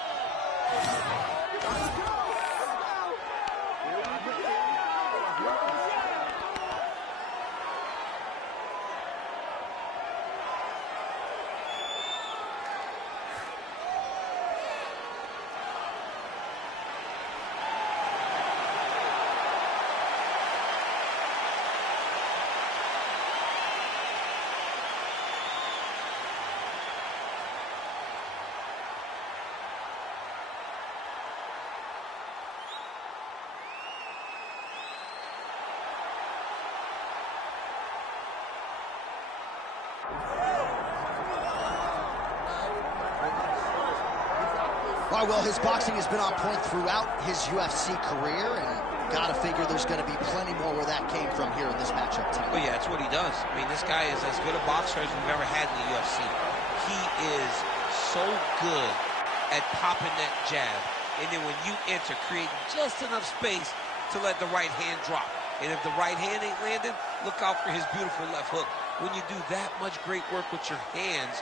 All right, well, his boxing has been on point throughout his UFC career, and got to figure there's going to be plenty more where that came from here in this matchup tonight. Well, yeah, that's what he does. I mean, this guy is as good a boxer as we've ever had in the UFC. He is so good at popping that jab, and then when you enter, creating just enough space to let the right hand drop. And if the right hand ain't landing, look out for his beautiful left hook. When you do that much great work with your hands,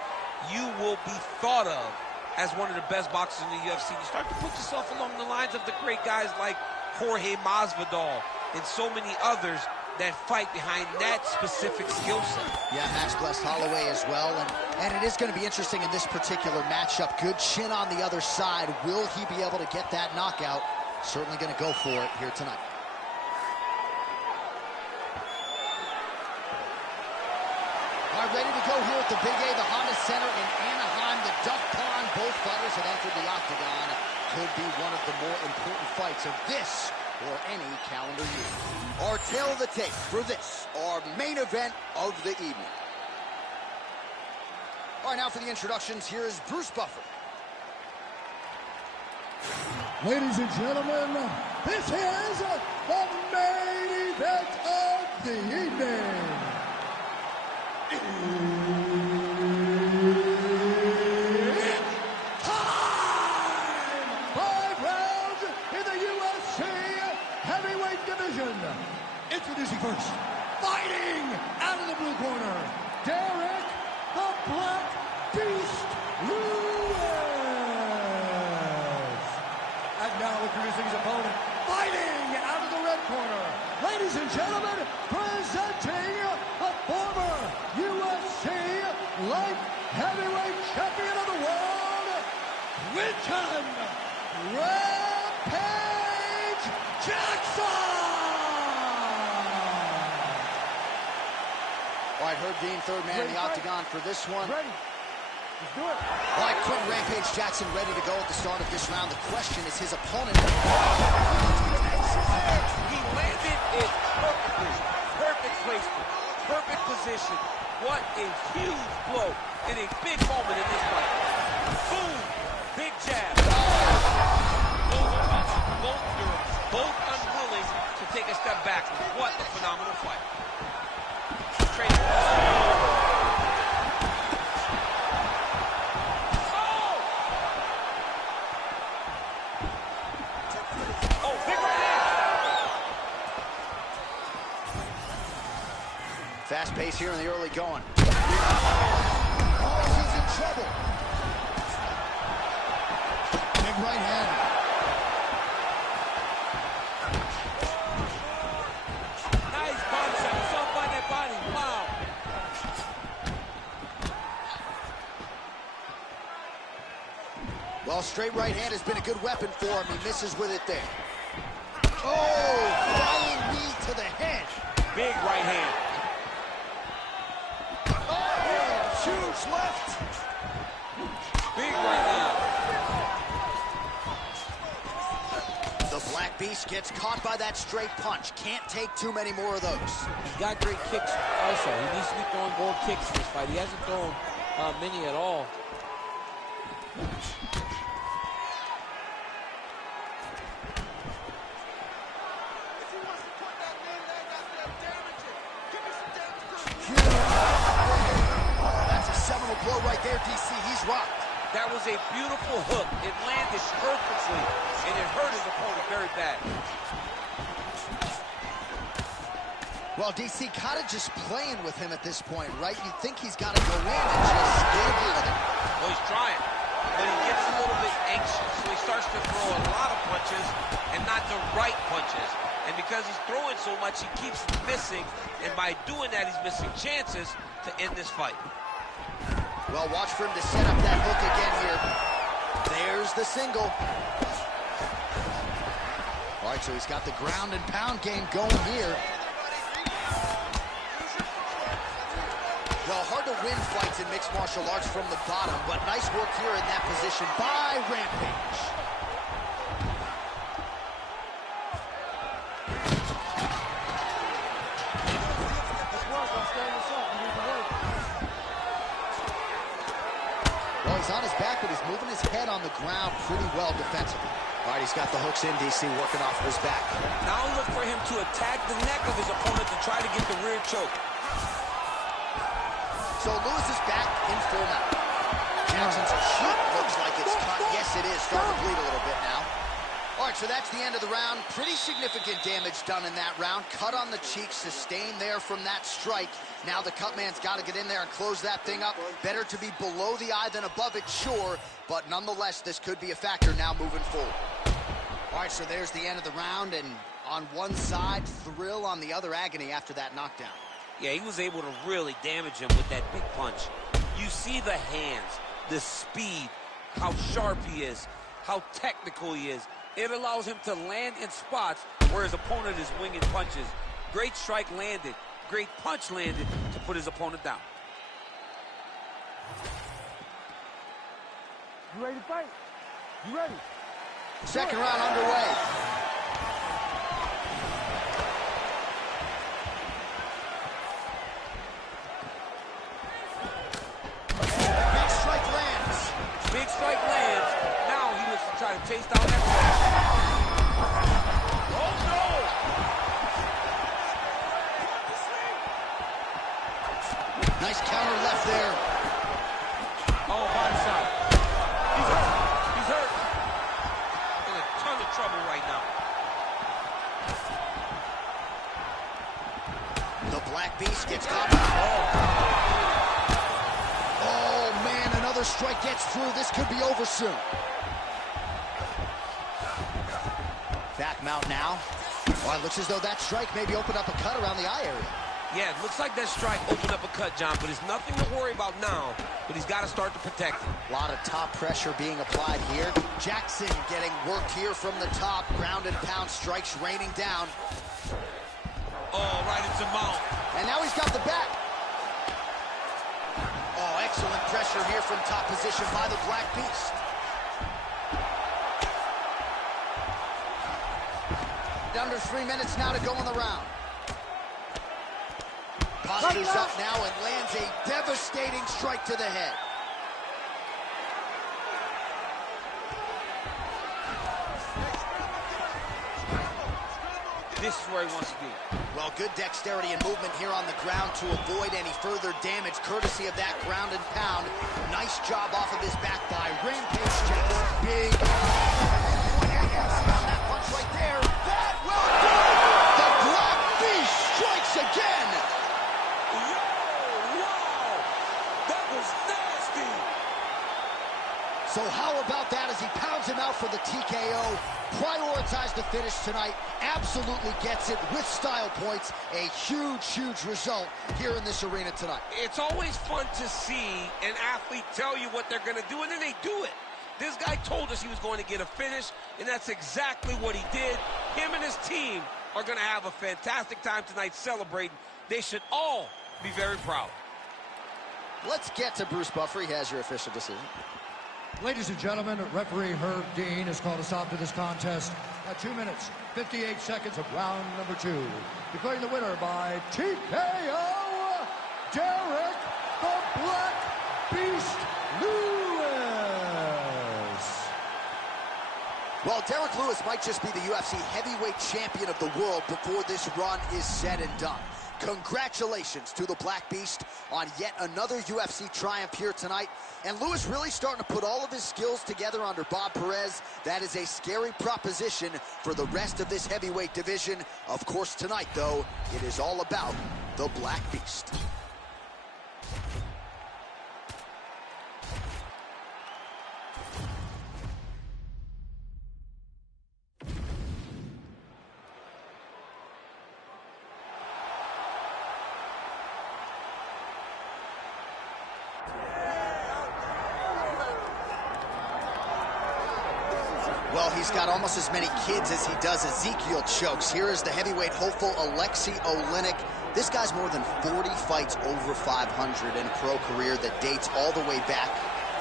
you will be thought of as one of the best boxers in the UFC. You start to put yourself along the lines of the great guys like Jorge Masvidal and so many others that fight behind that specific skill set. Yeah, Max blessed Holloway as well, and it is going to be interesting in this particular matchup. Good chin on the other side. Will he be able to get that knockout? Certainly going to go for it here tonight. All right, ready to go here at the Big A, the Honda Center in Anaheim, the Duck Pond. Both fighters have entered the octagon. Could be one of the more important fights of this or any calendar year. Our tail of the tape for this, our main event of the evening. All right, now for the introductions, here is Bruce Buffer. Ladies and gentlemen, this is the main event of the evening. Time! 5 rounds in the UFC heavyweight division. Ladies and gentlemen, presenting a former UFC light heavyweight champion of the world, Quinton Rampage Jackson! All right, Herb Dean, third man in the octagon for this one. Ready. Let's do it. All right, Quinton Rampage Jackson ready to go at the start of this round. The question is his opponent. He landed it perfectly. Perfect placement. Perfect position. What a huge blow in a big moment in this fight. Boom! Big jab. Both unwilling to take a step back. What a phenomenal fight. Fast pace here in the early going. Oh, he's in trouble. Big right hand. Nice body shot. So by that body. Wow. Well, straight right hand has been a good weapon for him. He misses with it there. Oh, flying knee to the head. Big right hand. Huge left. Big right hand. The Black Beast gets caught by that straight punch. Can't take too many more of those. He's got great kicks also. He needs to be throwing more kicks in this fight. He hasn't thrown many at all. Blow right there, DC. He's rocked. That was a beautiful hook. It landed perfectly, and it hurt his opponent very bad. Well, DC kind of just playing with him at this point, right? You think he's got to go in and just get him with it. Well, he's trying, but he gets a little bit anxious, so he starts to throw a lot of punches and not the right punches. And because he's throwing so much, he keeps missing, and by doing that, he's missing chances to end this fight. Well, watch for him to set up that hook again here. There's the single. All right, so he's got the ground and pound game going here. Well, hard to win fights in mixed martial arts from the bottom, but nice work here in that position by Rampage. Well, he's on his back, but he's moving his head on the ground pretty well defensively. All right, he's got the hooks in, DC, working off of his back. Now look for him to attack the neck of his opponent to try to get the rear choke. So Lewis is back in full mount. Jackson's cheek looks like it's cut. Yes, it is. Starting to bleed a little bit now. All right, so that's the end of the round. Pretty significant damage done in that round. Cut on the cheek, sustained there from that strike. Now the cut man's got to get in there and close that thing up. Better to be below the eye than above it, sure. But nonetheless, this could be a factor now moving forward. All right, so there's the end of the round. And on one side, thrill, on the other, agony after that knockdown. Yeah, he was able to really damage him with that big punch. You see the hands, the speed, how sharp he is, how technical he is. It allows him to land in spots where his opponent is winging punches. Great strike landed, great punch landed to put his opponent down. You ready to fight? You ready? Second round underway. Big strike lands. Big strike lands. Now he looks to try to chase down that punch. Oh no! Nice counter left there. Oh, body shot. He's hurt. He's hurt. In a ton of trouble right now. The Black Beast gets caught. Oh, man, another strike gets through. This could be over soon. Back mount now. Well, it looks as though that strike maybe opened up a cut around the eye area. Yeah, it looks like that strike opened up a cut, John, but it's nothing to worry about now, but he's got to start to protect it. A lot of top pressure being applied here. Jackson getting worked here from the top. Ground and pound strikes raining down. Oh, right into mount. And now he's got the back. Oh, excellent pressure here from top position by the Black Beast. Under 3 minutes now to go in the round. Postures up now and lands a devastating strike to the head. This is where he wants to be. Well, good dexterity and movement here on the ground to avoid any further damage, courtesy of that ground and pound. Nice job off of his back by Rampage Jackson. Big. Found that punch right there. That will do it. The Black Beast strikes again. Wow, that was nasty. So how about that as he pounds him out for the TKO? Prioritized the finish tonight. Absolutely gets it with style points. A huge, huge result here in this arena tonight. It's always fun to see an athlete tell you what they're going to do, and then they do it. This guy told us he was going to get a finish, and that's exactly what he did. Him and his team are going to have a fantastic time tonight celebrating. They should all be very proud. Let's get to Bruce Buffer. He has your official decision. Ladies and gentlemen, referee Herb Dean has called a stop to this contest at 2 minutes, 58 seconds of round number 2. Declaring the winner by TKO, Derrick the Black Beast Lewis. Well, Derrick Lewis might just be the UFC heavyweight champion of the world before this run is said and done. Congratulations to the Black Beast on yet another UFC triumph here tonight. And Lewis really starting to put all of his skills together under Bob Perez. That is a scary proposition for the rest of this heavyweight division. Of course, tonight, though, it is all about the Black Beast. Well, he's got almost as many kids as he does Ezekiel chokes. Here is the heavyweight hopeful, Alexei Oleinik. This guy's more than 40 fights over 500 in a pro career that dates all the way back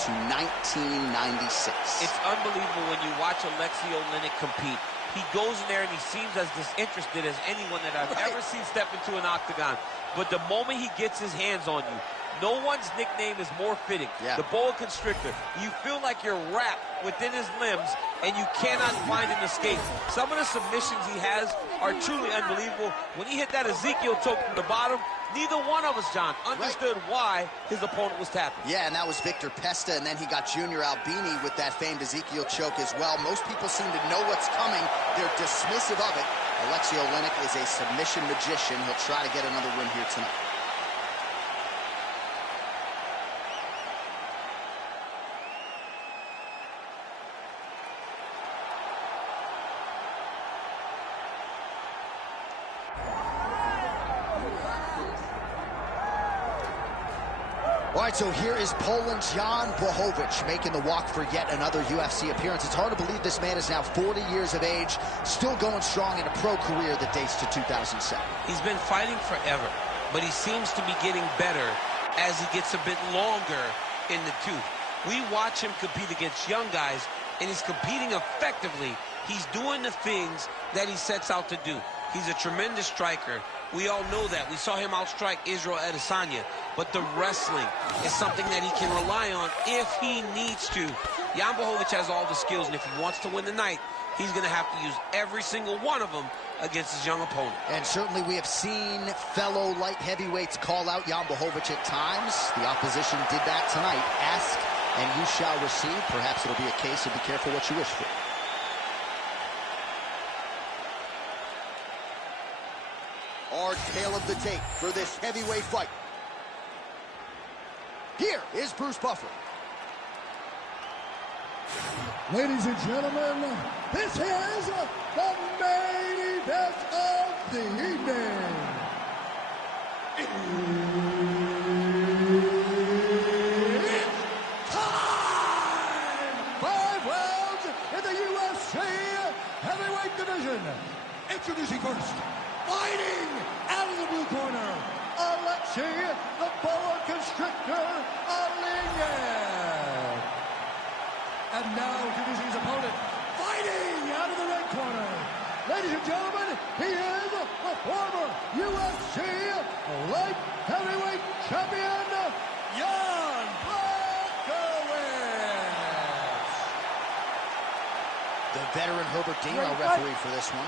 to 1996. It's unbelievable when you watch Alexei Oleinik compete. He goes in there and he seems as disinterested as anyone that I've ever seen step into an octagon. But the moment he gets his hands on you, no one's nickname is more fitting. The boa constrictor. You feel like you're wrapped within his limbs and you cannot find an escape. Some of the submissions he has are truly unbelievable. When he hit that Ezekiel choke from the bottom, neither one of us, John, understood why his opponent was tapping. Yeah, and that was Victor Pesta, and then he got Junior Albini with that famed Ezekiel choke as well. Most people seem to know what's coming. They're dismissive of it. Alexei Oleinik is a submission magician. He'll try to get another win here tonight. All right, so here is Poland's Jan Blachowicz making the walk for yet another UFC appearance. It's hard to believe this man is now 40 years of age, still going strong in a pro career that dates to 2007. He's been fighting forever, but he seems to be getting better as he gets a bit longer in the tooth. We watch him compete against young guys, and he's competing effectively. He's doing the things that he sets out to do. He's a tremendous striker. We all know that. We saw him outstrike Israel Adesanya. But the wrestling is something that he can rely on if he needs to. Jan Blachowicz has all the skills, and if he wants to win the night, he's going to have to use every single one of them against his young opponent. And certainly we have seen fellow light heavyweights call out Jan Blachowicz at times. The opposition did that tonight. Ask and you shall receive. Perhaps it'll be a case of be careful what you wish for. Our tale of the tape for this heavyweight fight. Here is Bruce Buffer. Ladies and gentlemen, this is the main event of the evening. It's time! 5 rounds in the UFC heavyweight division. Introducing first, fighting out of the blue corner, Alexei the Boa Constrictor Alinian. And now introducing his opponent, fighting out of the red corner. Ladies and gentlemen, he is the former UFC light heavyweight champion, Jan Blachowicz. The veteran Herbert Dean, our referee for this one.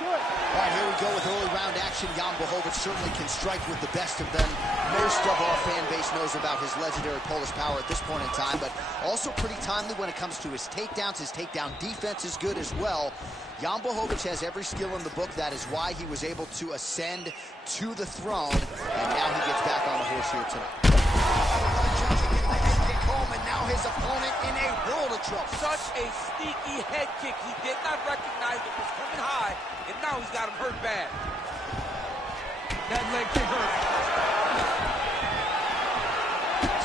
All right, here we go with early round action. Jan Blachowicz certainly can strike with the best of them. Most of our fan base knows about his legendary Polish power at this point in time, but also pretty timely when it comes to his takedowns. His takedown defense is good as well. Jan Blachowicz has every skill in the book. That is why he was able to ascend to the throne, and now he gets back on the horse here tonight. And now his opponent in a world of trouble. Such a sneaky head kick. He did not recognize it was coming high, and now he's got him hurt bad. That leg kick hurt.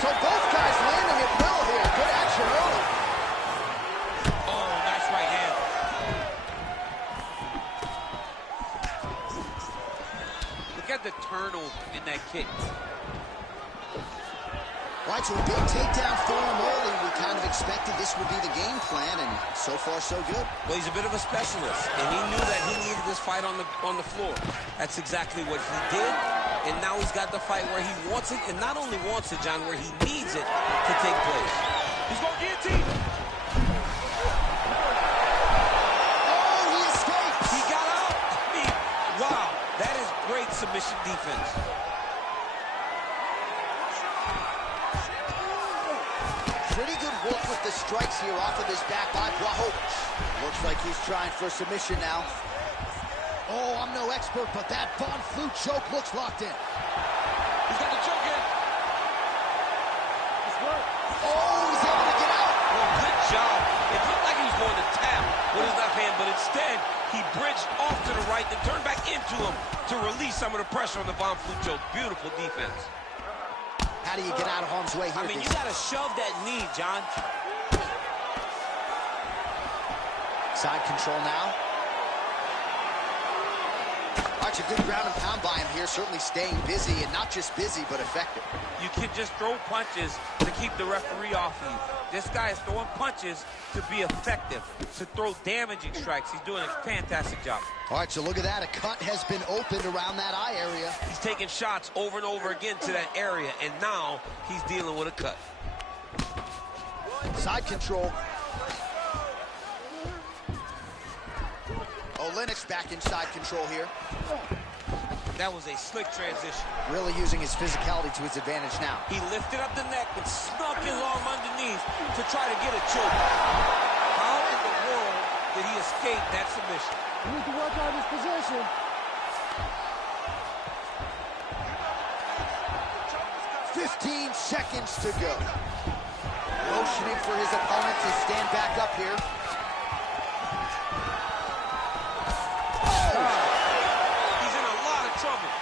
So both guys landing it well here. Good action early. Oh, nice right hand. Look at the turnover in that kick. All right, so a big takedown for him early. We kind of expected this would be the game plan, and so far so good. Well, he's a bit of a specialist, and he knew that he needed this fight on the floor. That's exactly what he did, and now he's got the fight where he wants it, and not only wants it, John, where he needs it to take place. He's going to guillotine. Oh, he escapes. He got out. I mean, wow, that is great submission defense. Pretty good work with the strikes here off of his back by Blachowicz. Looks like he's trying for submission now. Oh, I'm no expert, but that Von Flue choke looks locked in. He's got the choke in. Oh, he's able to get out. Oh, good job. It looked like he was going to tap with his left hand, but instead, he bridged off to the right and turned back into him to release some of the pressure on the Von Flue choke. Beautiful defense. How do you get out of harm's way here? I mean, you got to shove that knee, John. Side control now. All right, a good ground and pound by him here, certainly staying busy, and not just busy, but effective. You can just throw punches to keep the referee off you. This guy is throwing punches to be effective, to throw damaging strikes. He's doing a fantastic job. All right, so look at that. A cut has been opened around that eye area. He's taking shots over and over again to that area, and now he's dealing with a cut. Side control. Oleinik's back in side control here. That was a slick transition. Really using his physicality to his advantage now. He lifted up the neck and snuck his arm underneath to try to get a choke. How in the world did he escape that submission? You need to work on his position. 15 seconds to go. Motioning for his opponent to stand back up here.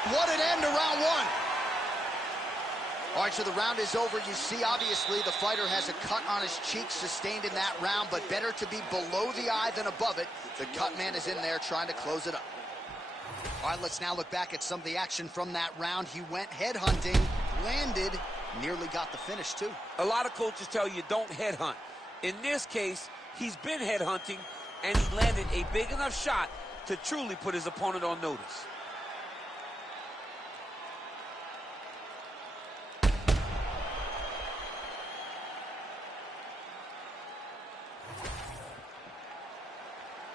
What an end to round one. All right, so the round is over. You see, obviously, the fighter has a cut on his cheek sustained in that round, but better to be below the eye than above it. The cut man is in there trying to close it up. All right, let's now look back at some of the action from that round. He went headhunting, landed, nearly got the finish, too. A lot of coaches tell you don't headhunt. In this case, he's been headhunting, and he landed a big enough shot to truly put his opponent on notice.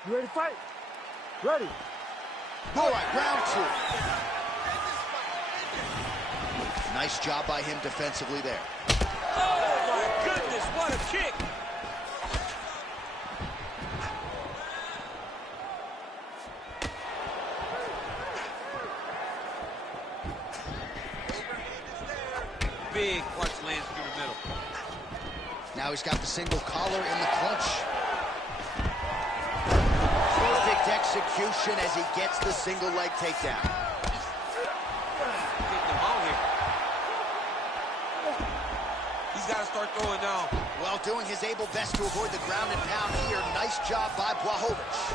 You ready to fight? Ready. All right, round two. Nice job by him defensively there. Oh, my goodness, what a kick. Big punch lands through the middle. Now he's got the single collar in the clinch. Perfect Perfect execution as he gets the single leg takedown. Getting him out here. He's got to start throwing now. Well, doing his able best to avoid the ground and pound here. Nice job by Blachowicz.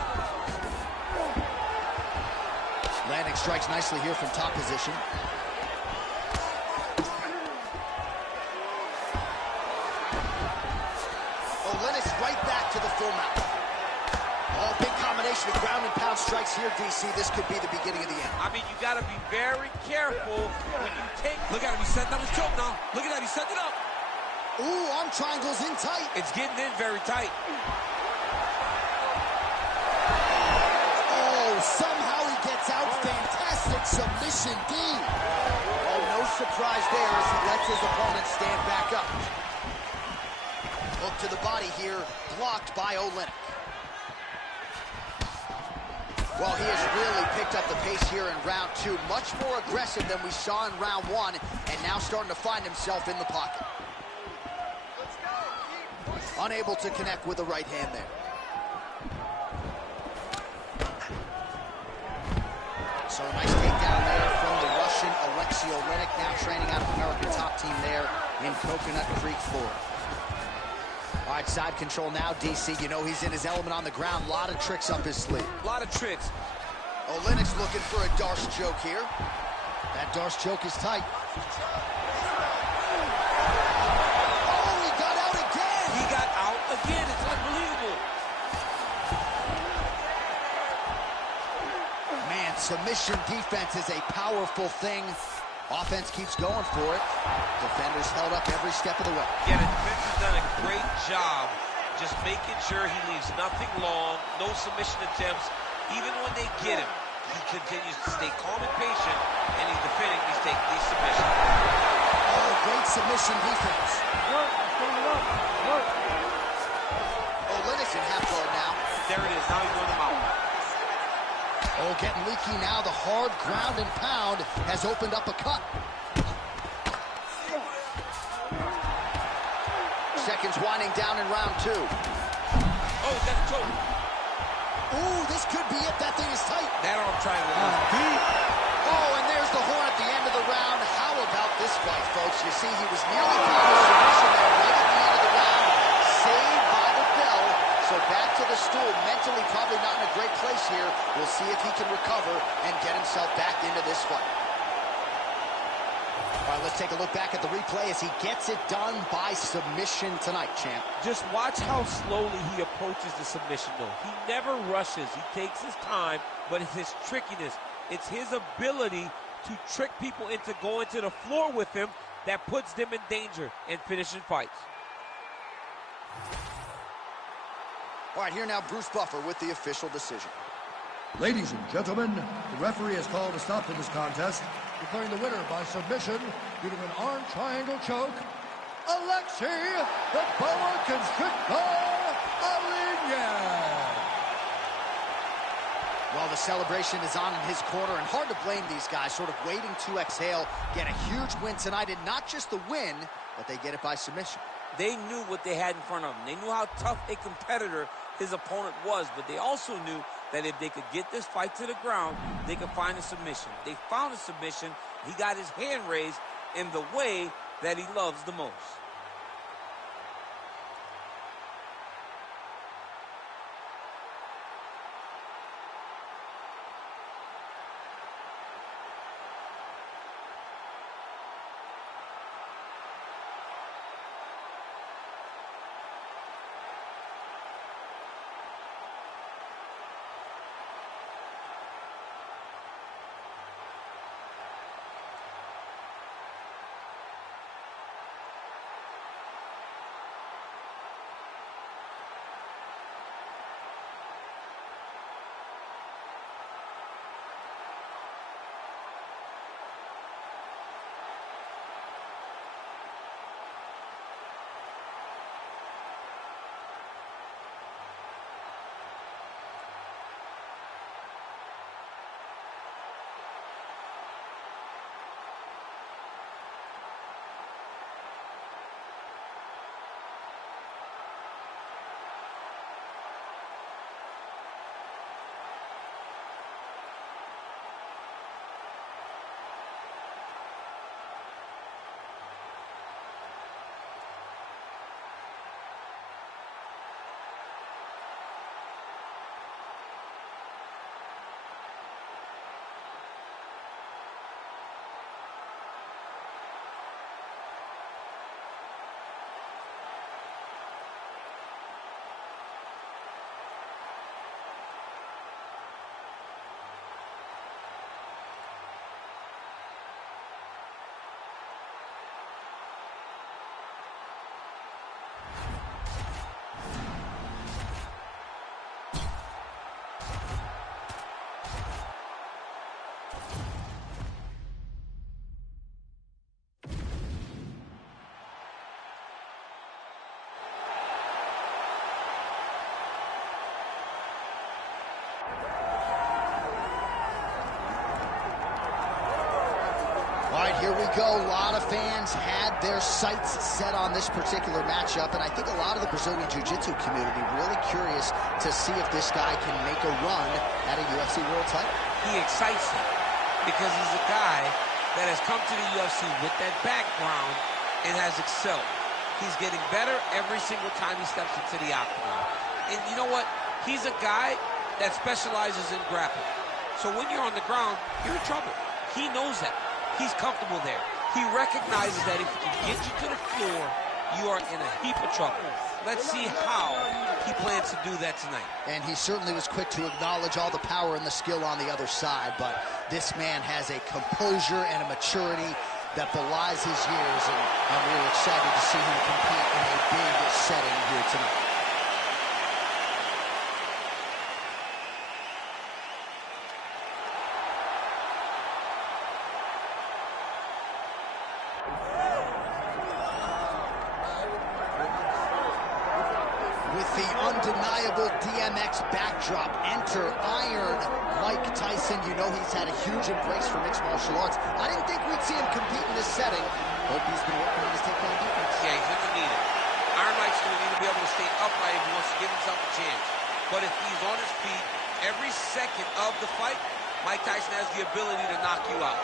Landing strikes nicely here from top position. Olenis right back to the full mount. Oh, big combination of ground and pound strikes here, DC. This could be the beginning of the end. I mean, you got to be very careful when you take... Look at him, he's setting up his choke now. Look at that, he's setting it up. Ooh, arm triangle's in tight. It's getting in very tight. Oh, somehow he gets out. Fantastic submission D. Oh, no surprise there as he lets his opponent stand back up. Hook to the body here, blocked by Olenek. Well, he has really picked up the pace here in round two. Much more aggressive than we saw in round one, and now starting to find himself in the pocket. Unable to connect with the right hand there. So a nice takedown there from the Russian Alexei Olenek, now training out of American top team there in Coconut Creek, Florida. All right, side control now, DC. You know he's in his element on the ground. A lot of tricks up his sleeve. A lot of tricks. Olenek's looking for a Darce choke here. That Darce choke is tight. Again, it's unbelievable. Man, submission defense is a powerful thing. Offense keeps going for it. Defenders held up every step of the way. Yeah, the defense has done a great job just making sure he leaves nothing long, no submission attempts. Even when they get him, he continues to stay calm and patient, and he's defending these submissions. Oh, great submission defense. Work, work. Olenek in half guard now. There it is, now he's throwing him out. Oh, getting leaky now. The hard ground and pound has opened up a cut. Seconds winding down in round two. Oh, that's a choke. Ooh, this could be it. That thing is tight. That arm triangle is deep. Oh, and there's the horn at the end of the round. How about this fight, folks? You see, he was nearly found a submission there right at the end of the round. Saved by the bell. So back to the stool. Mentally probably not in a great place here. We'll see if he can recover and get himself back into this fight. All right, let's take a look back at the replay as he gets it done by submission tonight, champ. Just watch how slowly he approaches the submission, though. He never rushes. He takes his time, but it's his trickiness. It's his ability to trick people into going to the floor with him that puts them in danger and finishing fights. All right, here now Bruce Buffer with the official decision. Ladies and gentlemen, the referee has called a stop to this contest, declaring the winner by submission due to an arm triangle choke, Alexei the Boa Constrictor Alinian. Well, the celebration is on in his corner, and hard to blame these guys, sort of waiting to exhale, get a huge win tonight, and not just the win, but they get it by submission. They knew what they had in front of them. They knew how tough a competitor his opponent was, but they also knew that if they could get this fight to the ground, they could find a submission. They found a submission. He got his hand raised in the way that he loves the most. here we go. A lot of fans had their sights set on this particular matchup, and I think a lot of the Brazilian Jiu-Jitsu community really curious to see if this guy can make a run at a UFC world title. He excites them because he's a guy that has come to the UFC with that background and has excelled. He's getting better every single time he steps into the octagon. And you know what? He's a guy that specializes in grappling. So when you're on the ground, you're in trouble. He knows that. He's comfortable there. He recognizes that if he can get you to the floor, you are in a heap of trouble. Let's see how he plans to do that tonight. And he certainly was quick to acknowledge all the power and the skill on the other side, but this man has a composure and a maturity that belies his years, and we're excited to see him compete in a big setting here tonight. With the undeniable DMX backdrop, enter Iron Mike Tyson. You know he's had a huge embrace for mixed martial arts. I didn't think we'd see him compete in this setting. Hope he's been working on his takedown defense. Yeah, he's going to need it. Iron Mike's going to need to be able to stay upright if he wants to give himself a chance. But if he's on his feet every second of the fight, Mike Tyson has the ability to knock you out.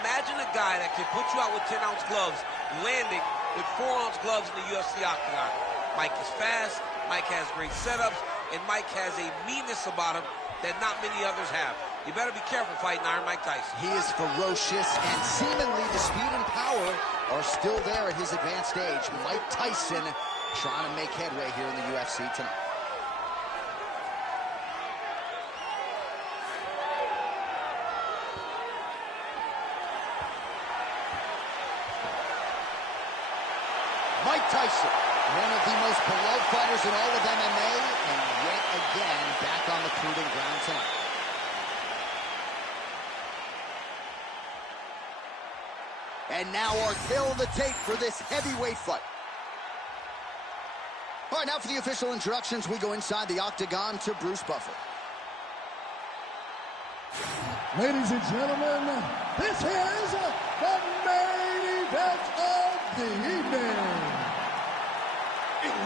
Imagine a guy that can put you out with 10-ounce gloves, landing with 4-ounce gloves in the UFC octagon. Mike is fast, Mike has great setups, and Mike has a meanness about him that not many others have. You better be careful fighting Iron Mike Tyson. He is ferocious, and seemingly the speed and power are still there at his advanced age. Mike Tyson trying to make headway here in the UFC tonight. Mike Tyson, one of the most beloved fighters in all of MMA, and yet again back on the proving ground tonight. And now our tail of the tape for this heavyweight fight. All right, now for the official introductions, we go inside the octagon to Bruce Buffer. Ladies and gentlemen, this is the main event of the evening. It's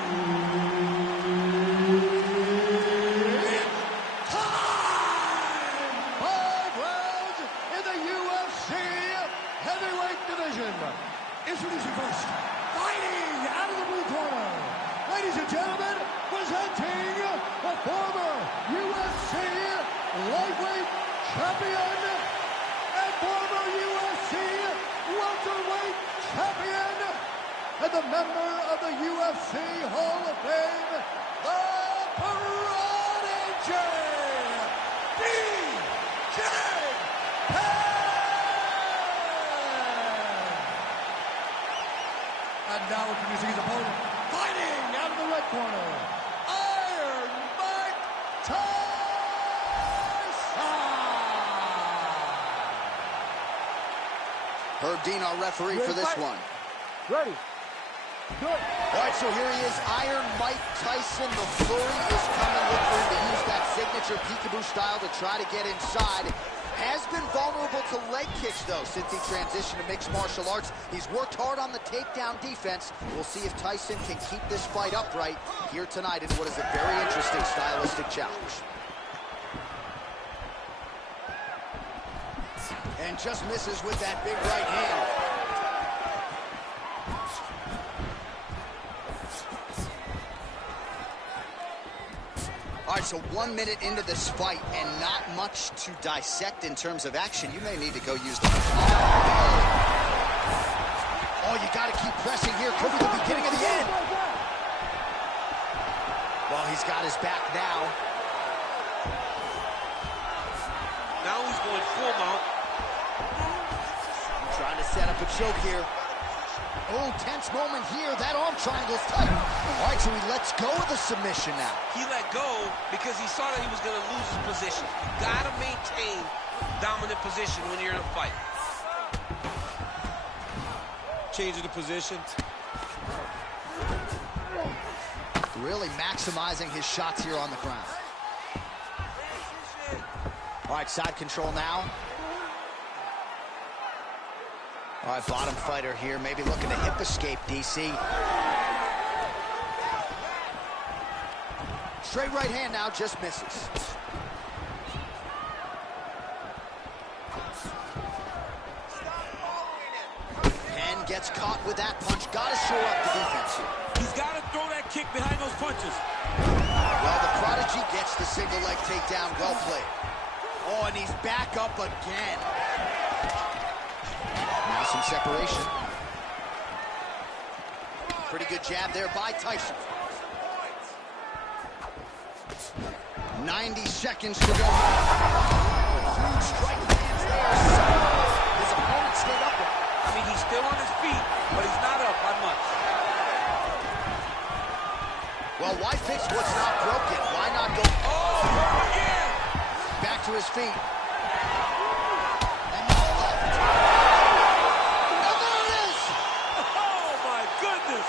time! 5 rounds in the UFC heavyweight division. Introducing first, fighting out of the blue corner. Ladies and gentlemen, presenting the former UFC lightweight champion and former UFC welterweight champion and the member of the UFC Hall of Fame, the Prodigy, Penn. And now introducing his opponent, fighting out of the red corner, Iron Mike Tyson. Herb Dean, our referee for this one. Ready. Good. All right, so here he is, Iron Mike Tyson. The flurry is coming. Look for him to use that signature peekaboo style to try to get inside. Has been vulnerable to leg kicks, though, since he transitioned to mixed martial arts. He's worked hard on the takedown defense. We'll see if Tyson can keep this fight upright here tonight in what is a very interesting stylistic challenge. And just misses with that big right hand. All right, so 1 minute into this fight and not much to dissect in terms of action. You may need to go use the... Oh, you got to keep pressing here. Could be the beginning of the end. Well, he's got his back now. Now he's going full mount. Trying to set up a choke here. Oh, tense moment here. That arm triangle's tight. All right, so he lets go of the submission now. He let go because he saw that he was going to lose his position. You got to maintain dominant position when you're in a fight. Changing the position. Really maximizing his shots here on the ground. All right, side control now. All right, bottom fighter here, maybe looking to hip escape, DC. Straight right hand now, just misses. Penn gets caught with that punch. Got to shore up the defense here. He's got to throw that kick behind those punches. Well, the Prodigy gets the single leg takedown. Well played. Oh, and he's back up again. Now some separation. Pretty good jab there by Tyson. 90 seconds to go. Huge strike lands there. His opponent stayed up with him. I mean, he's still on his feet, but he's not up by much. Well, why fix what's not broken? Why not go? Oh, again! Back to his feet. And now left. And there it is! Oh, my goodness!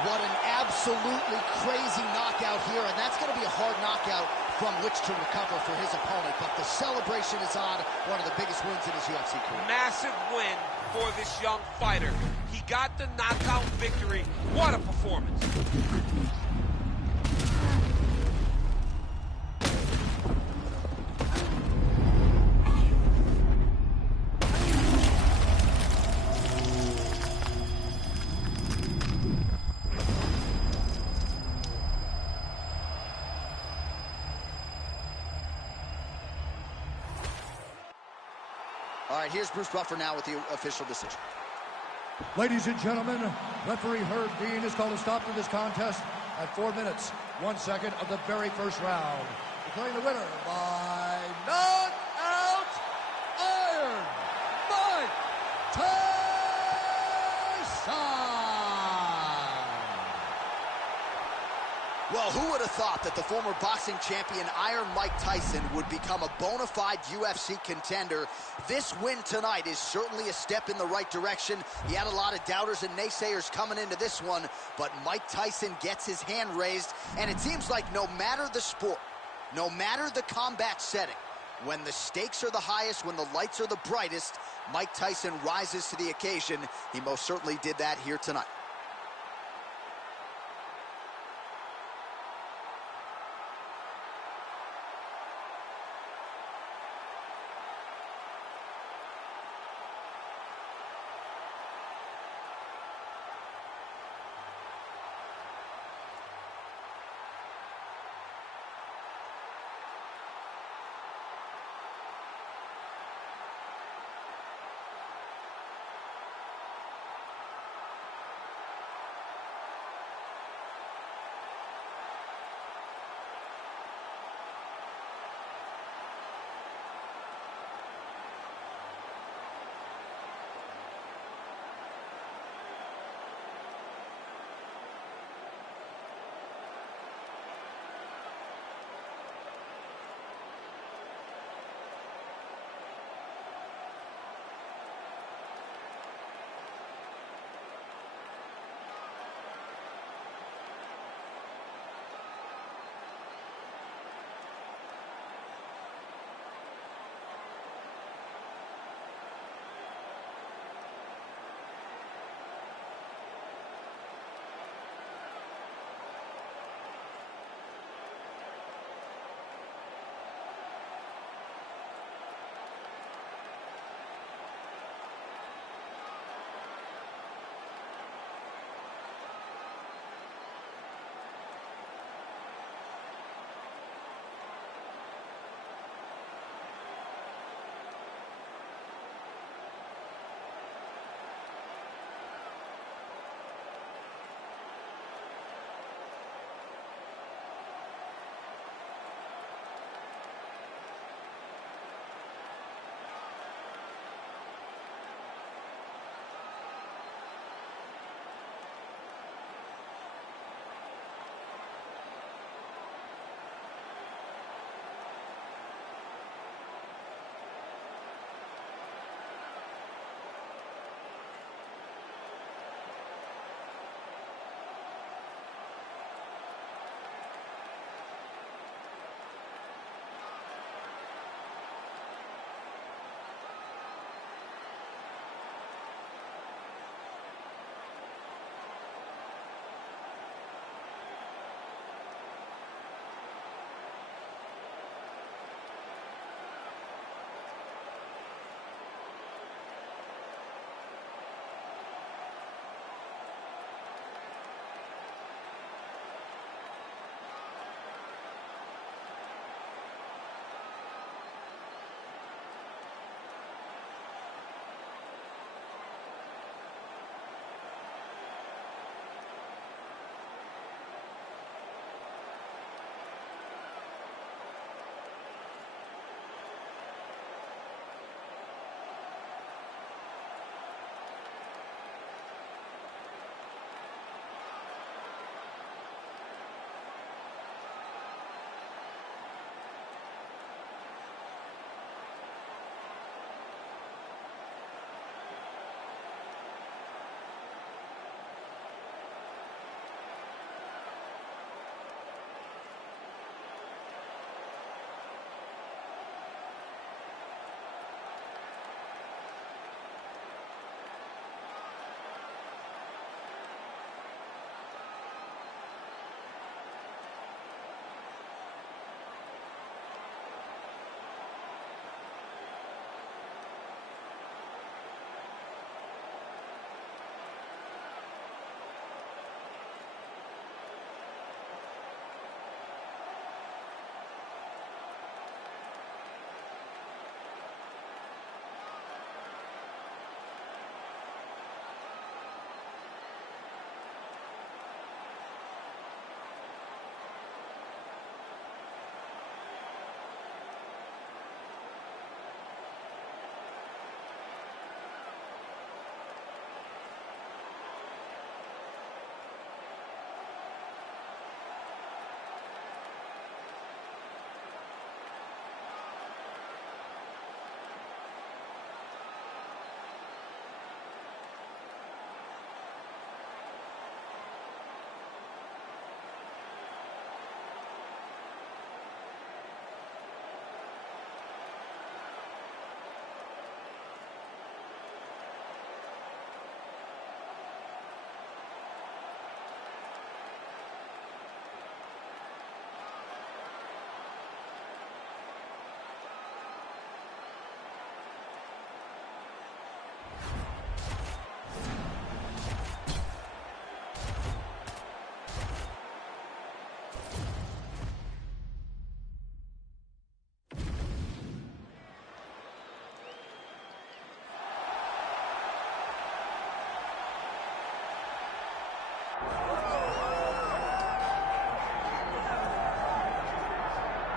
What an absolutely crazy knockout here, and that's going to be a hard knockout from which to recover for his opponent. But the celebration is on. One of the biggest wins in his UFC career. Massive win for this young fighter. He got the knockout victory. What a performance. All right, here's Bruce Buffer now with the official decision. Ladies and gentlemen, referee Herb Dean has called a stop to this contest at 4 minutes, 1 second of the very first round. Declaring the winner by knockout iron, Mike Tyson! Well, who would have thought that the former boxing champion Iron Mike Tyson would become a bona fide UFC contender? This win tonight is certainly a step in the right direction. He had a lot of doubters and naysayers coming into this one, but Mike Tyson gets his hand raised, and it seems like no matter the sport, no matter the combat setting, when the stakes are the highest, when the lights are the brightest, Mike Tyson rises to the occasion. He most certainly did that here tonight.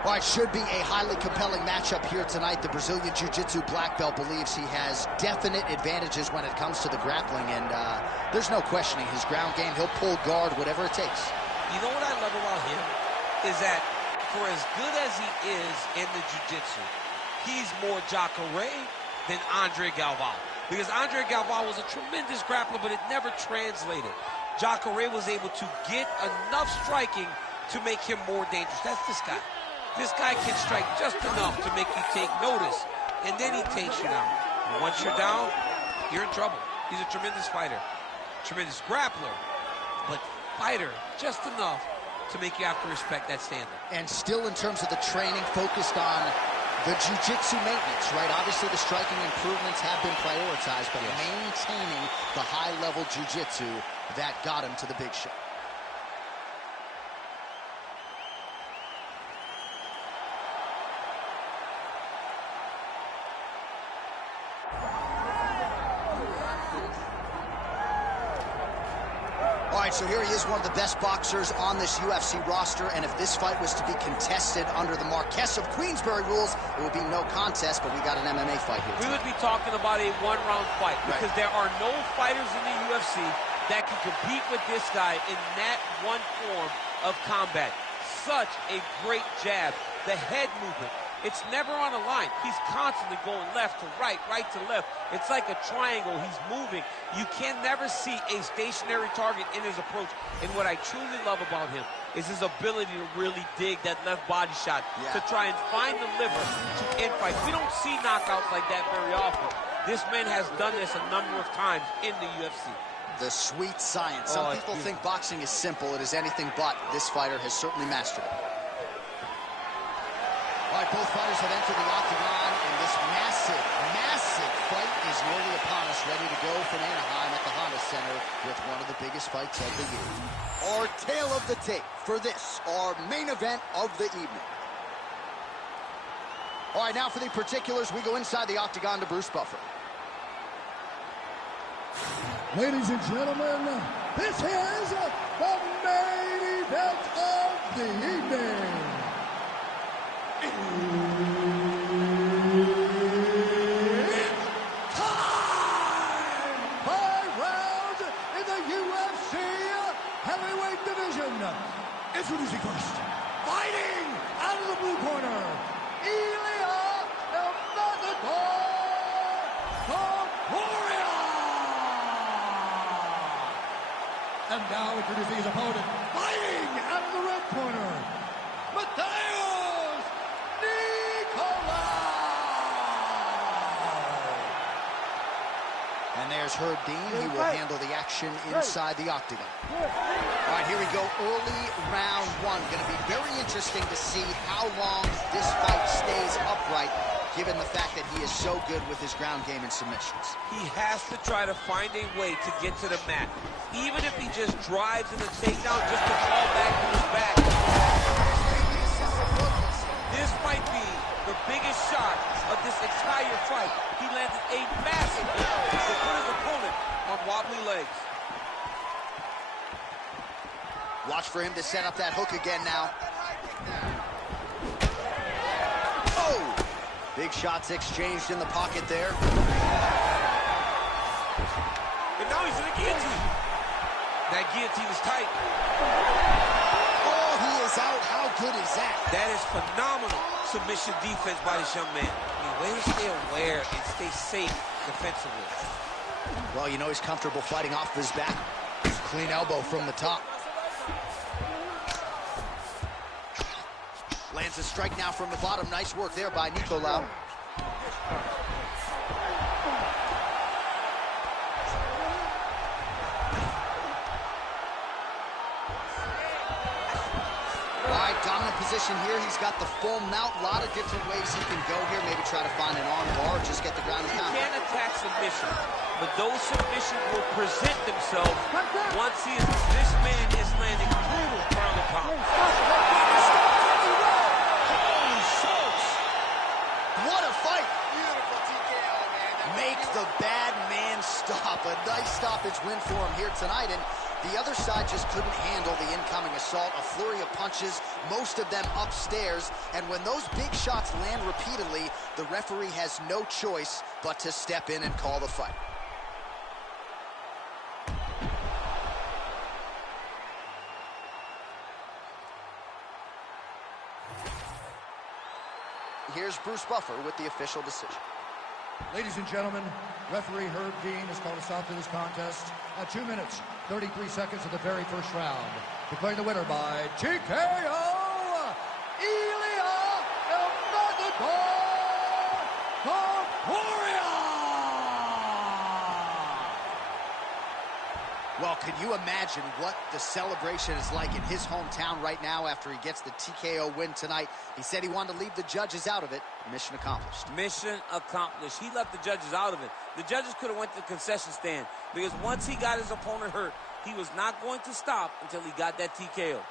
All right, should be a highly compelling matchup here tonight. The Brazilian Jiu-Jitsu black belt believes he has definite advantages when it comes to the grappling, and there's no questioning his ground game. He'll pull guard, whatever it takes. You know what I love about him is that for as good as he is in the Jiu-Jitsu, he's more Jacare than Andre Galvao. Because Andre Galvao was a tremendous grappler, but it never translated. Jacare was able to get enough striking to make him more dangerous. That's this guy. This guy can strike just enough to make you take notice, and then he takes you down. And once you're down, you're in trouble. He's a tremendous fighter, tremendous grappler, but fighter just enough to make you have to respect that standard. And still, in terms of the training, focused on the jiu-jitsu maintenance, right? Obviously, the striking improvements have been prioritized, but maintaining the high-level jiu-jitsu that got him to the big show. All right, so here he is, one of the best boxers on this UFC roster, and if this fight was to be contested under the Marquess of Queensberry rules, it would be no contest, but we got an MMA fight here tonight. We would be talking about a one-round fight, because there are no fighters in the UFC that can compete with this guy in that one form of combat. Such a great jab, the head movement. It's never on a line. He's constantly going left to right, right to left. It's like a triangle. He's moving. You can never see a stationary target in his approach. And what I truly love about him is his ability to really dig that left body shot to try and find the liver to end fights. We don't see knockouts like that very often. This man has done this a number of times in the UFC. The sweet science. Some people think boxing is simple. It is anything but. This fighter has certainly mastered it. All right, both fighters have entered the octagon, and this massive, massive fight is nearly upon us, ready to go from Anaheim at the Honda Center with one of the biggest fights of the year. Our tale of the tape for this, our main event of the evening. All right, now for the particulars, we go inside the octagon to Bruce Buffer. Ladies and gentlemen, this is the main event of the evening. It's time! 5 rounds in the UFC heavyweight division. Introducing first, fighting out of the blue corner, Ilya Topuria. And now introducing his opponent, fighting out of the red corner, Matheus Nicolau. And there's Herb Dean. He will handle the action inside the octagon. All right, here we go. Early round one. Going to be very interesting to see how long this fight stays upright, given the fact that he is so good with his ground game and submissions. He has to try to find a way to get to the mat. Even if he just drives in the takedown just to fall back to his back. This might be the biggest shot of this entire fight. He landed a massive hit to put his opponent on wobbly legs. Watch for him to set up that hook again now. Oh! Big shots exchanged in the pocket there. And now he's in the guillotine. That guillotine is tight. Oh, he is out. How good is that? That is phenomenal submission defense by this young man. I mean, way to stay aware and stay safe defensively. Well, you know he's comfortable fighting off his back. Clean elbow from the top. Lands a strike now from the bottom. Nice work there by Nicolau. Dominant position here. He's got the full mount. A lot of different ways he can go here. Maybe try to find an arm bar or just get the ground and pound. He can attack submission, but those submissions will present themselves once this man is landing brutal ground and pound. Holy smokes! What a fight! Beautiful TKO, man. Make the bad man stop. A nice stoppage win for him here tonight. And The other side just couldn't handle the incoming assault. A flurry of punches, most of them upstairs. And when those big shots land repeatedly, the referee has no choice but to step in and call the fight. Here's Bruce Buffer with the official decision. Ladies and gentlemen, referee Herb Dean has called a stop to this contest at 2 minutes, 33 seconds of the very first round. Declaring the winner by TKO, Ilya Topuria! Well, can you imagine what the celebration is like in his hometown right now after he gets the TKO win tonight? He said he wanted to leave the judges out of it. Mission accomplished. Mission accomplished. He left the judges out of it. The judges could have went to the concession stand because once he got his opponent hurt, he was not going to stop until he got that TKO.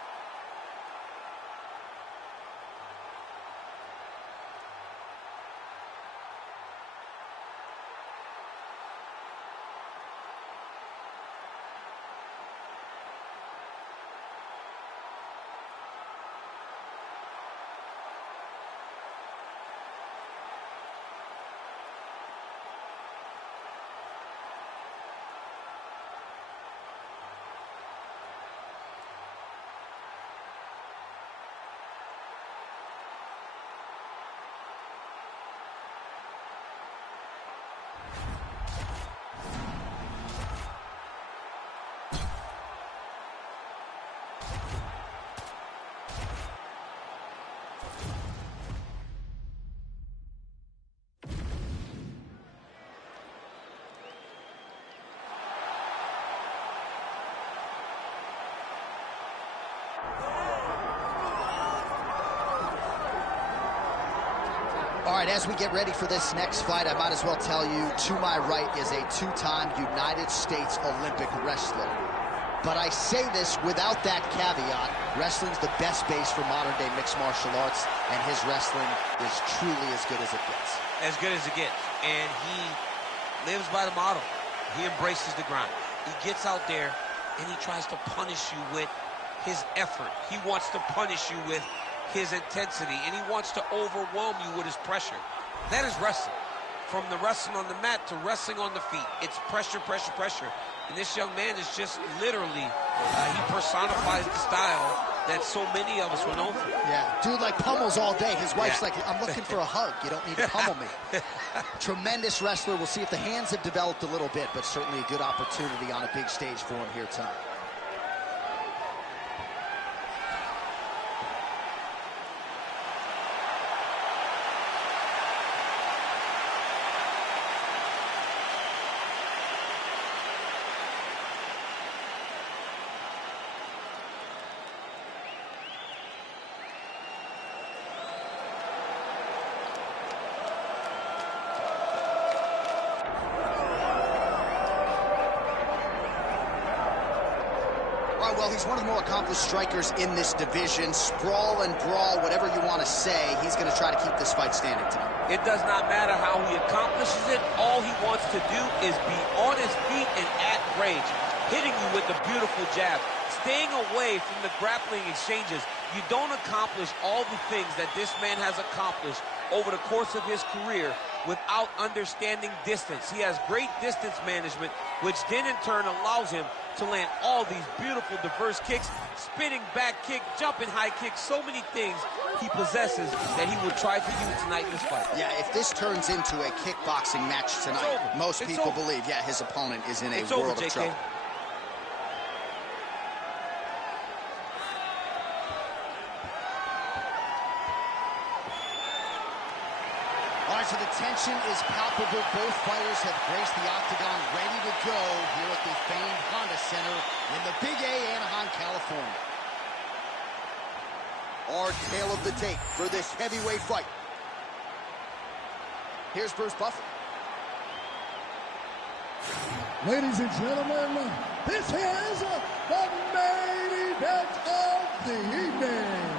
All right, as we get ready for this next fight, I might as well tell you, to my right is a two-time United States Olympic wrestler. But I say this without that caveat. Wrestling's the best base for modern-day mixed martial arts, and his wrestling is truly as good as it gets. As good as it gets. And he lives by the motto. He embraces the grind. He gets out there, and he tries to punish you with his effort. He wants to punish you with his intensity, and he wants to overwhelm you with his pressure. That is wrestling. From the wrestling on the mat to wrestling on the feet, it's pressure, pressure, pressure. And this young man is just literally, he personifies the style that so many of us were known for. Yeah, dude like pummels all day. His wife's like, I'm looking for a hug. You don't need to pummel me. Tremendous wrestler. We'll see if the hands have developed a little bit, but certainly a good opportunity on a big stage for him here tonight. Well, he's one of the more accomplished strikers in this division. Sprawl and brawl, whatever you want to say, he's going to try to keep this fight standing tonight. It does not matter how he accomplishes it. All he wants to do is be on his feet and at range, hitting you with a beautiful jab, staying away from the grappling exchanges. You don't accomplish all the things that this man has accomplished over the course of his career without understanding distance. He has great distance management, which then in turn allows him to land all these beautiful, diverse kicks, spinning back kick, jumping high kick, so many things he possesses that he will try to use tonight in this fight. Yeah, if this turns into a kickboxing match tonight, most people believe, yeah, his opponent is in a world of trouble. All right, so the tension is palpable. Both fighters have graced the octagon, ready to go here at the famed Honda Center in the Big A, Anaheim, California. Our tale of the tape for this heavyweight fight. Here's Bruce Buffer. Ladies and gentlemen, this is the main event of the evening.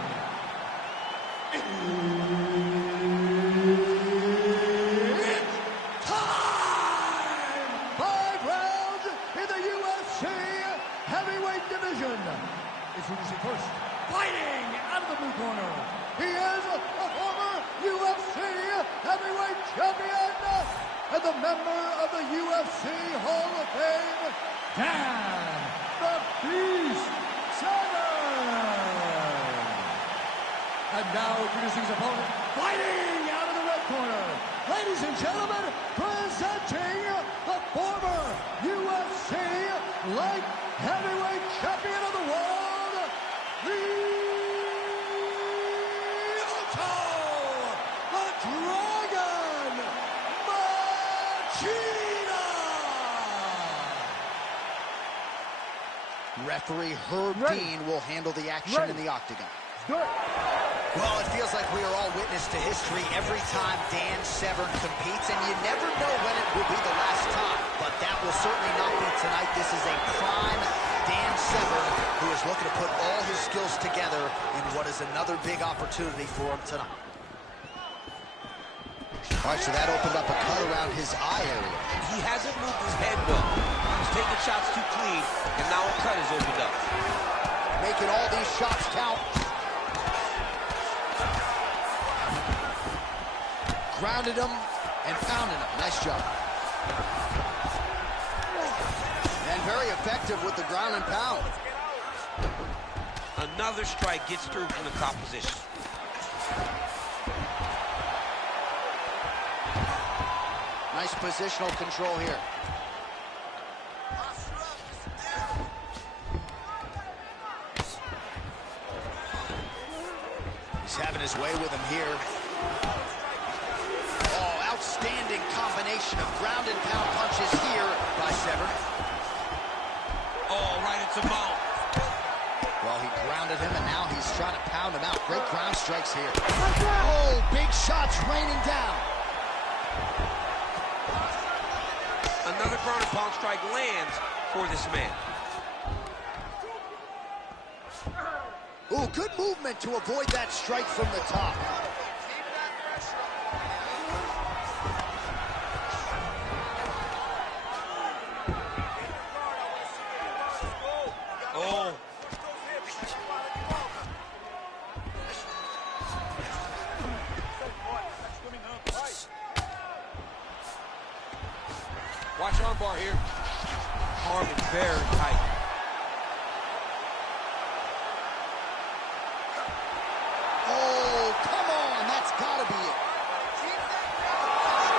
heavyweight division. Introducing first, fighting out of the blue corner. He is a former UFC heavyweight champion and the member of the UFC Hall of Fame, Dan the Beast Severn. And now introducing his opponent, fighting out of the red corner. Ladies and gentlemen, presenting the former UFC light heavyweight champion of the world, the Dragon Machina! Referee Herb Dean will handle the action in the octagon. Well, it feels like we are all witness to history every time Dan Severn competes, and you never know when it will be the last time. But that will certainly not be tonight. This is a prime Dan Severn who is looking to put all his skills together in what is another big opportunity for him tonight. All right, so that opened up a cut around his eye area. He hasn't moved his head well. He's taking shots too clean, and now a cut has opened up. Making all these shots count. Grounded him and pounded him. Nice job. And very effective with the ground and pound. Another strike gets through from the top position. Nice positional control here. He's having his way with him here. Oh, outstanding combination of ground and pound punches here by Severn. Oh, right into mount. Well, he grounded him, and now he's trying to pound him out. Great ground strikes here. Oh, big shots raining down. Another ground and pound strike lands for this man. Ooh, good movement to avoid that strike from the top. Oh. Watch armbar here. Arm is very tight. Oh, come on. That's got to be it.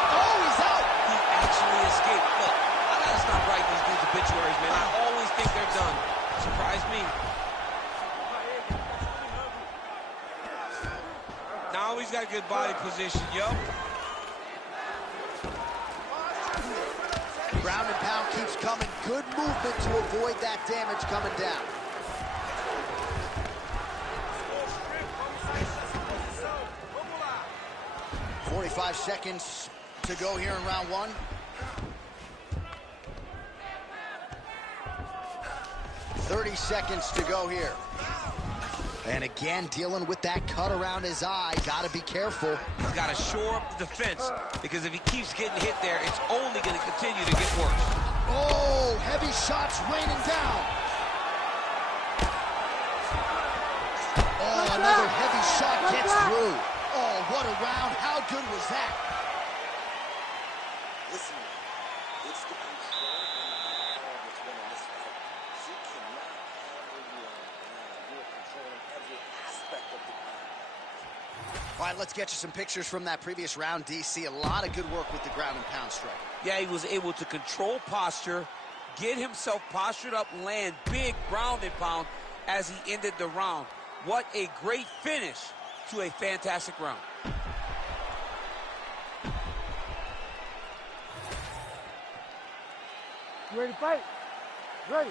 Oh, he's out. He actually escaped. Look, I gotta stop writing these dudes' obituaries, man. I always think they're done. Surprise me. Now he's got a good body position, yup. Ground and pound keeps coming. Good movement to avoid that damage coming down. .45 seconds to go here in round one. 30 seconds to go here. And again, dealing with that cut around his eye. Got to be careful. He's got to shore up the defense, because if he keeps getting hit there, it's only going to continue to get worse. Oh, heavy shots raining down. Oh, another heavy shot gets through. Oh, what a round. How good was that? Listen, it's the control and the that's winning this fight. She cannot handle you on the ground. You are controlling every aspect of the ground. All right, let's get you some pictures from that previous round, DC. A lot of good work with the ground and pound strike. Yeah, he was able to control posture, get himself postured up, land big ground and pound as he ended the round. What a great finish to a fantastic round. You ready to fight? Ready.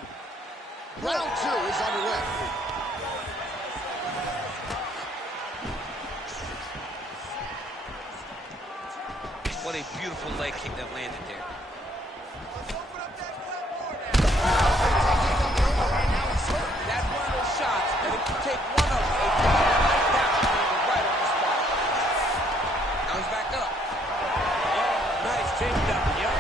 Round two is underway. What a beautiful leg kick that landed there. That's one of those shots that if you take one of them, that's right on the spot. Now he's back up. Oh, nice takedown, yep.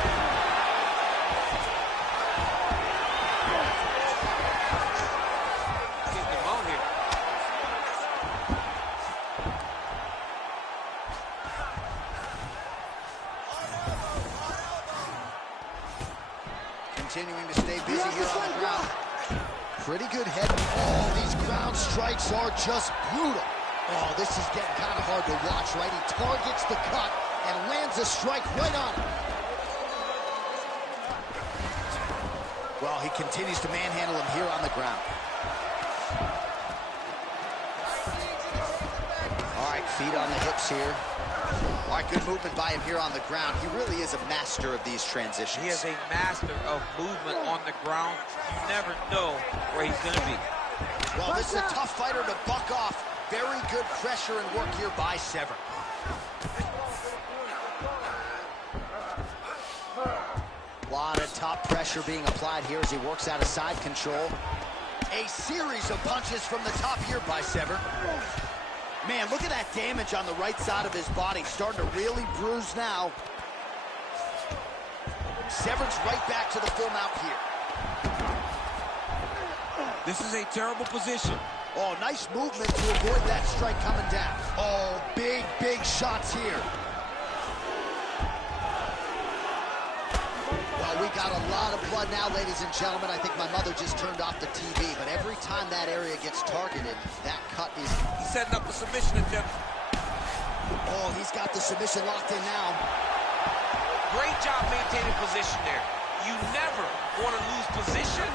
continuing to stay busy here on the ground. Pretty good head. Oh, these ground strikes are just brutal. Oh, this is getting kind of hard to watch, right? He targets the cut and lands a strike right on it. Well, he continues to manhandle him here on the ground. All right, feet on the hips here. All right, good movement by him here on the ground. He really is a master of these transitions. He is a master of movement on the ground. You never know where he's going to be. Well, this is a tough fighter to buck off. Very good pressure and work here by Severn. A lot of top pressure being applied here as he works out of side control. A series of punches from the top here by Severn. Man, look at that damage on the right side of his body. Starting to really bruise now. Severn's right back to the full mount here. This is a terrible position. Oh, nice movement to avoid that strike coming down. Oh, big, big shots here. Well, we got a lot of blood now, ladies and gentlemen. I think my mother just turned off the TV, but every time that area gets targeted, that cut is... He's setting up the submission attempt. Oh, he's got the submission locked in now. Great job maintaining position there. You never want to lose position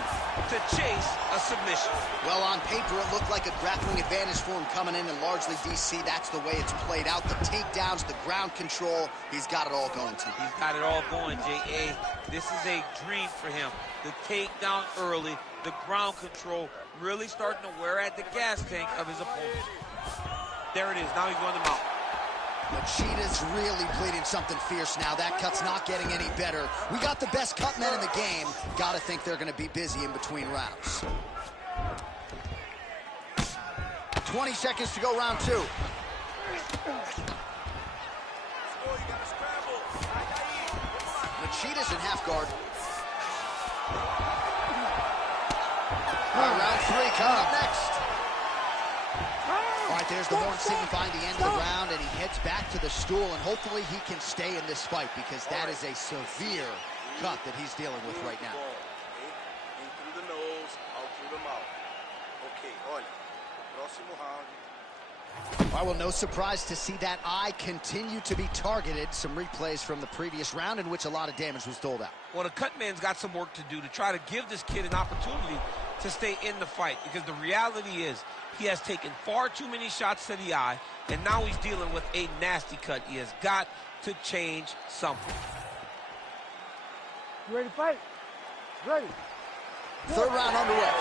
to chase a submission. Well, on paper, it looked like a grappling advantage for him coming in, and largely, DC, that's the way it's played out. The takedowns, the ground control, he's got it all going, too. He's got it all going, J.A. This is a dream for him. The takedown early, the ground control, really starting to wear at the gas tank of his opponent. There it is. Now he's going to mount. Machida's really bleeding something fierce now. That cut's not getting any better. We got the best cut men in the game. Gotta think they're gonna be busy in between rounds. 20 seconds to go, round two. Machida's in half guard. All right, round three coming up next. All right, there's the horn signifying the end of the round, and he heads back to the stool, and hopefully he can stay in this fight because that is a severe cut that he's dealing with right now. In through the nose, out through the mouth. Okay, olha. Próximo round. All right, well, no surprise to see that eye continue to be targeted. Some replays from the previous round in which a lot of damage was doled out. Well, the cut man's got some work to do to try to give this kid an opportunity to stay in the fight, because the reality is he has taken far too many shots to the eye, and now he's dealing with a nasty cut. He has got to change something. You ready to fight? Ready. Third round underway.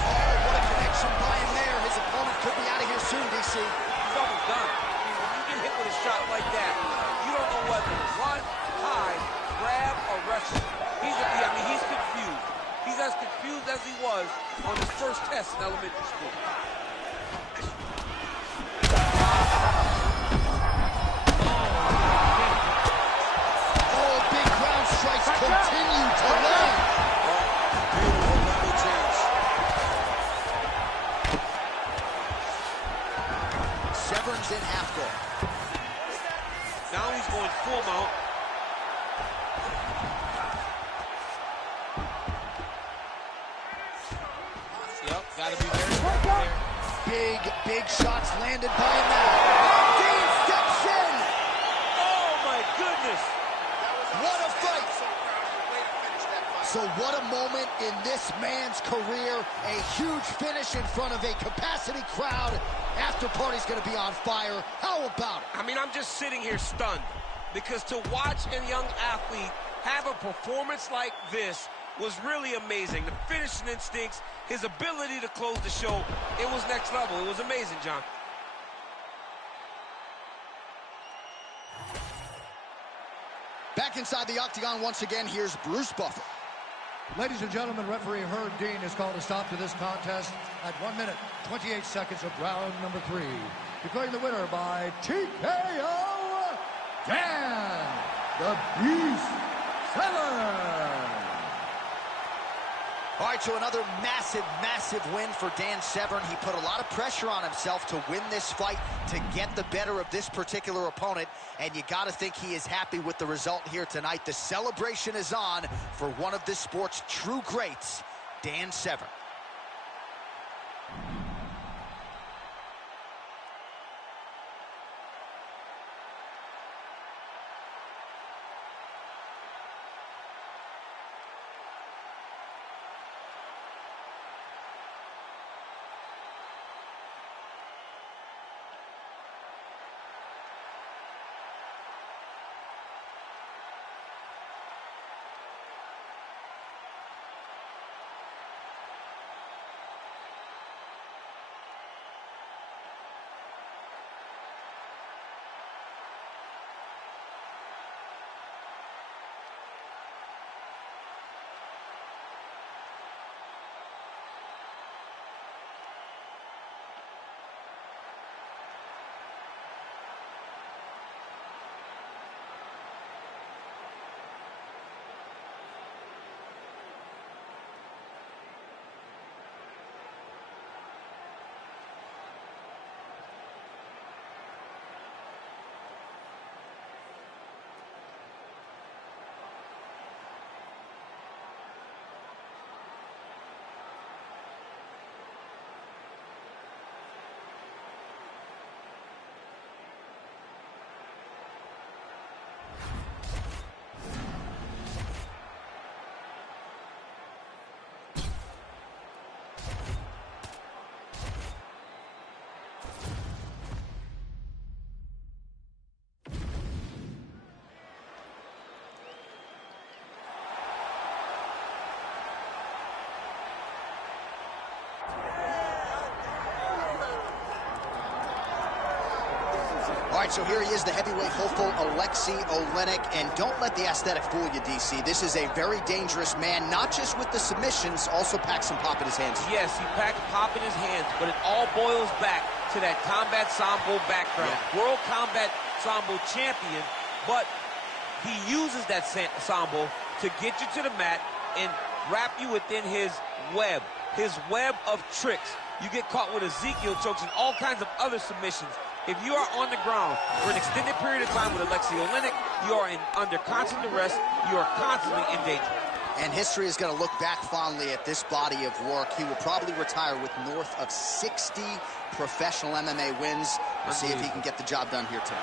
Oh, what a connection by him there. His opponent could be out of here soon, DC. He's almost done. I mean, when you get hit with a shot like that, you don't know whether to run, hide, grab, or wrestle. He's confused. He's as confused as he was on his first test in elementary school. Oh, big ground strikes continue to land. Beautiful level change. Severn's in half guard. Now he's going full mount. Yep, gotta be very careful there. Big shots landed by him now. Dean steps in. Oh my goodness! What a fight! So what a moment in this man's career. A huge finish in front of a capacity crowd. After party's gonna be on fire. How about it? I mean, I'm just sitting here stunned, because to watch a young athlete have a performance like this was really amazing. The finishing instincts, his ability to close the show, it was next level. It was amazing, John. Back inside the octagon once again, here's Bruce Buffer. Ladies and gentlemen, referee Herb Dean has called a stop to this contest at 1 minute, 28 seconds of round number 3. Declaring the winner by TKO, Dan the Beast Severn. All right, so another massive, massive win for Dan Severn. He put a lot of pressure on himself to win this fight, to get the better of this particular opponent, and you got to think he is happy with the result here tonight. The celebration is on for one of this sport's true greats, Dan Severn. All right, so here he is, the heavyweight hopeful, Alexei Oleinik. And don't let the aesthetic fool you, DC. This is a very dangerous man, not just with the submissions, also packs some pop in his hands. Yes, he packs pop in his hands, but it all boils back to that combat sambo background. Yeah. World Combat Sambo champion, but he uses that sambo to get you to the mat and wrap you within his web of tricks. You get caught with Ezekiel chokes and all kinds of other submissions. If you are on the ground for an extended period of time with Alexei Oleinik, you are under constant arrest. You are constantly in danger. And history is going to look back fondly at this body of work. He will probably retire with north of 60 professional MMA wins. We'll see if he can get the job done here tonight.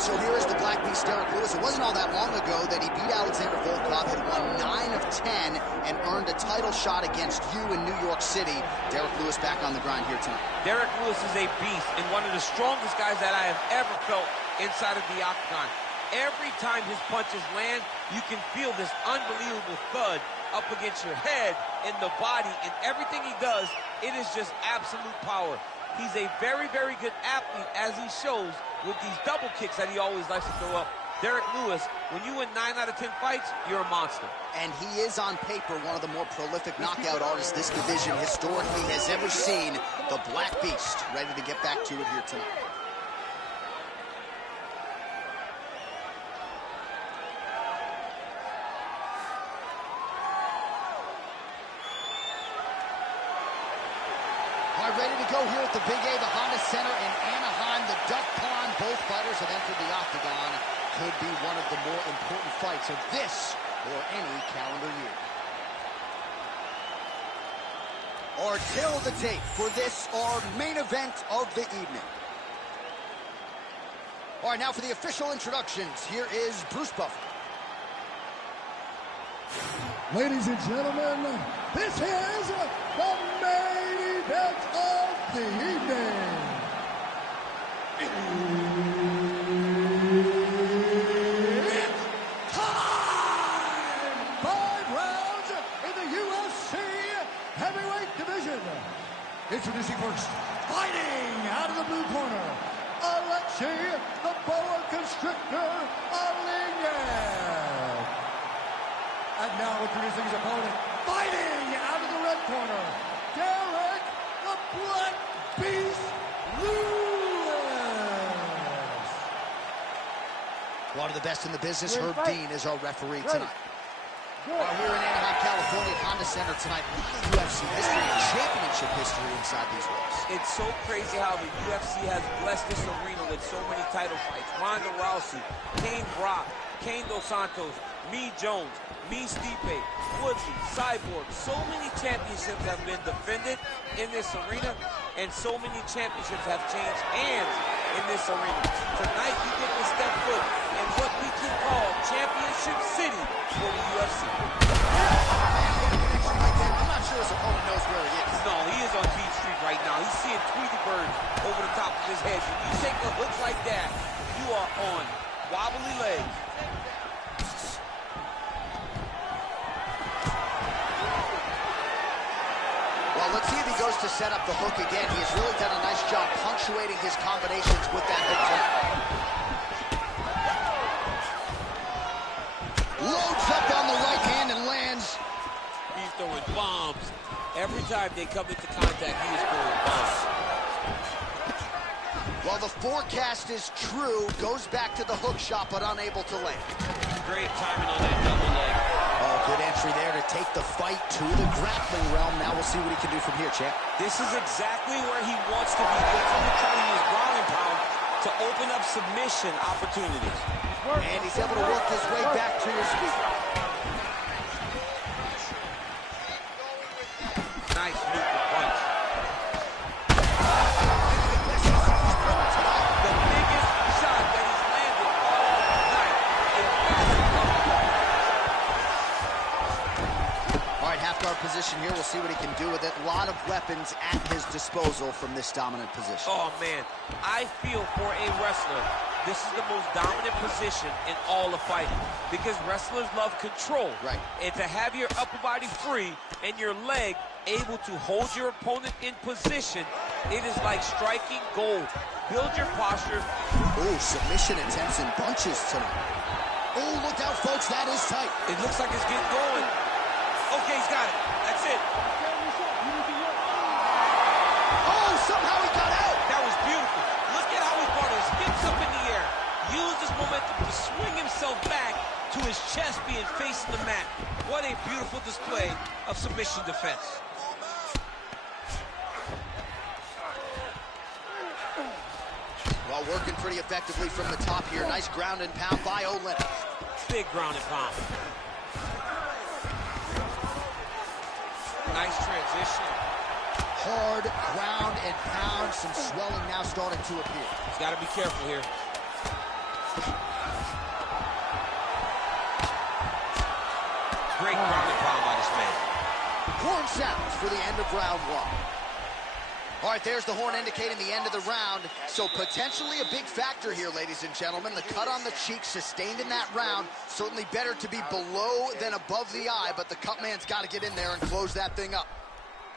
So here is the Black Beast, Derrick Lewis. It wasn't all that long ago that he beat Alexander Volkov, had won 9 of 10, and earned a title shot against you in New York City. Derrick Lewis back on the grind here tonight. Derrick Lewis is a beast and one of the strongest guys that I have ever felt inside of the octagon. Every time his punches land, you can feel this unbelievable thud up against your head and the body, and everything he does, it is just absolute power. He's a very, very good athlete, as he shows with these double kicks that he always likes to throw up. Derrick Lewis, when you win 9 out of 10 fights, you're a monster. And he is, on paper, one of the more prolific knockout artists this division historically has ever seen. The Black Beast, ready to get back to it here tonight. All right, ready to go here at the Big A, the Honda Center in Anaheim, the Duck Pond. Both fighters have entered the octagon. Could be one of the more important fights of this or any calendar year. Or till the tape for this, our main event of the evening. All right, now for the official introductions, here is Bruce Buffer. Ladies and gentlemen, this is the main event of the evening. It's time! 5 rounds in the UFC heavyweight division. Introducing first, fighting out of the blue corner, see the boa constrictor, Alien. And now introducing his opponent, fighting out of the red corner, Derrick the Black Beast Lewis. One of the best in the business, Herb Dean, is our referee tonight. We're in Anaheim, California, Honda Center tonight. A lot of UFC history and championship history inside these ropes. It's so crazy how the UFC has blessed this arena with so many title fights. Ronda Rousey, Kane Brock, Kane Dos Santos, Me Jones, Me Stipe, Woodley, Cyborg. So many championships have been defended in this arena, and so many championships have changed hands in this arena. Tonight, you get to step foot in what we can call Championship City for the UFC. I'm not sure his opponent knows where he is. No, he is on Beat Street right now. He's seeing Tweety Bird over the top of his head. If you take a hook like that, you are on wobbly legs. Well, let's see if he goes to set up the hook again. He has really done a nice job punctuating his combinations with that hook tonight. Loads up on the right hand and lands. He's throwing bombs. Every time they come into contact, he is throwing bombs. Well, the forecast is true. Goes back to the hook shot, but unable to land. Great timing on that double leg. Oh, good entry there to take the fight to the grappling realm. Now we'll see what he can do from here, champ. This is exactly where he wants to be. Gets him to try to use ground and pound to open up submission opportunities. And he's able to work his way back to his feet. Nice movement punch. The biggest shot that he's landed all night. All right, half guard position here. We'll see what he can do with it. A lot of weapons at his disposal from this dominant position. Oh, man. I feel for a wrestler, this is the most dominant position in all of fighting because wrestlers love control. Right. And to have your upper body free and your leg able to hold your opponent in position, it is like striking gold. Build your posture. Oh, submission attempts in bunches tonight. Oh, look out, folks. That is tight. It looks like it's getting going. Okay, he's got it. That's it. Oh, somehow he got out. That was beautiful. Look at how he brought his hips up in the air. Used his momentum to swing himself back to his chest being facing the mat. What a beautiful display of submission defense. Well, working pretty effectively from the top here. Nice ground and pound by Olin. Big ground and pound. Nice transition. Hard ground and pound. Some swelling now starting to appear. He's got to be careful here. Great ground and pound by this man. Horn sounds for the end of round one. All right, there's the horn indicating the end of the round. So potentially a big factor here, ladies and gentlemen. The cut on the cheek sustained in that round. Certainly better to be below than above the eye, but the cut man's got to get in there and close that thing up.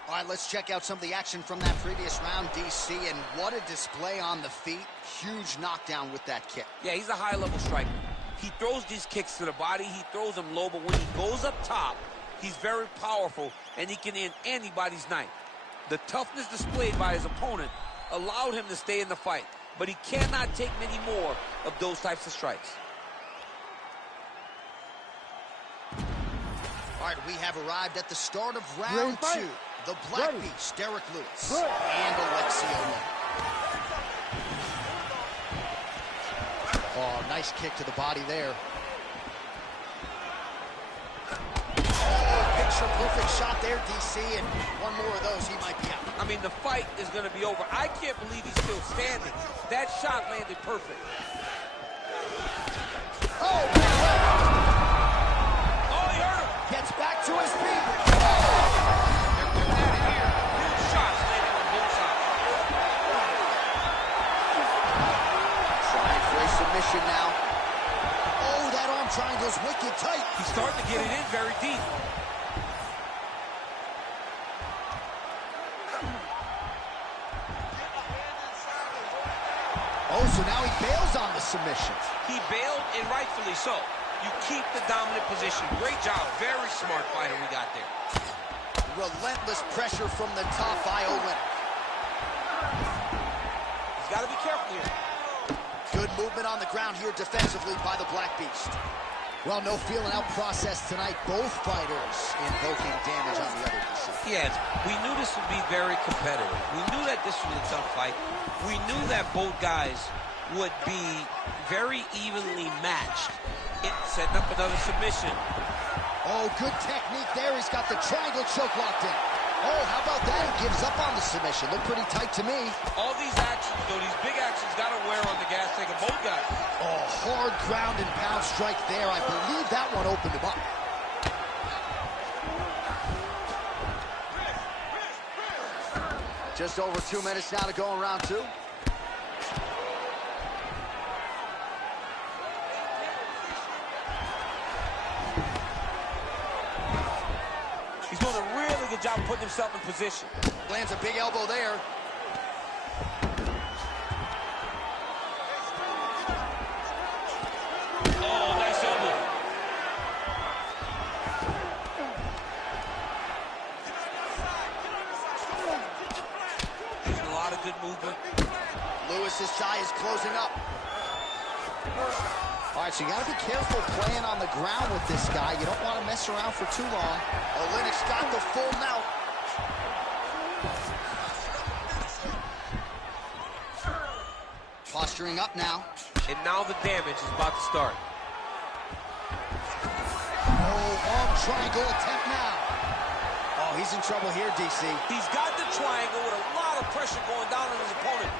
All right, let's check out some of the action from that previous round, DC, and what a display on the feet. Huge knockdown with that kick. Yeah, he's a high-level striker. He throws these kicks to the body. He throws them low, but when he goes up top, he's very powerful, and he can end anybody's night. The toughness displayed by his opponent allowed him to stay in the fight, but he cannot take many more of those types of strikes. All right, we have arrived at the start of round two. The Black Beast, Derrick Lewis, and Alexio Lin. Oh, nice kick to the body there. Picture-perfect shot there, DC, and one more of those, he might be out. I mean, the fight is going to be over. I can't believe he's still standing. That shot landed perfect. Oh, he hurt him. Gets back to his feet. They're doing that here. Huge shots landing on both sides. Trying for a submission now. Oh, that arm triangle's wicked tight. He's starting to get it in very deep. Oh, so now he bails on the submission. He bailed, and rightfully so. You keep the dominant position. Great job. Very smart fighter we got there. Relentless pressure from the top by Olin. He's got to be careful here. Good movement on the ground here defensively by the Black Beast. Well, no feeling out process tonight. Both fighters invoking damage on the other DC. Yes, we knew this would be very competitive. We knew that this was a tough fight. We knew that both guys would be very evenly matched. Setting up another submission. Oh, good technique there. He's got the triangle choke locked in. Oh, how about that? He gives up on the submission. Looked pretty tight to me. All these actions, though, these big actions, got to wear on the gas tank of both guys. Oh, hard ground and pound strike there. I believe that one opened him up. Just over 2 minutes now to go in round two. He's doing a really good job of putting himself in position. Lands a big elbow there. Oh, nice elbow. There's a lot of good movement. Lewis's eye is closing up. All right, so you got to be careful playing on the ground with this guy. You don't want to mess around for too long. Olenek's got the full mount. Posturing up now. And now the damage is about to start. Oh, arm triangle attempt now. Oh, he's in trouble here, DC. He's got the triangle with a lot of pressure going down on his opponent.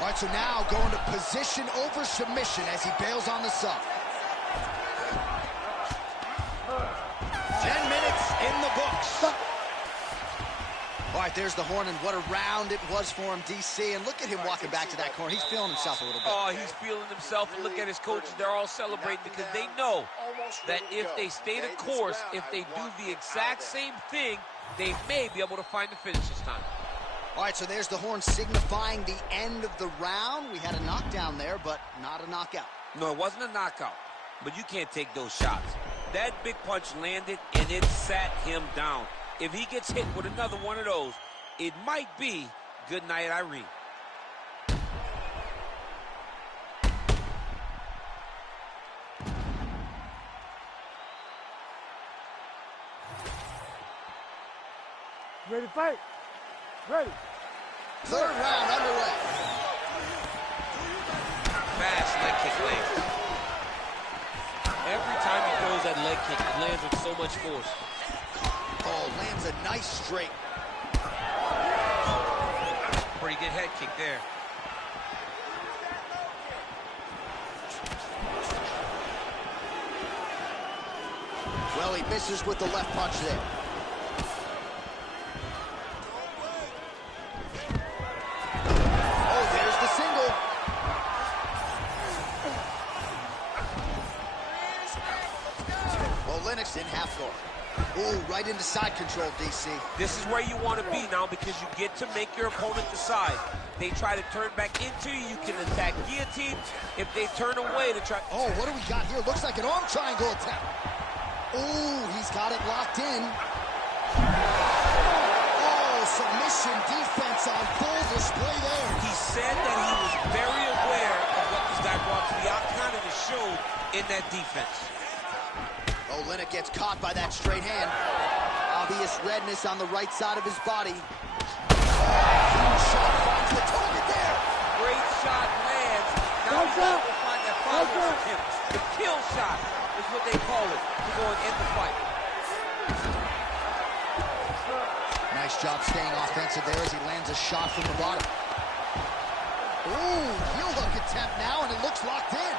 All right, so now going to position over submission as he bails on the sub. 10 minutes in the books. All right, there's the horn, and what a round it was for him, DC. And look at him walking back to that corner. He's feeling himself a little bit. Oh, he's feeling himself. And look at his coaches. They're all celebrating because they know that if they stay the course, if they do the exact same thing, they may be able to find the finish this time. All right, so there's the horn signifying the end of the round. We had a knockdown there, but not a knockout. No, it wasn't a knockout, but you can't take those shots. That big punch landed, and it sat him down. If he gets hit with another one of those, it might be good night, Irene. Ready to fight? Ready. Third round underway. Fast leg kick lands. Every time he throws that leg kick, it lands with so much force. Oh, lands a nice straight. Pretty good head kick there. Well, he misses with the left punch there. Oh, there's the single. Well, Lennox in half guard. Ooh, right into side control, DC. This is where you want to be now because you get to make your opponent decide. They try to turn back into you, you can attack guillotine. If they turn away to try... Oh, what do we got here? Looks like an arm triangle attempt. Ooh, he's got it locked in. Oh, submission defense on full display there. He said that he was very aware of what this guy brought to the octagon, and it showed in that defense. Olynyk gets caught by that straight hand. Obvious redness on the right side of his body. Shot finds the target there. Great shot lands. Now he's got to find that follow-up attempt. The kill shot is what they call it to go and end the fight. Nice job staying offensive there as he lands a shot from the bottom. Ooh, heel hook attempt now, and it looks locked in.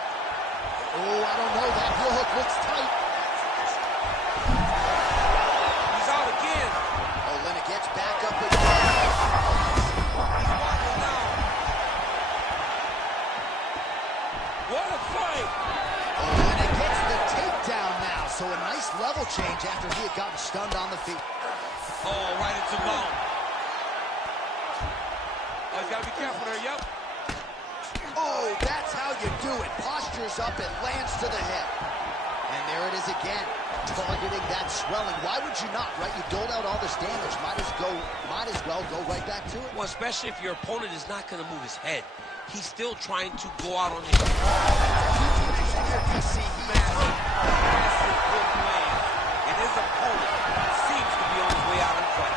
Oh, I don't know. That heel hook looks tight. He's out again. Olynyk gets back up again. He's wobbling now. What a fight. Olynyk gets the takedown now, so a nice level change after he had gotten stunned on the feet. Oh, right into mount. he's got to be careful there, yep. Oh, that's how you do it. Postures up and lands to the head. And there it is again, targeting that swelling. Why would you not, right? You doled out all this damage. Might as well go right back to it. Well, especially if your opponent is not going to move his head. He's still trying to go out on his You see, massive good play. And his opponent seems to be on his way out in front.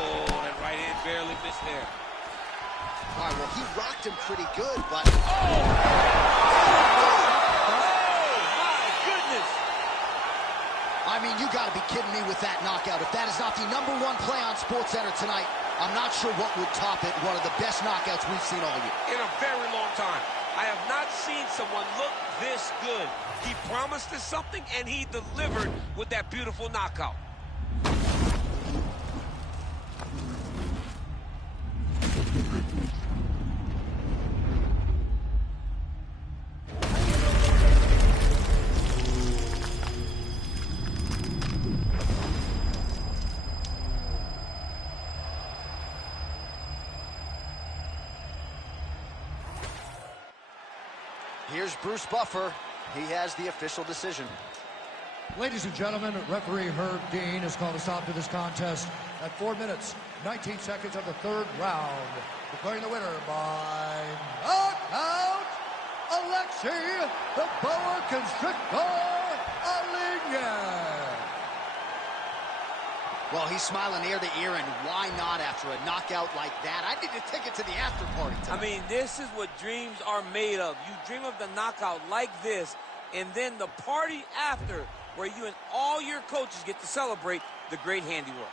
Oh, that right hand barely missed there. All right, well, he rocked him pretty good, but... Oh, my goodness. I mean, you got to be kidding me with that knockout. If that is not the #1 play on SportsCenter tonight, I'm not sure what would top it. One of the best knockouts we've seen all year. In a very long time. I have not seen someone look this good. He promised us something, and he delivered with that beautiful knockout. Here's Bruce Buffer. He has the official decision. Ladies and gentlemen, referee Herb Dean has called a stop to this contest at 4 minutes, 19 seconds of the third round. Declaring the winner by knockout, Alexei the Boa Constrictor Alingen. Well, he's smiling ear to ear, and why not after a knockout like that? I need a ticket to the after party tonight. I mean, this is what dreams are made of. You dream of the knockout like this, and then the party after, where you and all your coaches get to celebrate the great handiwork.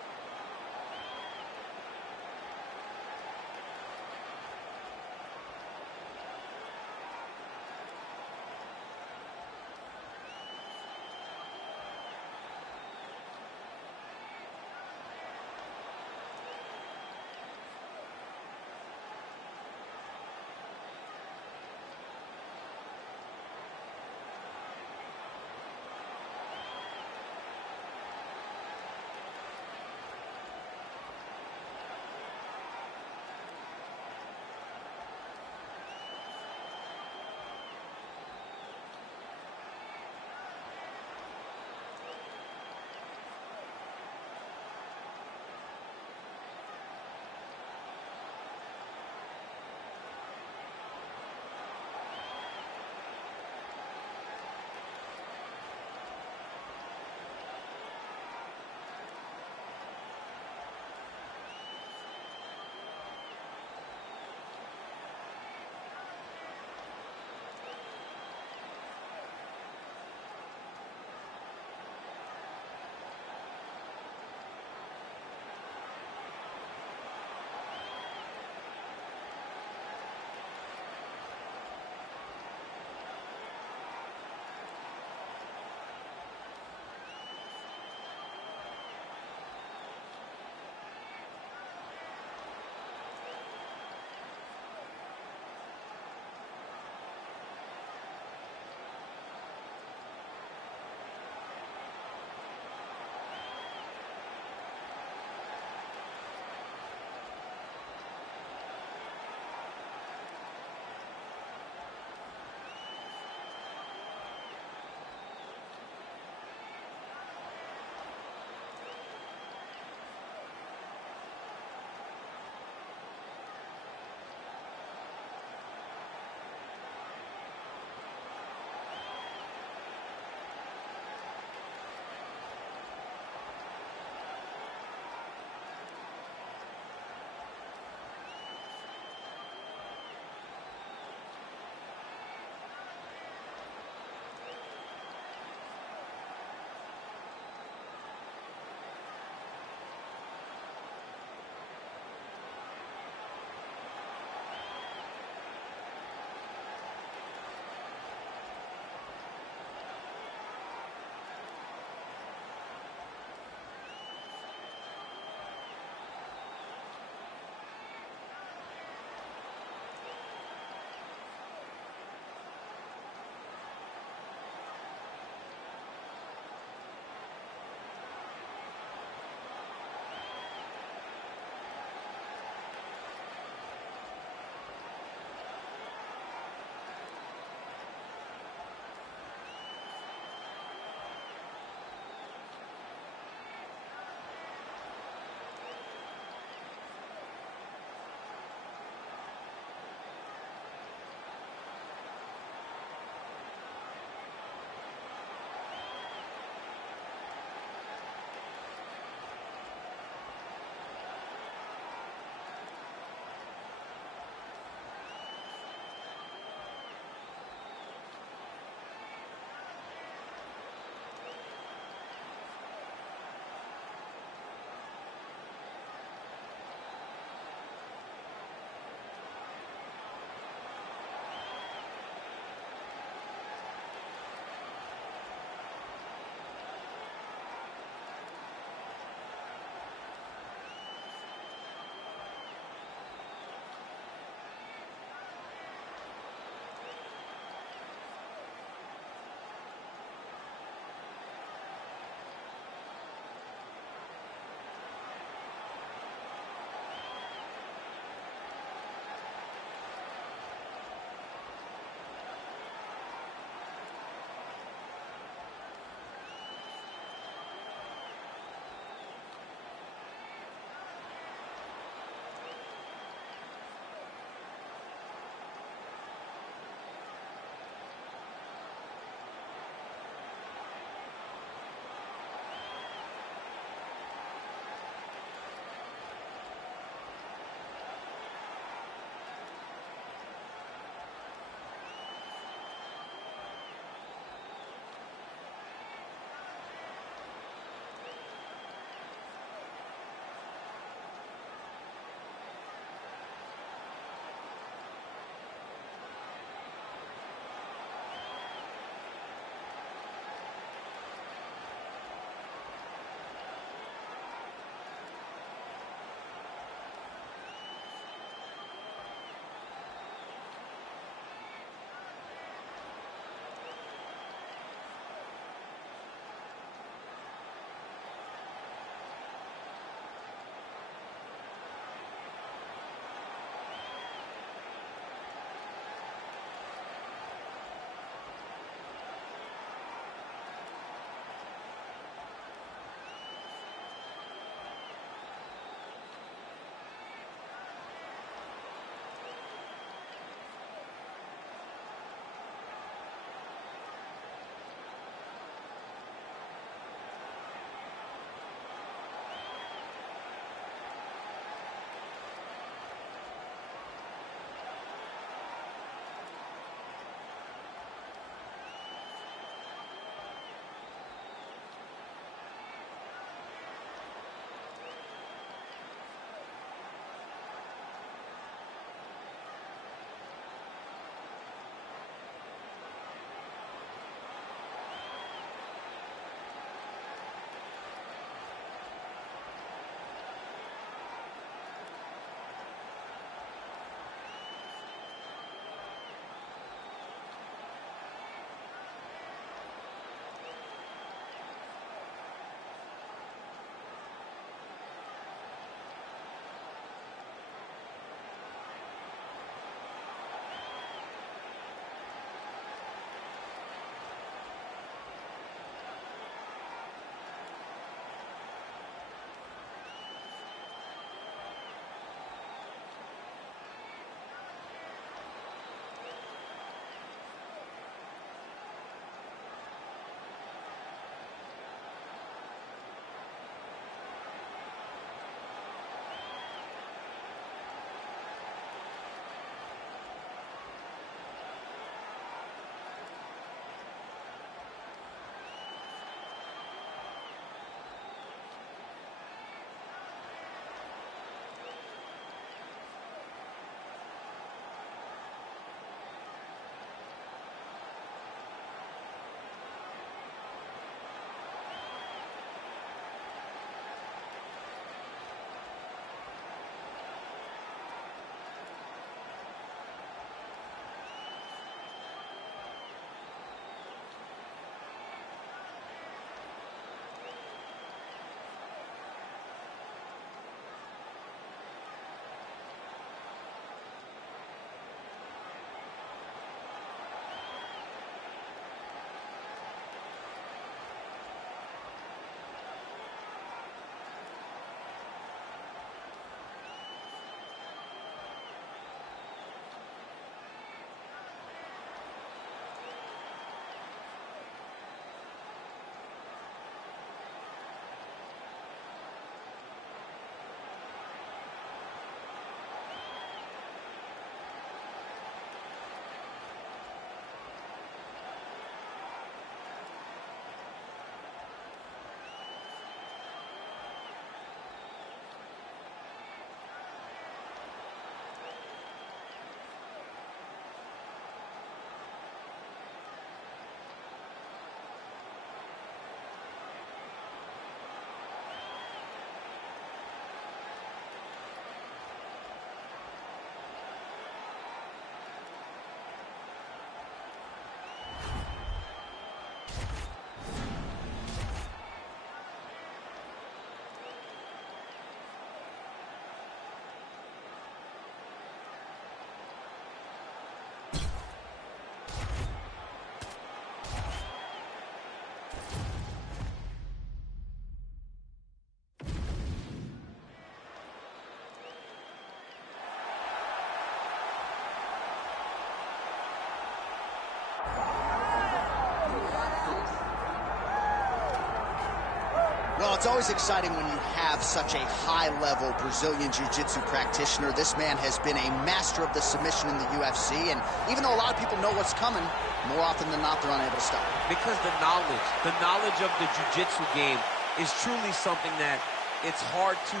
Well, it's always exciting when you have such a high-level Brazilian Jiu-Jitsu practitioner. This man has been a master of the submission in the UFC, and even though a lot of people know what's coming, more often than not, they're unable to stop it. Because the knowledge of the Jiu-Jitsu game is truly something that it's hard to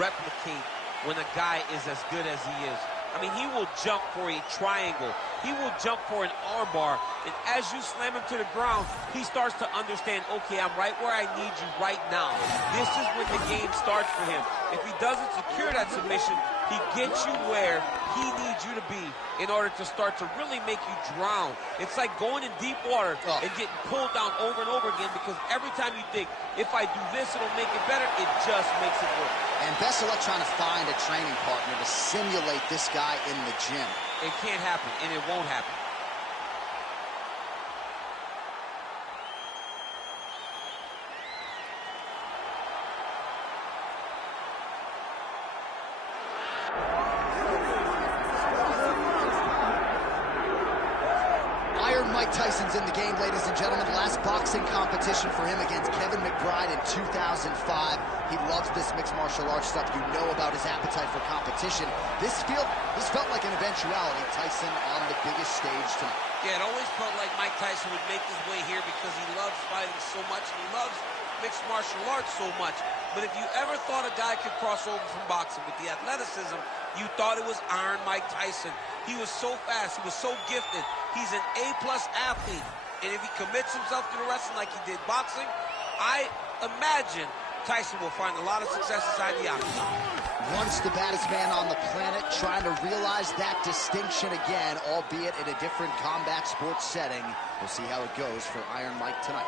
replicate when a guy is as good as he is. I mean, he will jump for a triangle. He will jump for an armbar. And as you slam him to the ground, he starts to understand, okay, I'm right where I need you right now. This is when the game starts for him. If he doesn't secure that submission, he gets you where he needs you to be in order to start to really make you drown. It's like going in deep water and getting pulled down over and over again, because every time you think, if I do this, it'll make it better, it just makes it work. And best of luck trying to find a training partner to simulate this guy in the gym. It can't happen, and it won't happen. Mike Tyson's in the game, ladies and gentlemen. Last boxing competition for him against Kevin McBride in 2005. He loves this mixed martial arts stuff. You know about his appetite for competition. This felt like an eventuality. Tyson on the biggest stage tonight. Yeah, it always felt like Mike Tyson would make his way here because he loves fighting so much, and he loves mixed martial arts so much. But if you ever thought a guy could cross over from boxing with the athleticism, you thought it was Iron Mike Tyson. He was so fast, he was so gifted. He's an A-plus athlete. And if he commits himself to the wrestling like he did boxing, I imagine Tyson will find a lot of success inside the octagon. Once the baddest man on the planet, trying to realize that distinction again, albeit in a different combat sports setting. We'll see how it goes for Iron Mike tonight.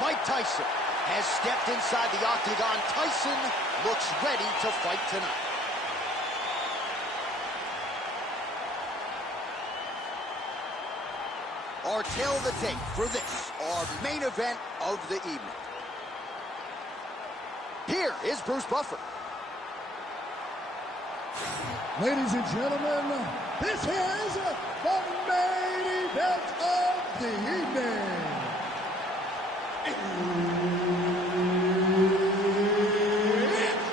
Mike Tyson has stepped inside the octagon. Tyson looks ready to fight tonight. Our tale of the tape for this, our main event of the evening. Here is Bruce Buffer. Ladies and gentlemen, this is the main event of the evening. It's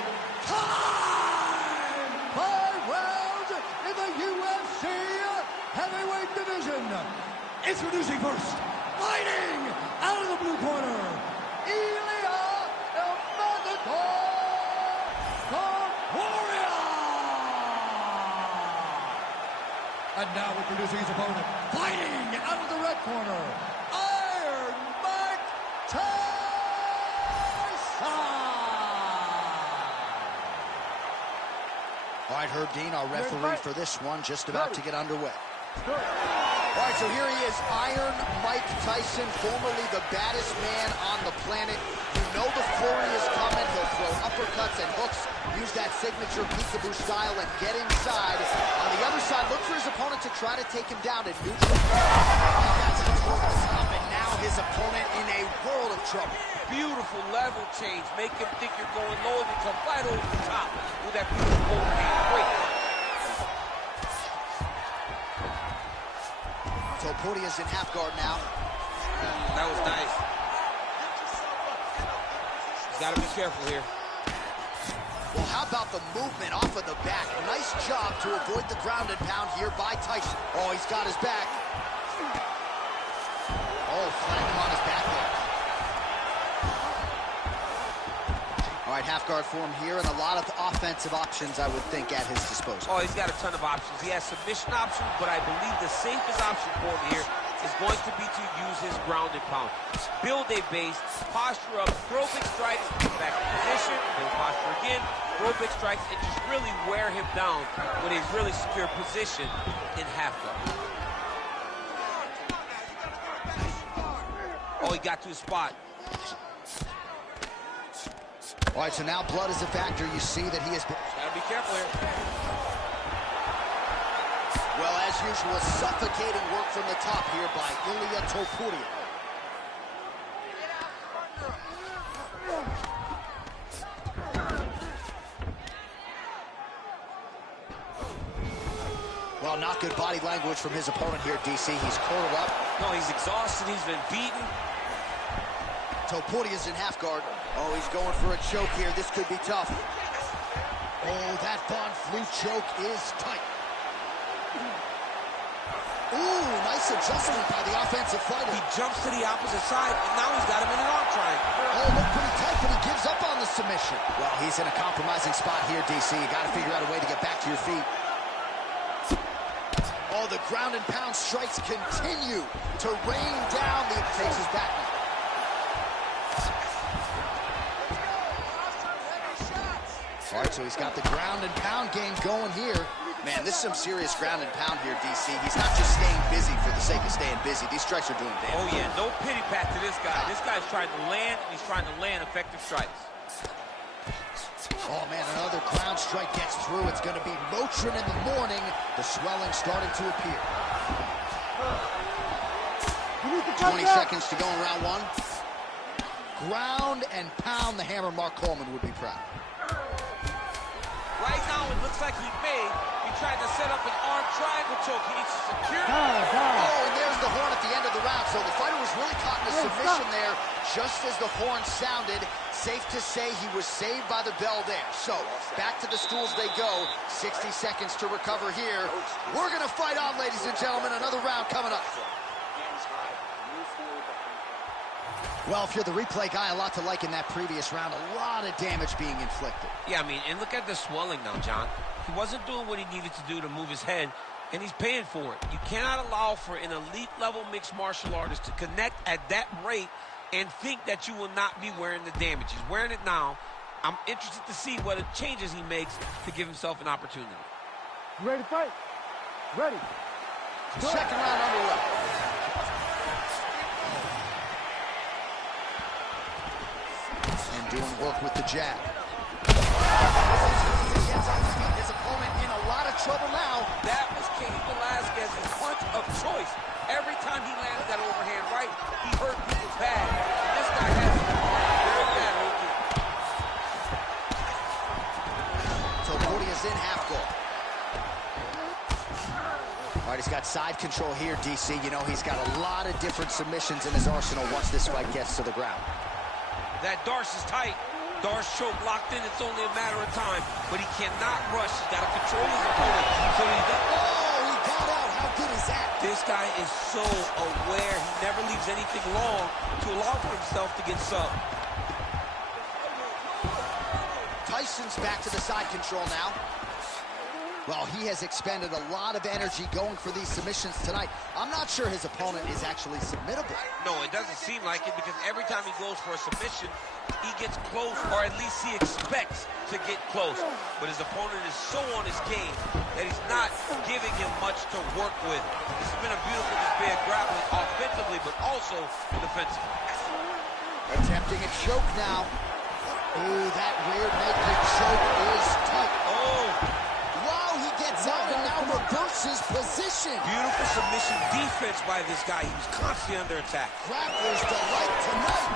time! 5 rounds in the UFC heavyweight division. Introducing first, fighting out of the blue corner, Topuria. And now introducing his opponent, fighting out of the red corner, Iron Mike Tyson. All right, Herb Dean, our referee for this one, just about to get underway. All right, so here he is, Iron Mike Tyson, formerly the baddest man on the planet. You know the flurry is coming. He'll throw uppercuts and hooks, use that signature peekaboo style, and get inside. On the other side, look for his opponent to try to take him down in neutral. That's over the top, and now his opponent in a world of trouble. Beautiful level change. Make him think you're going low and you come right over the top with that beautiful overhand. Great. Topuria's in half guard now. That was nice. He's got to be careful here. Well, how about the movement off of the back? Nice job to avoid the ground and pound here by Tyson. Oh, he's got his back. Oh, flank him on his back there. All right, half guard for him here, and a lot of offensive options, I would think, at his disposal. Oh, he's got a ton of options. He has submission options, but I believe the safest option for him here is going to be to use his ground and pound. Build a base, posture up, throw big strikes, back in position, build posture again, throw big strikes, and just really wear him down with a really secure position in half guard. Oh, he got to his spot. All right, so now blood is a factor. You see that he has been... Gotta be careful here. Well, as usual, suffocating work from the top here by Topuria. Well, good body language from his opponent here, DC. He's curled up. No, he's exhausted. He's been beaten. Topuria's in half guard. Oh, he's going for a choke here. This could be tough. Oh, that Von Flue choke is tight. Ooh, nice adjustment by the offensive fighter. He jumps to the opposite side, and now he's got him in an arm triangle. Oh, looked pretty tight, but he gives up on the submission. Well, he's in a compromising spot here, DC. You got to figure out a way to get back to your feet. Oh, the ground and pound strikes continue to rain down. The takes his back. All right, so he's got the ground and pound game going here. Man, this is some serious ground and pound here, DC. He's not just staying busy for the sake of staying busy. These strikes are doing damage. Oh, yeah, no pity pat to this guy. This guy's trying to land, and he's trying to land effective strikes. Oh, man, another ground strike gets through. It's going to be Motrin in the morning. The swelling starting to appear. 20 seconds to go in round one. Ground and pound. The hammer Mark Coleman would be proud. Right now, it looks like he may be trying to set up an arm triangle choke. He needs to secure it. Oh, and there's the horn at the end of the round. So the fighter was really caught in a submission there just as the horn sounded. Safe to say he was saved by the bell there. So back to the stools they go. 60 seconds to recover here. We're going to fight on, ladies and gentlemen. Another round coming up. Well, if you're the replay guy, a lot to like in that previous round. A lot of damage being inflicted. Yeah, I mean, and look at the swelling now, John. He wasn't doing what he needed to do to move his head, and he's paying for it. You cannot allow for an elite-level mixed martial artist to connect at that rate and think that you will not be wearing the damage. He's wearing it now. I'm interested to see what changes he makes to give himself an opportunity. You ready to fight? Ready. Second round underway. And doing work with the jab. His opponent in a lot of trouble now. That was Cain Velasquez's punch of choice. Every time he landed that overhand right, he hurt people bad. This guy has very bad hook. Topuria's in half guard. All right, he's got side control here, DC. You know, he's got a lot of different submissions in his arsenal once this fight gets to the ground. That Darce is tight. Darce choke locked in. It's only a matter of time. But he cannot rush. He's got to control his opponent. So he's got... Oh, he got out. How good is that? This guy is so aware. He never leaves anything long to allow for himself to get subbed. Tyson's back to the side control now. Well, he has expended a lot of energy going for these submissions tonight. I'm not sure his opponent is actually submittable. No, it doesn't seem like it, because every time he goes for a submission, he gets close, or at least he expects to get close. But his opponent is so on his game that he's not giving him much to work with. This has been a beautiful display of grappling offensively, but also defensively. Attempting a choke now. Oh, that rear naked choke is tight. Oh! Wow, he gets out and now reverses position. Beautiful submission defense by this guy. He was constantly under attack. Grappler's delight tonight.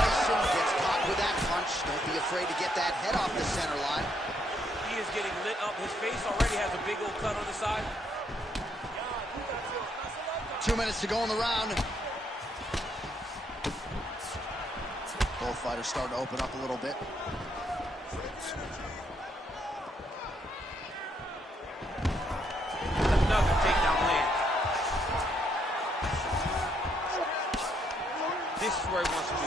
Tyson gets caught with that punch. Don't be afraid to get that head off the center line. He is getting lit up. His face already has a big old cut on the side. 2 minutes to go in the round. Both fighters starting to open up a little bit. Another takedown land. This is where he wants to be.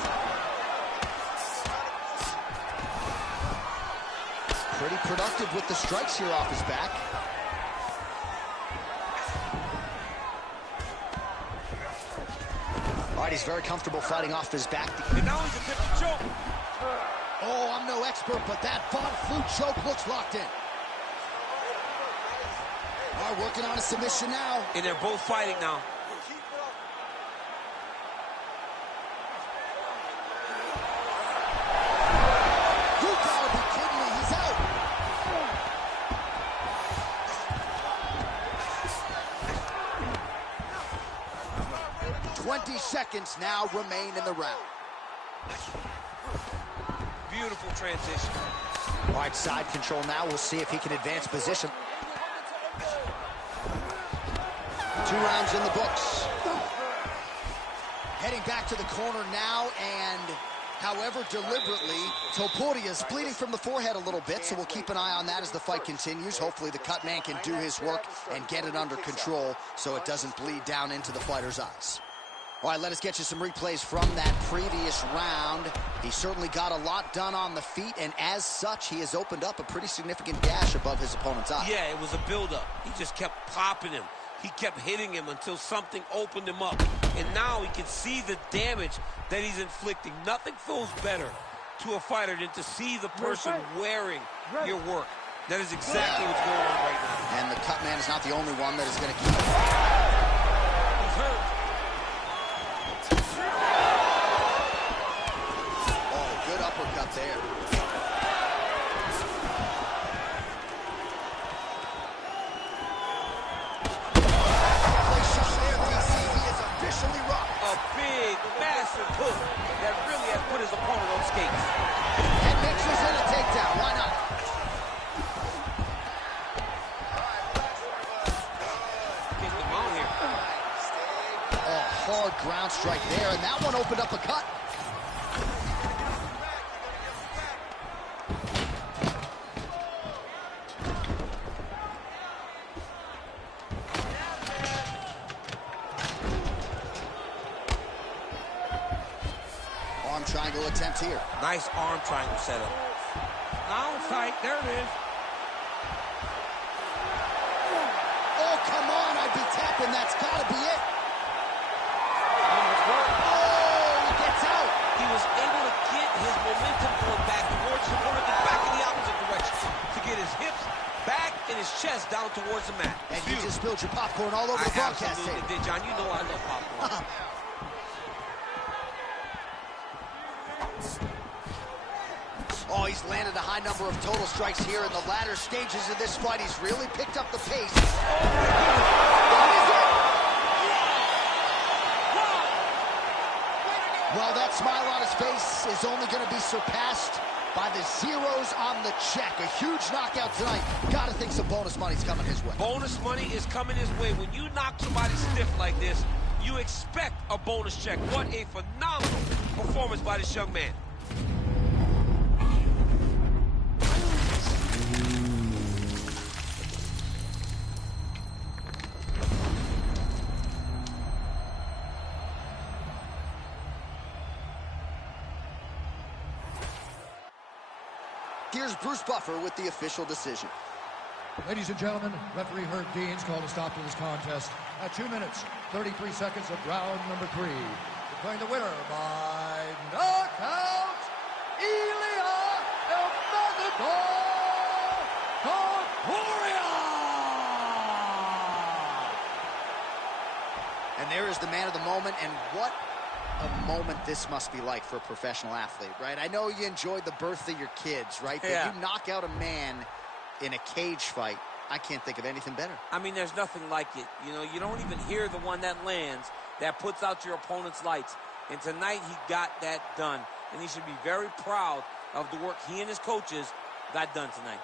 Pretty productive with the strikes here off his back. All right, he's very comfortable fighting off his back. And now he's attempting to choke. Oh, I'm no expert, but that Von Flue choke looks locked in. All right, working on a submission now. And they're both fighting now. You gotta be kidding me, he's out. "20 seconds now remain in the round." Beautiful transition. All right, side control now. We'll see if he can advance position. 2 rounds in the books. Heading back to the corner now, and however deliberately, Topuria is bleeding from the forehead a little bit, so we'll keep an eye on that as the fight continues. Hopefully the cut man can do his work and get it under control so it doesn't bleed down into the fighter's eyes. All right, let us get you some replays from that previous round. He certainly got a lot done on the feet, and as such, he has opened up a pretty significant gash above his opponent's eye. Yeah, it was a buildup. He just kept popping him. He kept hitting him until something opened him up. And now he can see the damage that he's inflicting. Nothing feels better to a fighter than to see the person wearing your work. That is exactly what's going on right now. And the cut man is not the only one that is going to keep... He's hurt. Oh, good uppercut there. A big, massive hook that really has put his opponent on skates. And mixes in a takedown. Why not? Get him out here. Oh, hard ground strike there, and that one opened up a cut. Arm triangle attempt here. Nice arm triangle setup. Now tight, there it is. Oh, come on, I'd be tapping. That's got to be it. Oh, he gets out. He was able to get his momentum going back towards his opponent and back in the opposite direction to get his hips back and his chest down towards the mat. And you just spilled your popcorn all over the broadcast absolutely tape. did, John. You know I love popcorn. Oh, he's landed a high number of total strikes here in the latter stages of this fight. He's really picked up the pace. That is it. Well, that smile on his face is only going to be surpassed by the zeros on the check. A huge knockout tonight. Got to think some bonus money's coming his way. Bonus money is coming his way. When you knock somebody stiff like this, you expect a bonus check. What a phenomenal performance by this young man. Here's Bruce Buffer with the official decision. Ladies and gentlemen, referee Herb Dean's called a stop to this contest at 2 minutes, 33 seconds of round number 3. Declaring the winner by knockout, Ilia Topuria! And there is the man of the moment, and what a moment this must be like for a professional athlete, right? I know you enjoyed the birth of your kids, right? Yeah. But you knock out a man in a cage fight, I can't think of anything better. I mean, there's nothing like it. You know, you don't even hear the one that lands, that puts out your opponent's lights. And tonight, he got that done. And he should be very proud of the work he and his coaches got done tonight.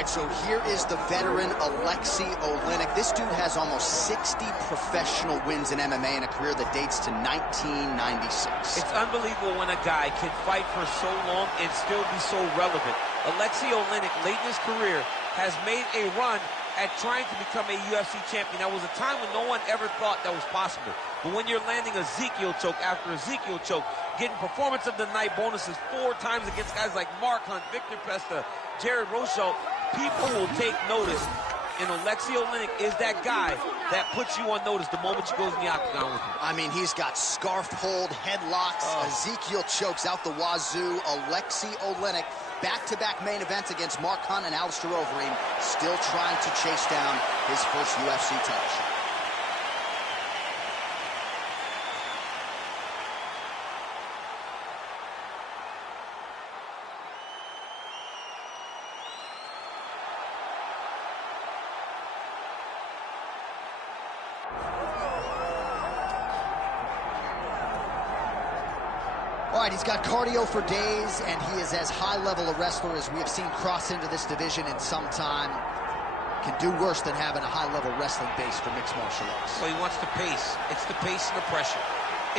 right, so here is the veteran Alexei Oleinik. This dude has almost 60 professional wins in MMA in a career that dates to 1996. It's unbelievable when a guy can fight for so long and still be so relevant. Alexei Oleinik, late in his career, has made a run at trying to become a UFC champion. That was a time when no one ever thought that was possible. But when you're landing Ezekiel choke after Ezekiel choke, getting performance of the night bonuses 4 times against guys like Mark Hunt, Victor Pesta, Jared Rochelle, people will take notice. And Alexei Oleinik is that guy that puts you on notice the moment he goes in the octagon with you. I mean, he's got scarf hold, headlocks, Ezekiel chokes out the wazoo. Alexei Oleinik, back-to-back main events against Mark Hunt and Alistair Overeem, still trying to chase down his first UFC title shot. All right, he's got cardio for days, and he is as high-level a wrestler as we have seen cross into this division in some time. Can do worse than having a high-level wrestling base for mixed martial arts. Well, he wants the pace. It's the pace and the pressure.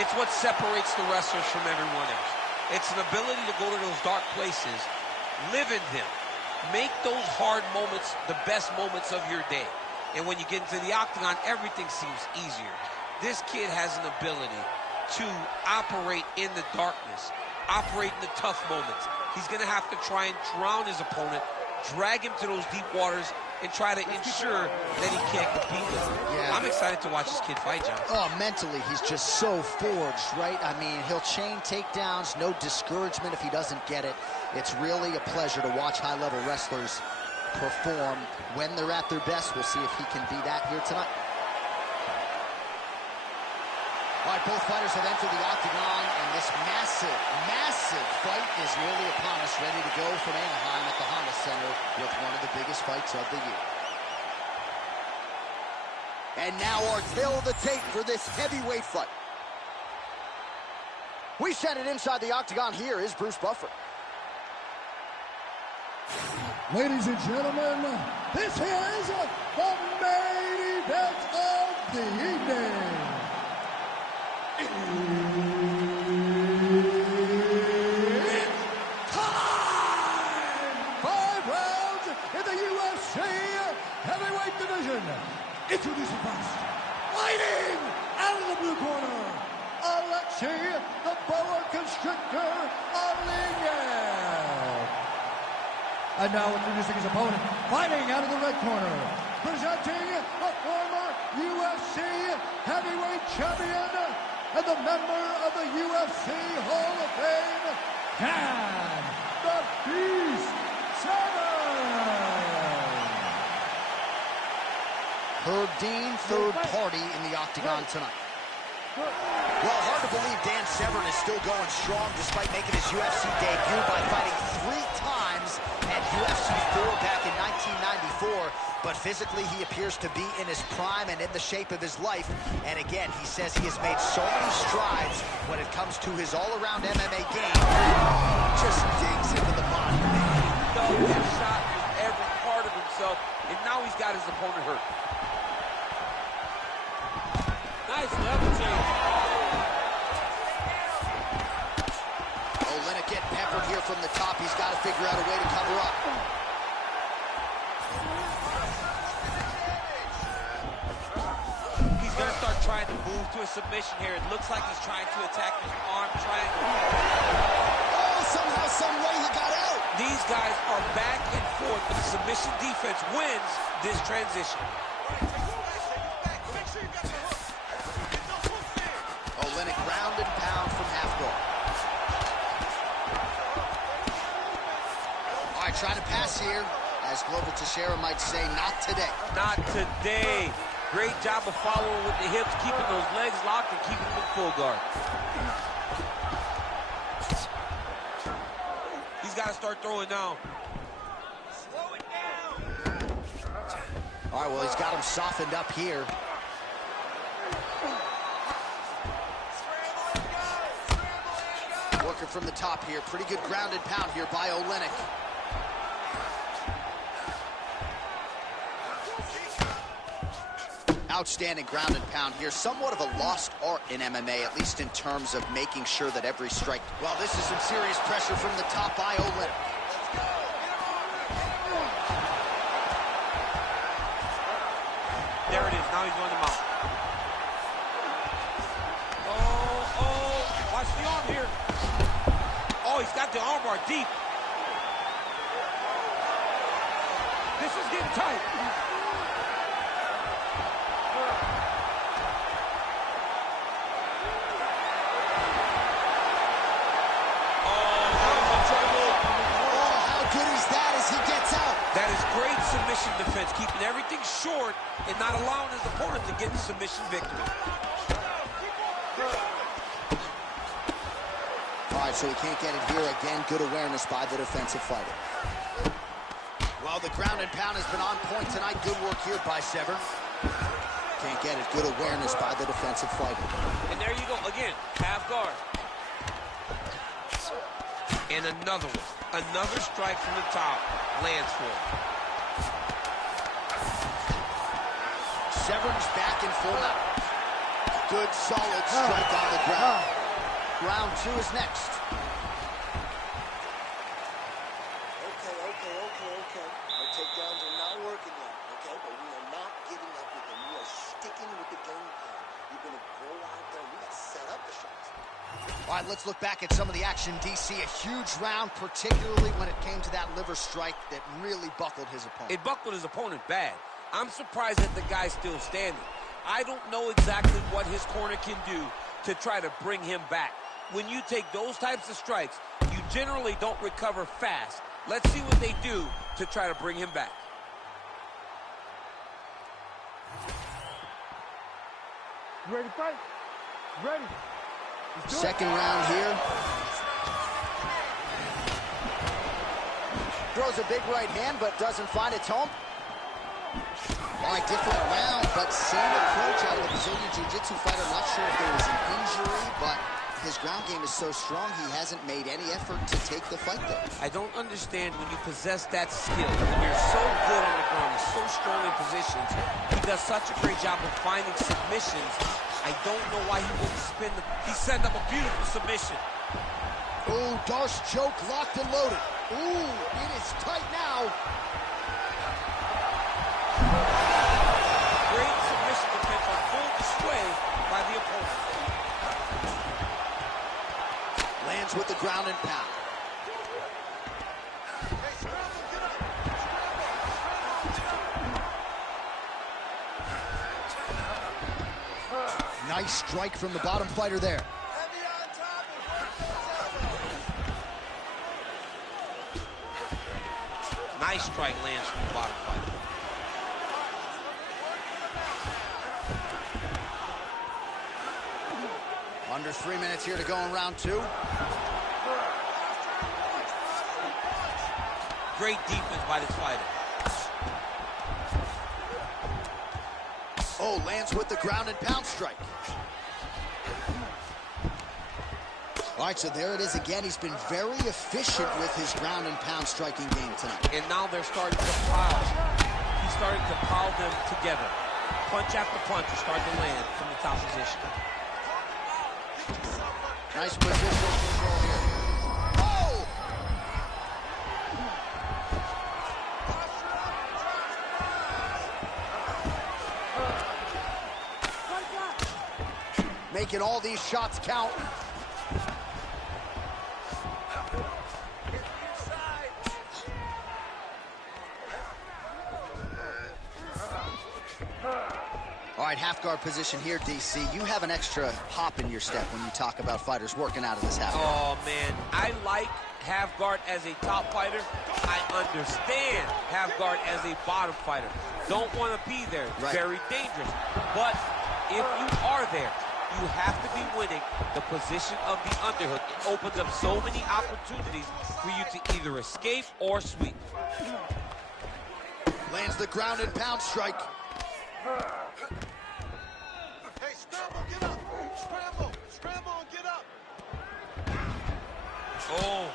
It's what separates the wrestlers from everyone else. It's an ability to go to those dark places, live in them, make those hard moments the best moments of your day. And when you get into the octagon, everything seems easier. This kid has an ability to operate in the darkness, operate in the tough moments. He's going to have to try and drown his opponent, drag him to those deep waters, and try to ensure that he can't compete with him. Yeah. I'm excited to watch this kid fight, John. Oh, mentally, he's just so forged, right? I mean, he'll chain takedowns, no discouragement if he doesn't get it. It's really a pleasure to watch high-level wrestlers perform when they're at their best. We'll see if he can be that here tonight. All right, both fighters have entered the octagon, and this massive, massive fight is nearly upon us, ready to go from Anaheim at the Honda Center with one of the biggest fights of the year. And now our tale of the tape for this heavyweight fight. We send it inside the octagon. Here is Bruce Buffer. Ladies and gentlemen, this is the main event of the evening. It's time! 5 rounds in the UFC heavyweight division. Introducing first, fighting out of the blue corner, Alexei the Boa Constrictor Oleinik. And now introducing his opponent, fighting out of the red corner, presenting the former UFC heavyweight champion and the member of the UFC Hall of Fame, Dan the Beast Severn. Herb Dean, third party in the octagon tonight. Well, hard to believe Dan Severn is still going strong despite making his UFC debut by fighting 3 times at UFC 4 back in 1994. But physically, he appears to be in his prime and in the shape of his life. And again, he says he has made so many strides when it comes to his all-around MMA game. Just digs into the body, man. He knows his shot is every part of himself, and now he's got his opponent hurt. Nice level change. Oleinik getting peppered here from the top. He's got to figure out a way to cover up. He's going to start trying to move to a submission here. It looks like he's trying to attack his arm triangle. Oh, somehow, some way he got out. These guys are back and forth, but the submission defense wins this transition. Oleinik ground and pound from half guard. All right, trying to pass here. As Glover Teixeira might say, not today. Not today. Great job of following with the hips, keeping those legs locked and keeping them in full guard. He's got to start throwing down. Slow it down. All right, well, he's got him softened up here. Working from the top here. Pretty good ground and pound here by Oleinik. Outstanding ground and pound here. Somewhat of a lost art in MMA, at least in terms of making sure that every strike... Well, this is some serious pressure from the top by Olin. There it is. Now he's on the mount. Oh, watch the arm here. Oh, he's got the armbar deep. This is getting tight. That is great submission defense, keeping everything short and not allowing his opponent to get the submission victory. All right, so he can't get it here. Again, good awareness by the defensive fighter. Well, the ground and pound has been on point tonight. Good work here by Severn. Can't get it. Good awareness by the defensive fighter. And there you go. Again, half guard. And another one. Another strike from the top. Lands for him. Severn's back in full mount. Good, solid strike on the ground. Round 2 is next. Okay. Our takedowns are not working yet, okay? But we are not giving up with them. We are sticking with the game plan. We're going to go out there. We got to set up the shots. All right, let's look back at some of the action, DC. A huge round, particularly when it came to that liver strike that really buckled his opponent. It buckled his opponent bad. I'm surprised that the guy's still standing. I don't know exactly what his corner can do to try to bring him back. When you take those types of strikes, you generally don't recover fast. Let's see what they do to try to bring him back. You ready to fight? Ready. Second round here. Throws a big right hand, but doesn't find its home. All right, different round, but same approach out of the Brazilian Jiu-Jitsu fighter. Not sure if there was an injury, but his ground game is so strong, he hasn't made any effort to take the fight there. I don't understand when you possess that skill. When you're so good on the ground, he's so strong in positions. He does such a great job of finding submissions. I don't know why he wouldn't spin the... He set up a beautiful submission. Ooh, Darce choke locked and loaded. Ooh, it is tight now. Great submission defense on full display by the opponent. Lands with the ground and pound. Nice strike from the bottom fighter there. Nice strike lands from the bottom fighter. Under 3 minutes here to go in round 2. Great defense by this fighter. Oh, lands with the ground and pound strike. All right, so there it is again. He's been very efficient with his ground and pound striking game tonight. And now they're starting to pile. He's starting to pile them together. Punch after punch is starting to land from the top position. Nice positional control here. Oh! Making all these shots count. All right, half guard position here, DC. You have an extra hop in your step when you talk about fighters working out of this half guard. Oh, man. I like half guard as a top fighter. I understand half guard as a bottom fighter. Don't want to be there. It's very dangerous. But if you are there, you have to be winning the position of the underhook. It opens up so many opportunities for you to either escape or sweep. Lands the ground and pound strike. Hey, scramble, get up. Scramble, scramble and get up. Oh.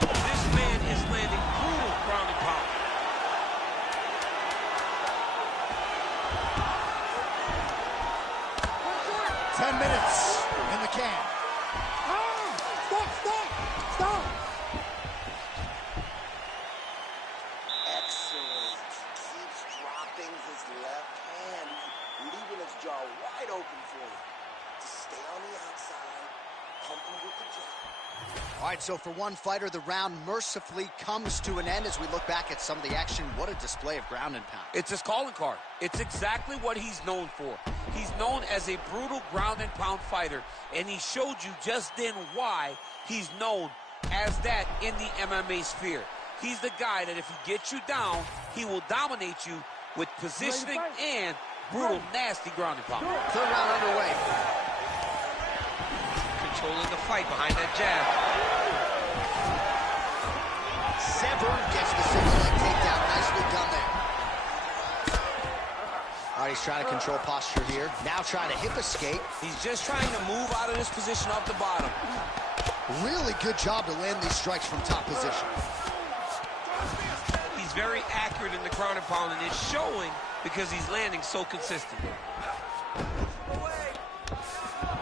This man is landing brutal ground and pound. 10 minutes in the can. Stop! Excellent. Keeps dropping his left hand, leaving his jaw wide open for him. To stay on the outside, pump him with the jab. All right, so for one fighter, the round mercifully comes to an end as we look back at some of the action. What a display of ground and pound. It's his calling card. It's exactly what he's known for. He's known as a brutal ground and pound fighter, and he showed you just then why he's known as that in the MMA sphere. He's the guy that if he gets you down, he will dominate you with positioning and brutal, nasty ground and pound. Third round underway. Controlling the fight behind that jab. Severn gets the single leg takedown. Nicely done there. All right, he's trying to control posture here. Now trying to hip escape. He's just trying to move out of this position off the bottom. Really good job to land these strikes from top position. He's very accurate in the ground and pound, and it's showing because he's landing so consistently.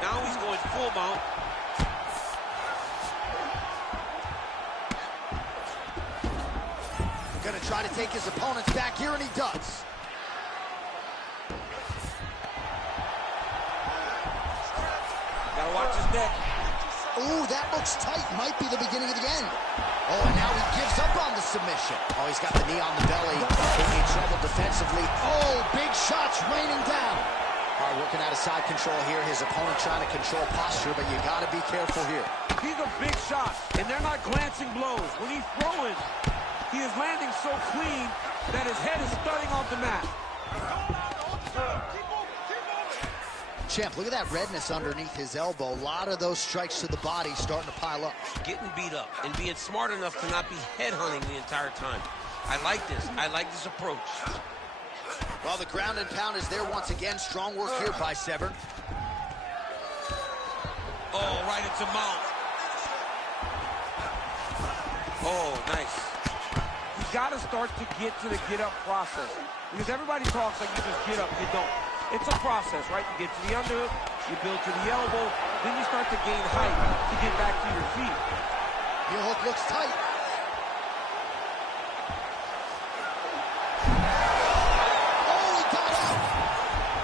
Now he's going full mount. Gonna try to take his opponents back here, and he does. Gotta watch his neck. Ooh, that looks tight. Might be the beginning of the end. Oh, and now he gives up on the submission. Oh, he's got the knee on the belly. In trouble defensively. Oh, big shots raining down. All right, working out of side control here. His opponent trying to control posture, but you got to be careful here. These are big shots, and they're not glancing blows. When he's throwing, he is landing so clean that his head is thudding off the mat. Champ, look at that redness underneath his elbow. A lot of those strikes to the body starting to pile up. Getting beat up and being smart enough to not be headhunting the entire time. I like this. I like this approach. Well, the ground and pound is there once again. Strong work here by Severn. Oh, right into mount. Oh, nice. You got to start to get to the get-up process. Because everybody talks like you just get up, you don't. It's a process, right? You get to the underhook, you build to the elbow, then you start to gain height to get back to your feet. Heel hook looks tight. Oh, he got out.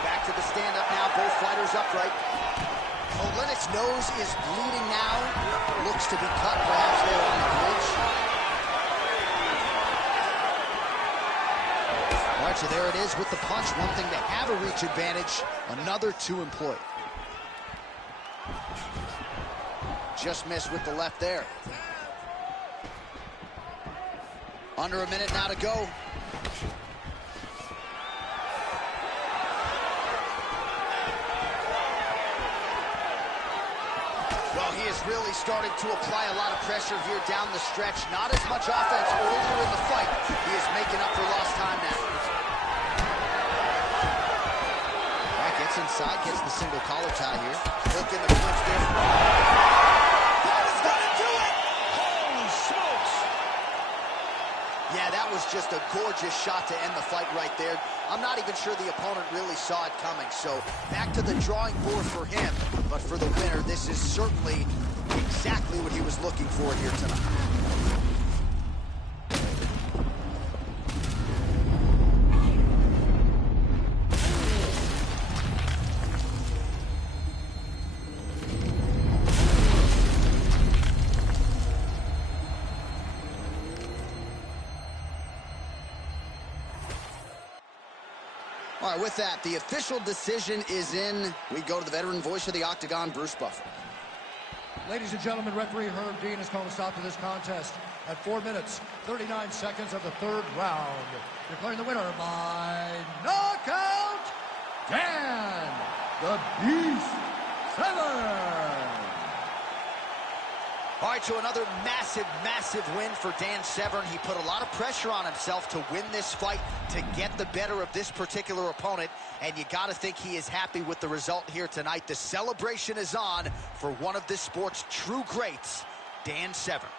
Back to the stand-up now. Both fighters upright. Olenek's nose is bleeding now. Looks to be cut, perhaps there on the bridge. All right, so there it is with the punch. One thing to have a reach advantage, another to employ. Just missed with the left there. Under a minute now to go. Well, he has really started to apply a lot of pressure here down the stretch. Not as much offense earlier in the fight. He is making up for lost time now. All right, gets inside, gets the single collar tie here. Hook in the clinch there. That is gonna do it! Holy smokes! Yeah, that was just a gorgeous shot to end the fight right there. I'm not even sure the opponent really saw it coming. So back to the drawing board for him. But for the winner, this is certainly exactly what he was looking for here tonight. All right, with that, the official decision is in. We go to the veteran voice of the Octagon, Bruce Buffer. Ladies and gentlemen, referee Herb Dean has called a stop to this contest at 4 minutes, 39 seconds of the third round. Declaring the winner by knockout, Dan the Beast Severn. All right, so another massive, massive win for Dan Severn. He put a lot of pressure on himself to win this fight, to get the better of this particular opponent, and you got to think he is happy with the result here tonight. The celebration is on for one of this sport's true greats, Dan Severn.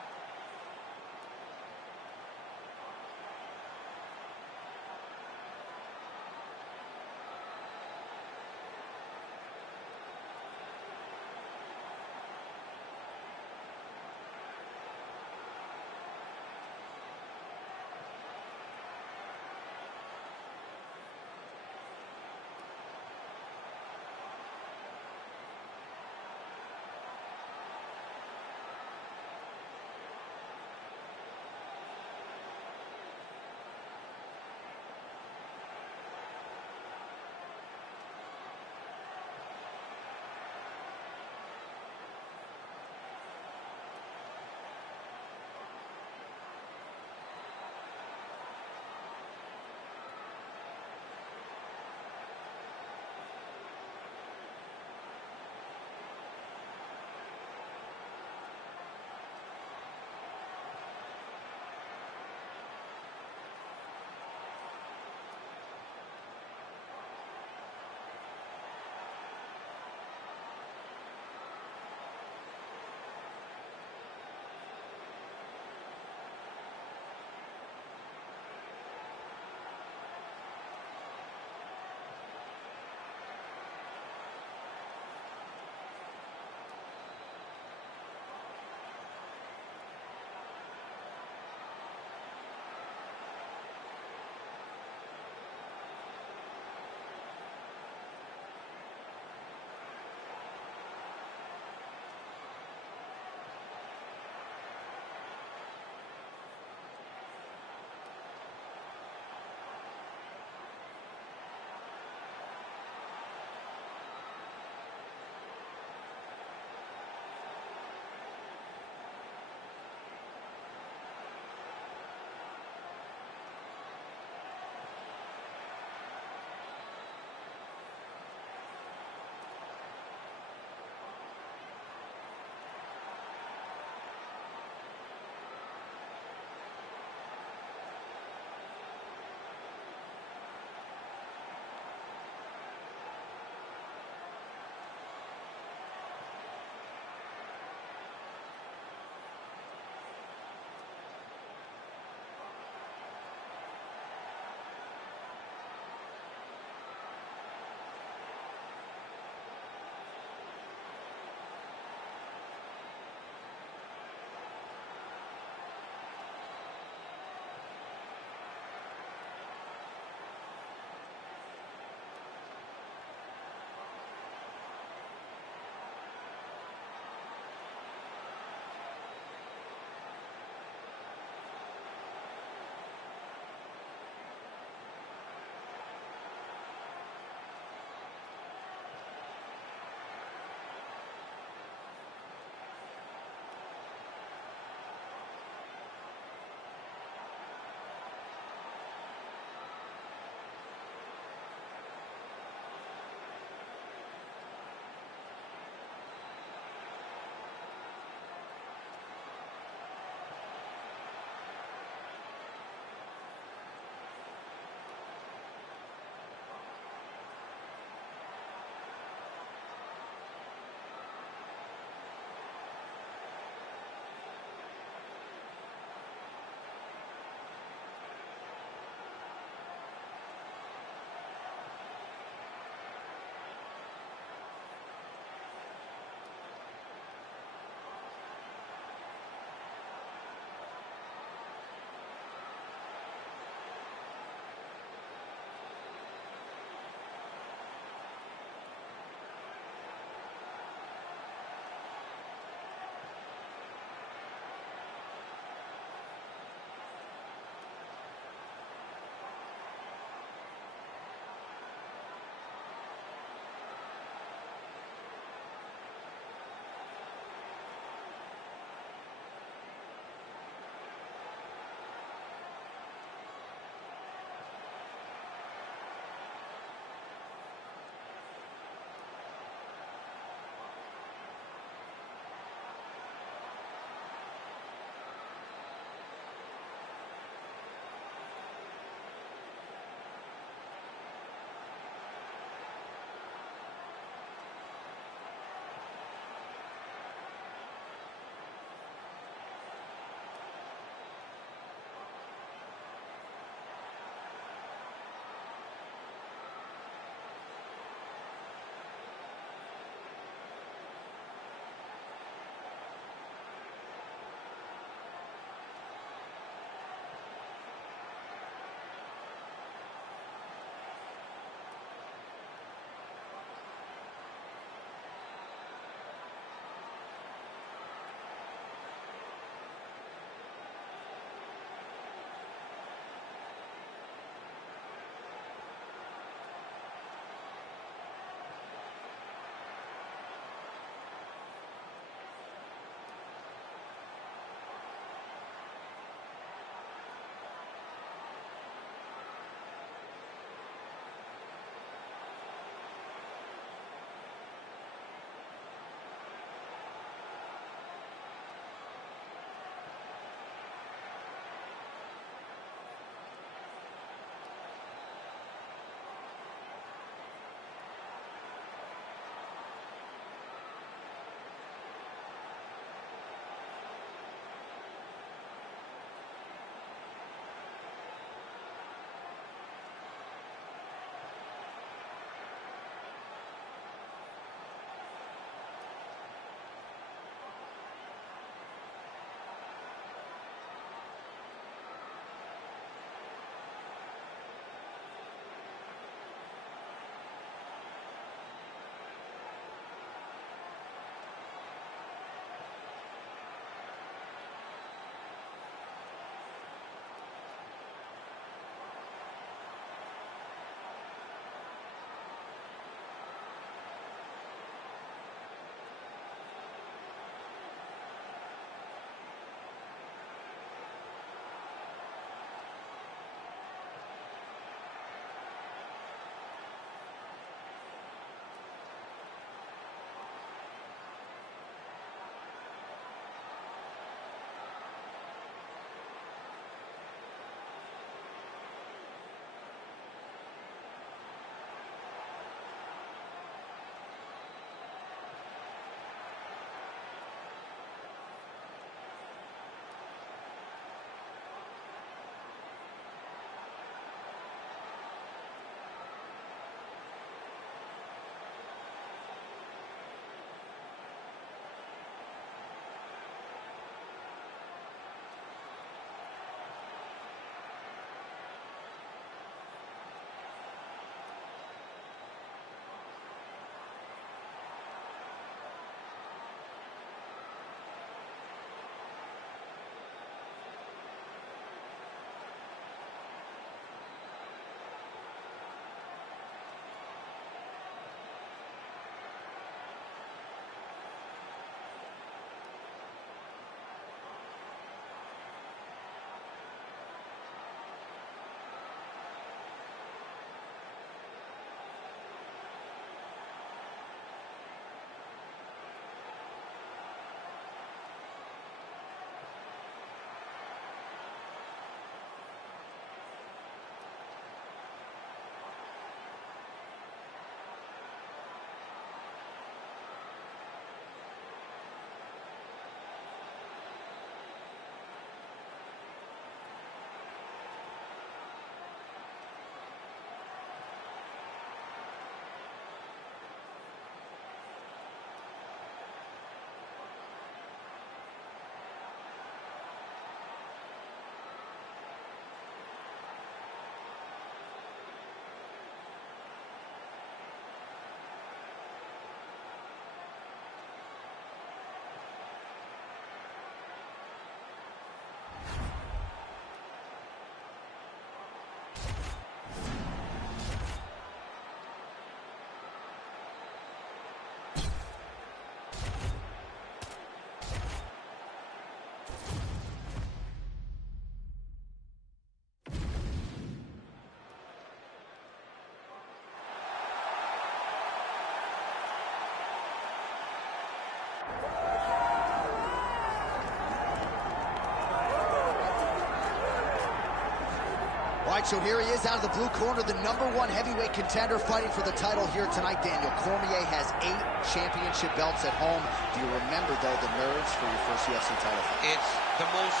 right, so here he is out of the blue corner, the #1 heavyweight contender fighting for the title here tonight, Daniel. Cormier has 8 championship belts at home. Do you remember, though, the nerves for your first UFC title fight? It's the most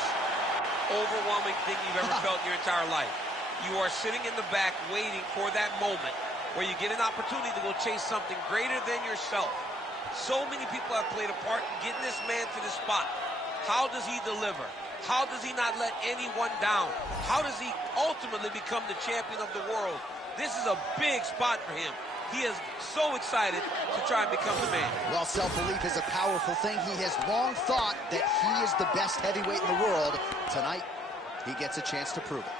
overwhelming thing you've ever felt in your entire life. You are sitting in the back waiting for that moment where you get an opportunity to go chase something greater than yourself. So many people have played a part in getting this man to this spot. How does he deliver? How does he not let anyone down? How does he ultimately become the champion of the world? This is a big spot for him. He is so excited to try and become the man. Well, self-belief is a powerful thing. He has long thought that he is the best heavyweight in the world. Tonight, he gets a chance to prove it.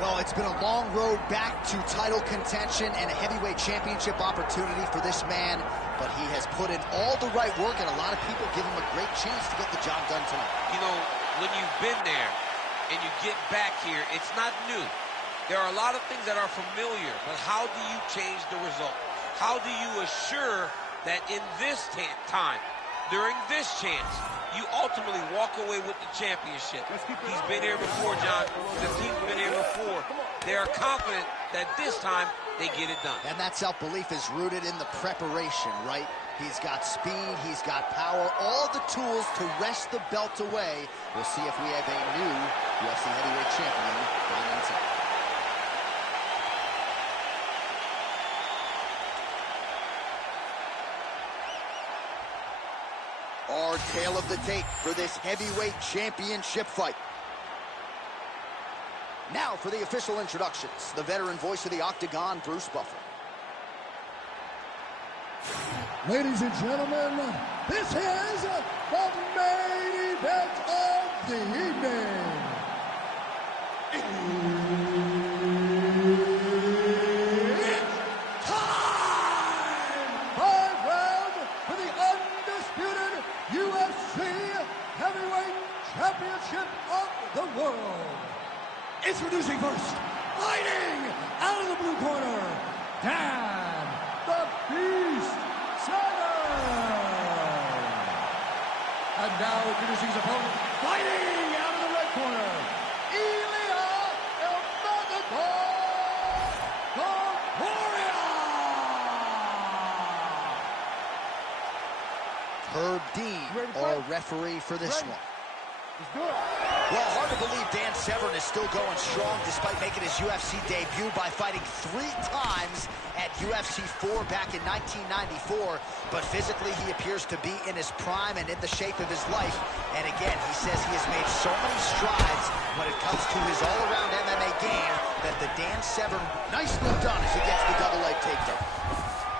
Well, it's been a long road back to title contention and a heavyweight championship opportunity for this man, but he has put in all the right work, and a lot of people give him a great chance to get the job done tonight. You know, when you've been there and you get back here, it's not new. There are a lot of things that are familiar, but how do you change the result? How do you assure that in this time, during this chance, you ultimately walk away with the championship? He's been here before, John. The team's been here before. They are confident that this time they get it done. And that self-belief is rooted in the preparation, right? He's got speed, he's got power, all the tools to wrest the belt away. We'll see if we have a new UFC heavyweight champion on the inside. Our tale of the tape for this heavyweight championship fight. Now for the official introductions, the veteran voice of the Octagon, Bruce Buffer. Ladies and gentlemen, this is the main event of the evening. It's time! 5 round for the undisputed UFC Heavyweight Championship of the world. Introducing first, fighting out of the blue corner, Dan the Beast Severn. And now introducing his opponent, fighting out of the red corner, Topuria. Herb Dean, our referee for this one. Let's do it. Well, hard to believe Dan Severn is still going strong despite making his UFC debut by fighting 3 times at UFC 4 back in 1994. But physically, he appears to be in his prime and in the shape of his life. And again, he says he has made so many strides when it comes to his all-around MMA game that the Dan Severn, nicely done as he gets the double leg takedown.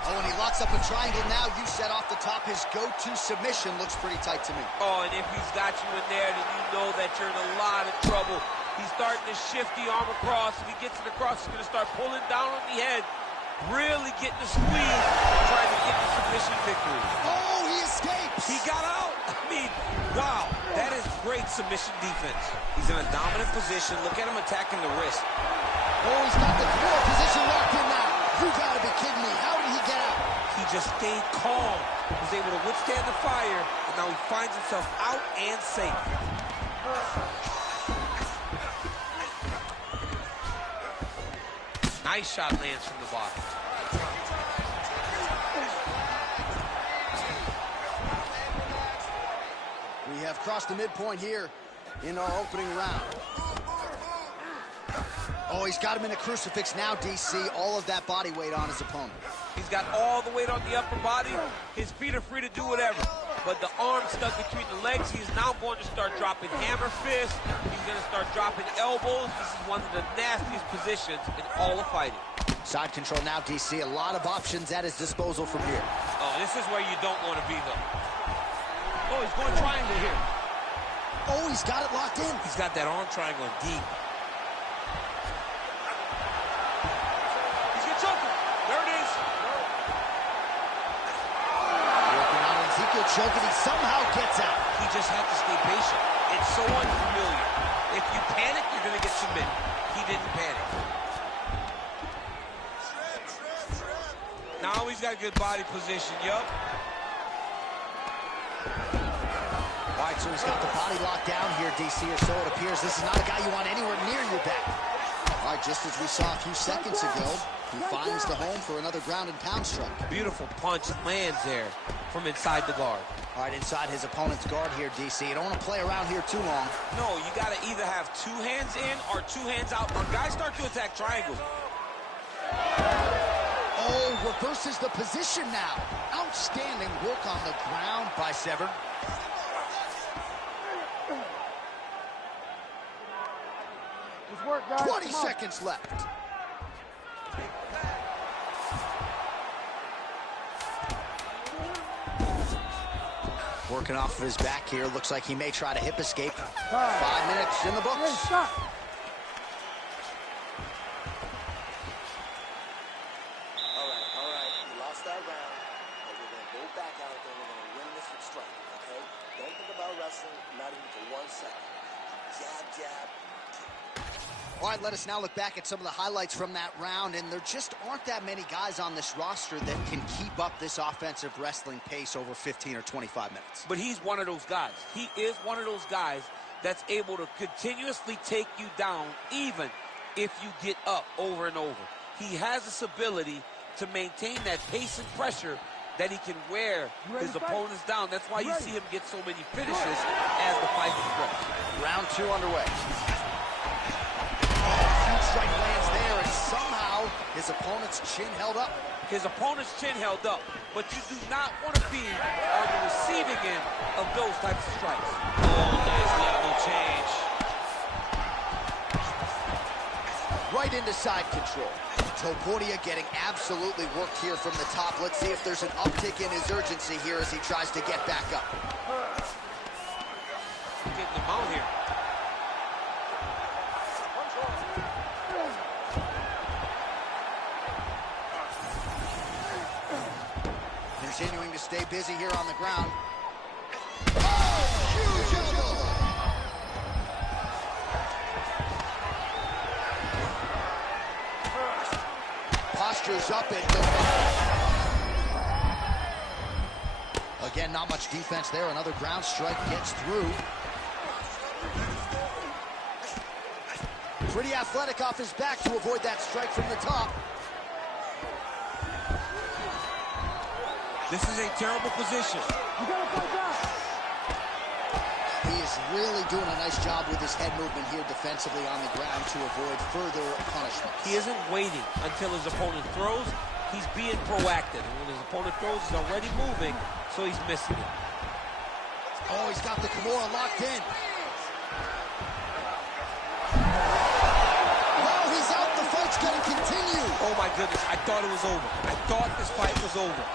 Oh, and he locks up a triangle now. You said off the top his go-to submission looks pretty tight to me. Oh, and if he's got you in there, then you know that you're in a lot of trouble. He's starting to shift the arm across. If he gets it across, he's going to start pulling down on the head, really getting the squeeze and trying to get the submission victory. Oh, he escapes. He got out. I mean, wow, that is great submission defense. He's in a dominant position. Look at him attacking the wrist. Oh, he's got the core position locked in now. You gotta be kidding me. How did he get out? He just stayed calm. He was able to withstand the fire, and now he finds himself out and safe. Nice shot lands from the bottom. We have crossed the midpoint here in our opening round. Oh, he's got him in a crucifix now, DC. All of that body weight on his opponent. He's got all the weight on the upper body. His feet are free to do whatever. But the arm stuck between the legs. He's now going to start dropping hammer fists. He's going to start dropping elbows. This is one of the nastiest positions in all of fighting. Side control now, DC. A lot of options at his disposal from here. Oh, this is where you don't want to be, though. Oh, he's going triangle here. Oh, he's got it locked in. He's got that arm triangle deep. He's going to choke him. There it is. Working on Ezekiel choking. He somehow gets out. He just had to stay patient. It's so unfamiliar. If you panic, you're going to get submitted. He didn't panic. Now he's got good body position, yup. All right, so he's got the body locked down here, DC, or so it appears. This is not a guy you want anywhere near your back. All right, just as we saw a few seconds ago, he finds the home for another ground and pound strike. Beautiful punch lands there from inside the guard. All right, inside his opponent's guard here, DC. You don't want to play around here too long. No, you got to either have two hands in or two hands out. When guys start to attack triangles. Oh, reverses the position now. Outstanding work on the ground by Severn. Good work, guys. 20 seconds left. Working off of his back here. Looks like he may try to hip escape. 5 minutes in the books. Hey, stop. All right. You lost that round, but we're going to go back out there and we're going to win this with striking, okay? Don't think about wrestling, not even for 1 second. Jab, jab. All right, let us now look back at some of the highlights from that round, and there just aren't that many guys on this roster that can keep up this offensive wrestling pace over 15 or 25 minutes. But he's one of those guys. He is one of those guys that's able to continuously take you down even if you get up over and over. He has this ability to maintain that pace and pressure that he can wear his opponents down. That's why you see him get so many finishes as the fight progresses. Round 2 underway. Strike lands there, and somehow his opponent's chin held up. His opponent's chin held up, but you do not want to be on the receiving end of those types of strikes. Oh, nice level change. Right into side control. Topuria getting absolutely worked here from the top. Let's see if there's an uptick in his urgency here as he tries to get back up. Getting the mount here. Continuing to stay busy here on the ground. Oh, huge elbow! Postures up and again, not much defense there. Another ground strike gets through. Pretty athletic off his back to avoid that strike from the top. This is a terrible position. You gotta fight back. He is really doing a nice job with his head movement here defensively on the ground to avoid further punishment. He isn't waiting until his opponent throws. He's being proactive. And when his opponent throws, he's already moving, so he's missing it. Oh, he's got the Kimura locked in. Oh, he's out. The fight's going to continue. Oh, my goodness. I thought it was over. I thought this fight was over.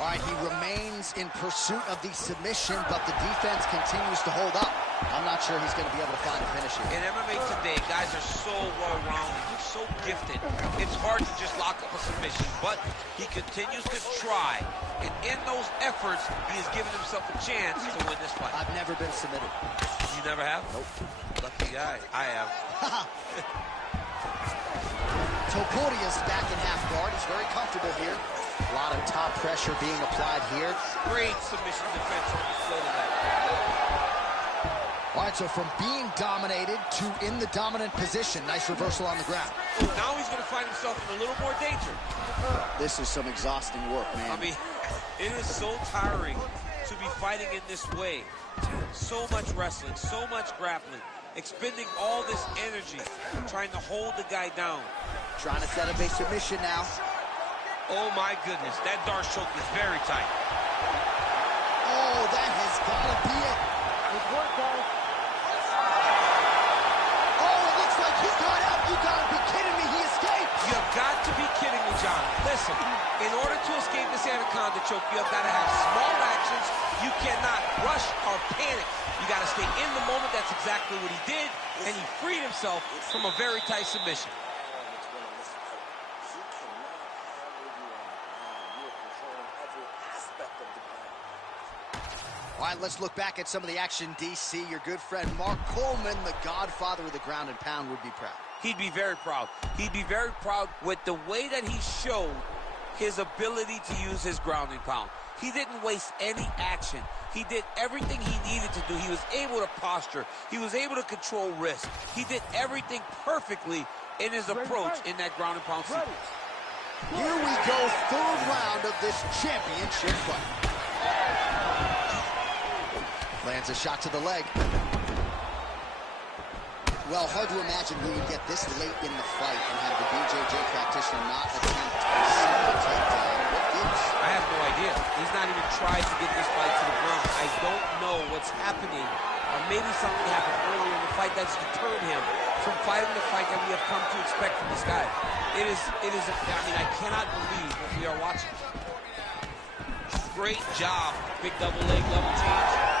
All right, he remains in pursuit of the submission, but the defense continues to hold up. I'm not sure he's going to be able to find a finish here. In MMA today, guys are so well-rounded. They're so gifted. It's hard to just lock up a submission, but he continues to try. And in those efforts, he has given himself a chance to win this fight. I've never been submitted. You never have? Nope. Lucky guy. I have. Topuria's back in half guard. He's very comfortable here. A lot of top pressure being applied here. Great submission defense on display tonight. All right, so from being dominated to in the dominant position. Nice reversal on the ground. Oh, now he's going to find himself in a little more danger. This is some exhausting work, man. I mean, it is so tiring to be fighting in this way. So much wrestling, so much grappling, expending all this energy, trying to hold the guy down. Trying to set up a submission now. Oh, my goodness. That Darce choke is very tight. Oh, that has got to be it. Good work, guys. Oh, it looks like he got out. You gotta be kidding me. He escaped. You've got to be kidding me, John. Listen, in order to escape this anaconda choke, you've got to have small actions. You cannot rush or panic. You got to stay in the moment. That's exactly what he did, and he freed himself from a very tight submission. All right, let's look back at some of the action, DC. Your good friend Mark Coleman, the godfather of the ground and pound, would be proud. He'd be very proud. He'd be very proud with the way that he showed his ability to use his ground and pound. He didn't waste any action. He did everything he needed to do. He was able to posture. He was able to control risk. He did everything perfectly in his approach in that ground and pound sequence. Here we go, third round of this championship fight. Lands a shot to the leg. Well, hard to imagine we would get this late in the fight and have the BJJ practitioner not attempt a single takedown. What gives? I have no idea. He's not even tried to get this fight to the ground. I don't know what's happening, or maybe something happened earlier in the fight that's deterred him from fighting the fight that we have come to expect from this guy. I mean, I cannot believe what we are watching. Great job. Big double leg level change.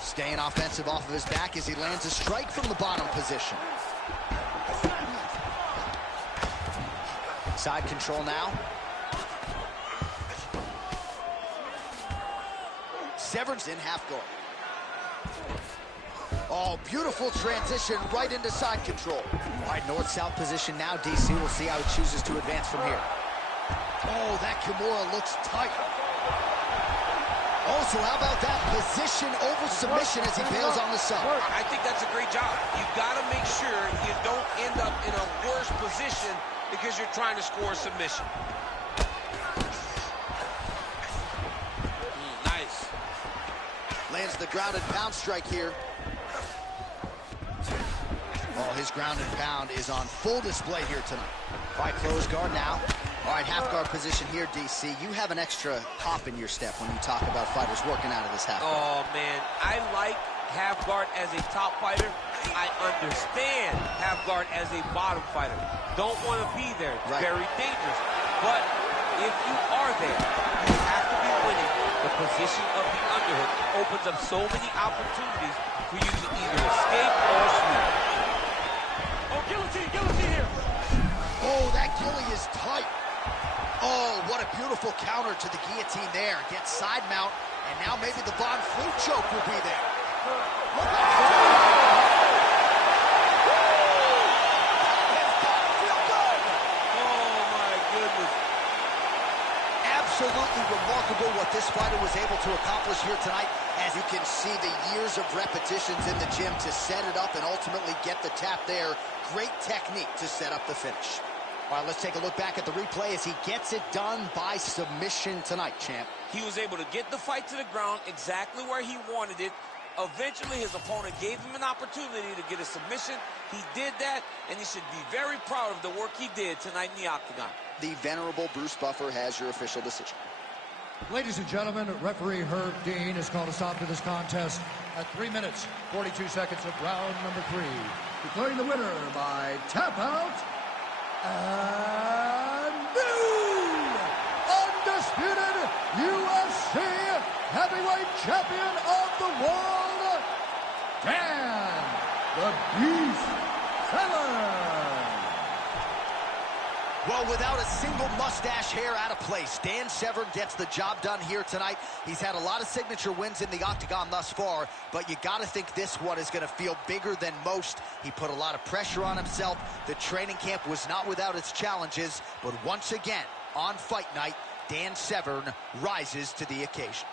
Staying offensive off of his back as he lands a strike from the bottom position. Side control now. Severn's in half guard. Oh, beautiful transition right into side control. All right, north-south position now. DC, we'll see how he chooses to advance from here. Oh, that Kimura looks tight. Also, how about that position over submission as he bails on the sub? I think that's a great job. You've got to make sure you don't end up in a worse position because you're trying to score a submission. Nice. Lands the ground and pound strike here. Oh, his ground and pound is on full display here tonight. All right, close guard now. All right, half guard position here, DC. You have an extra hop in your step when you talk about fighters working out of this half guard. Oh, man. I like half guard as a top fighter. I understand half guard as a bottom fighter. Don't want to be there. It's very dangerous. But if you are there, you have to be winning. The position of the underhook opens up so many opportunities for you to either escape or sweep. Oh, guillotine here. Oh, that gilly is tight. Oh, what a beautiful counter to the guillotine there. Gets side mount, and now maybe the Von Flue choke will be there. Look out. Oh, my goodness. Absolutely remarkable what this fighter was able to accomplish here tonight. As you can see, the years of repetitions in the gym to set it up and ultimately get the tap there. Great technique to set up the finish. All right, let's take a look back at the replay as he gets it done by submission tonight, champ. He was able to get the fight to the ground exactly where he wanted it. Eventually, his opponent gave him an opportunity to get a submission. He did that, and he should be very proud of the work he did tonight in the octagon. The venerable Bruce Buffer has your official decision. Ladies and gentlemen, referee Herb Dean has called a stop to this contest at 3 minutes, 42 seconds of round number 3. Declaring the winner by tap out, and new undisputed UFC heavyweight champion of the world, Dan the Beast Severn. Well, without a single mustache hair out of place, Dan Severn gets the job done here tonight. He's had a lot of signature wins in the octagon thus far, but you got to think this one is going to feel bigger than most. He put a lot of pressure on himself. The training camp was not without its challenges, but once again, on fight night, Dan Severn rises to the occasion.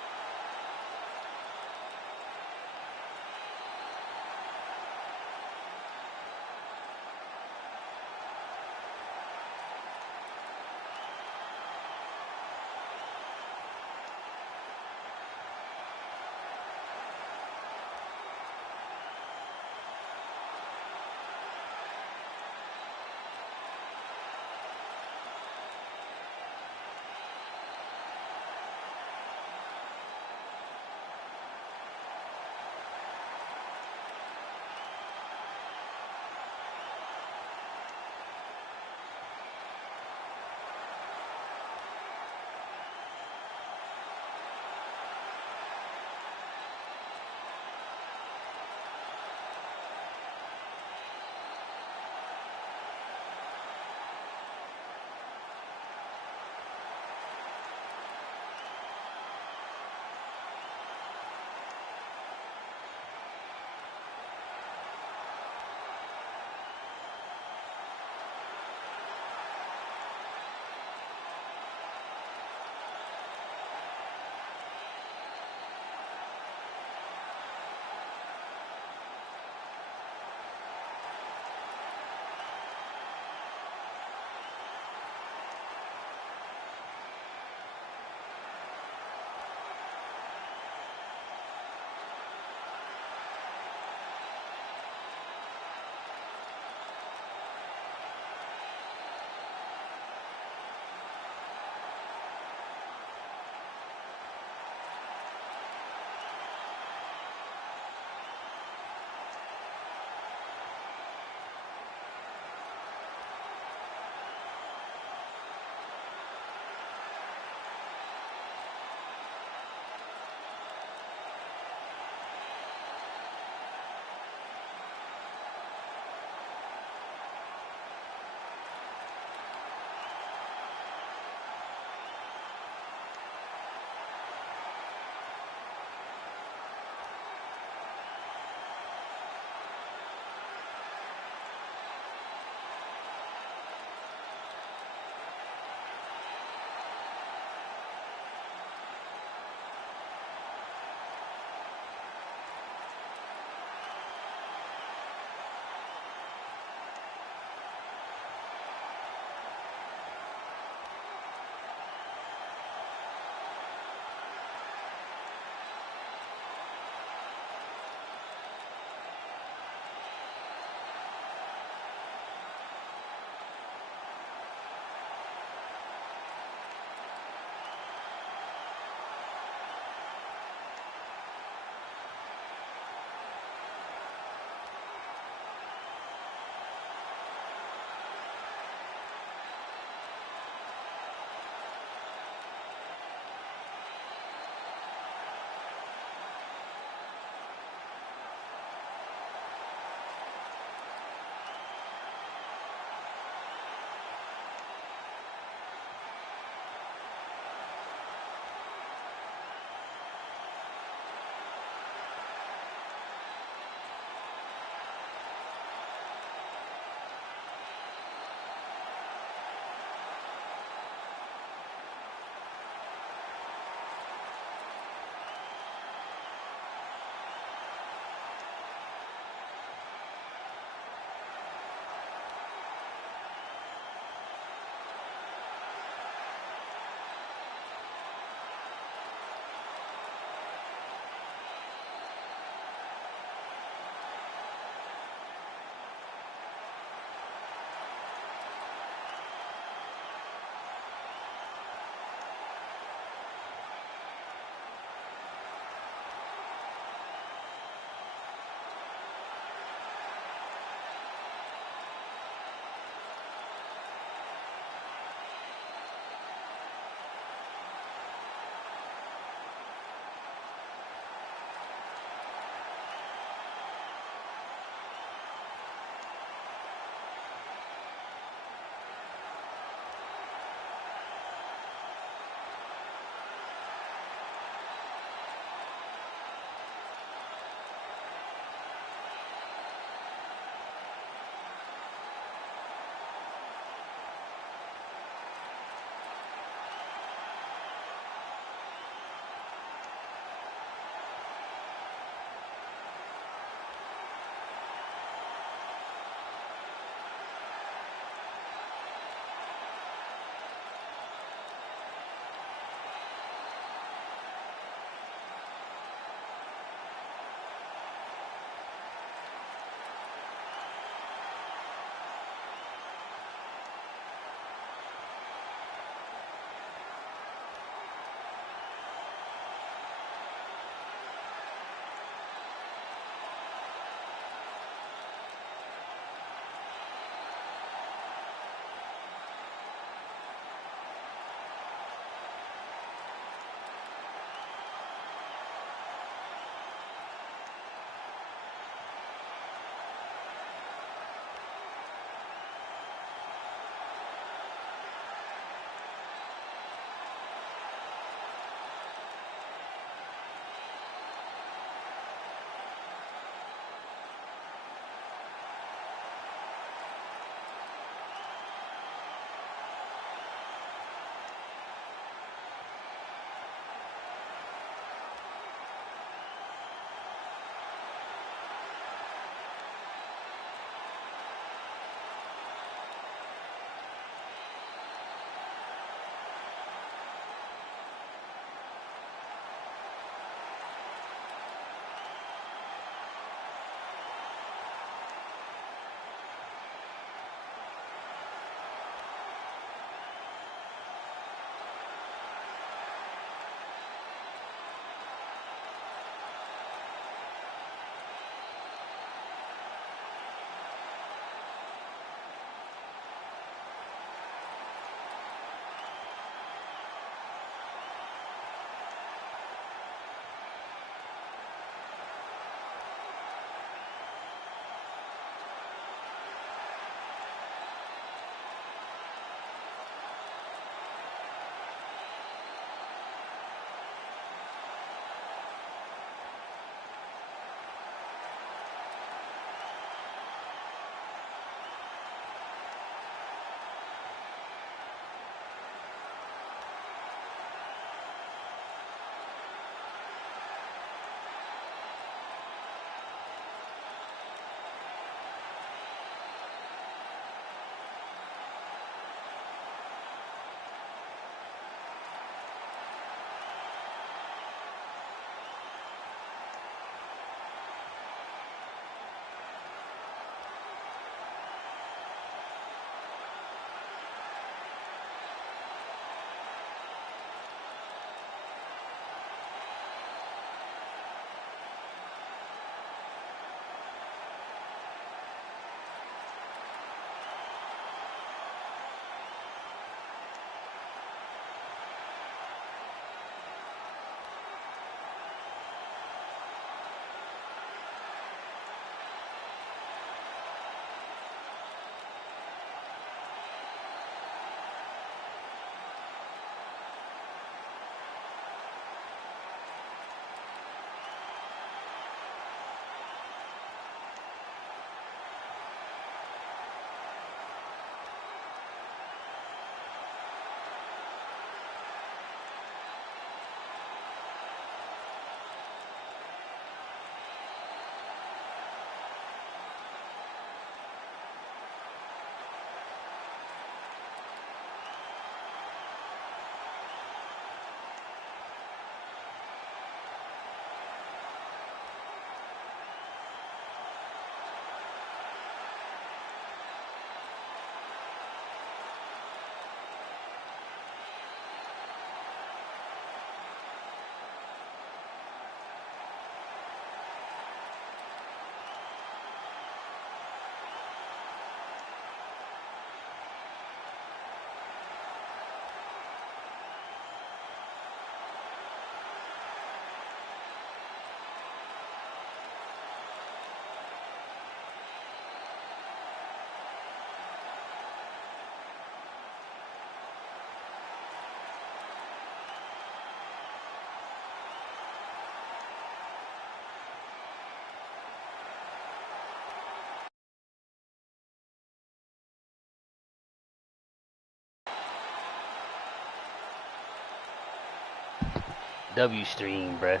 W stream, bruh.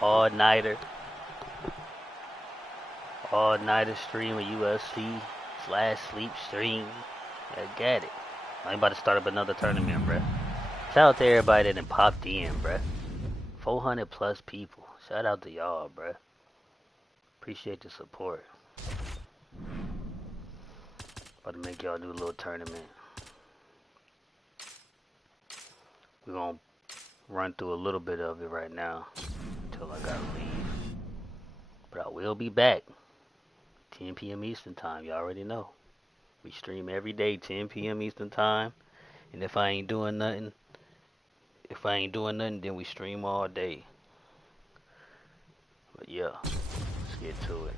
All nighter. All nighter stream of UFC / sleep stream. I got it. I'm about to start up another tournament, bruh. Shout out to everybody that done popped in, bruh. 400 plus people. Shout out to y'all, bruh. Appreciate the support. About to make y'all do a little tournament. We're gonna run through a little bit of it right now until I gotta leave. But I will be back. 10 p.m. Eastern time, you already know. We stream every day, 10 p.m. Eastern time. And if I ain't doing nothing, then we stream all day. But yeah, let's get to it.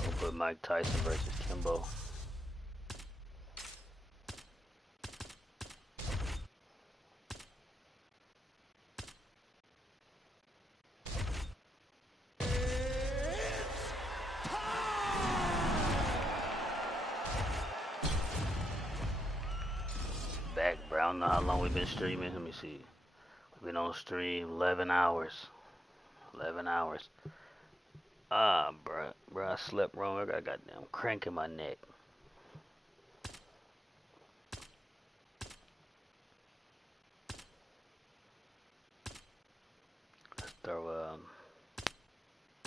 We'll put Mike Tyson versus Kimbo. Back, bro. I don't know how long we've been streaming. Let me see. We've been on stream 11 hours. 11 hours. Ah, bruh. Bruh, I slept wrong. I got a goddamn crank in my neck. Let's throw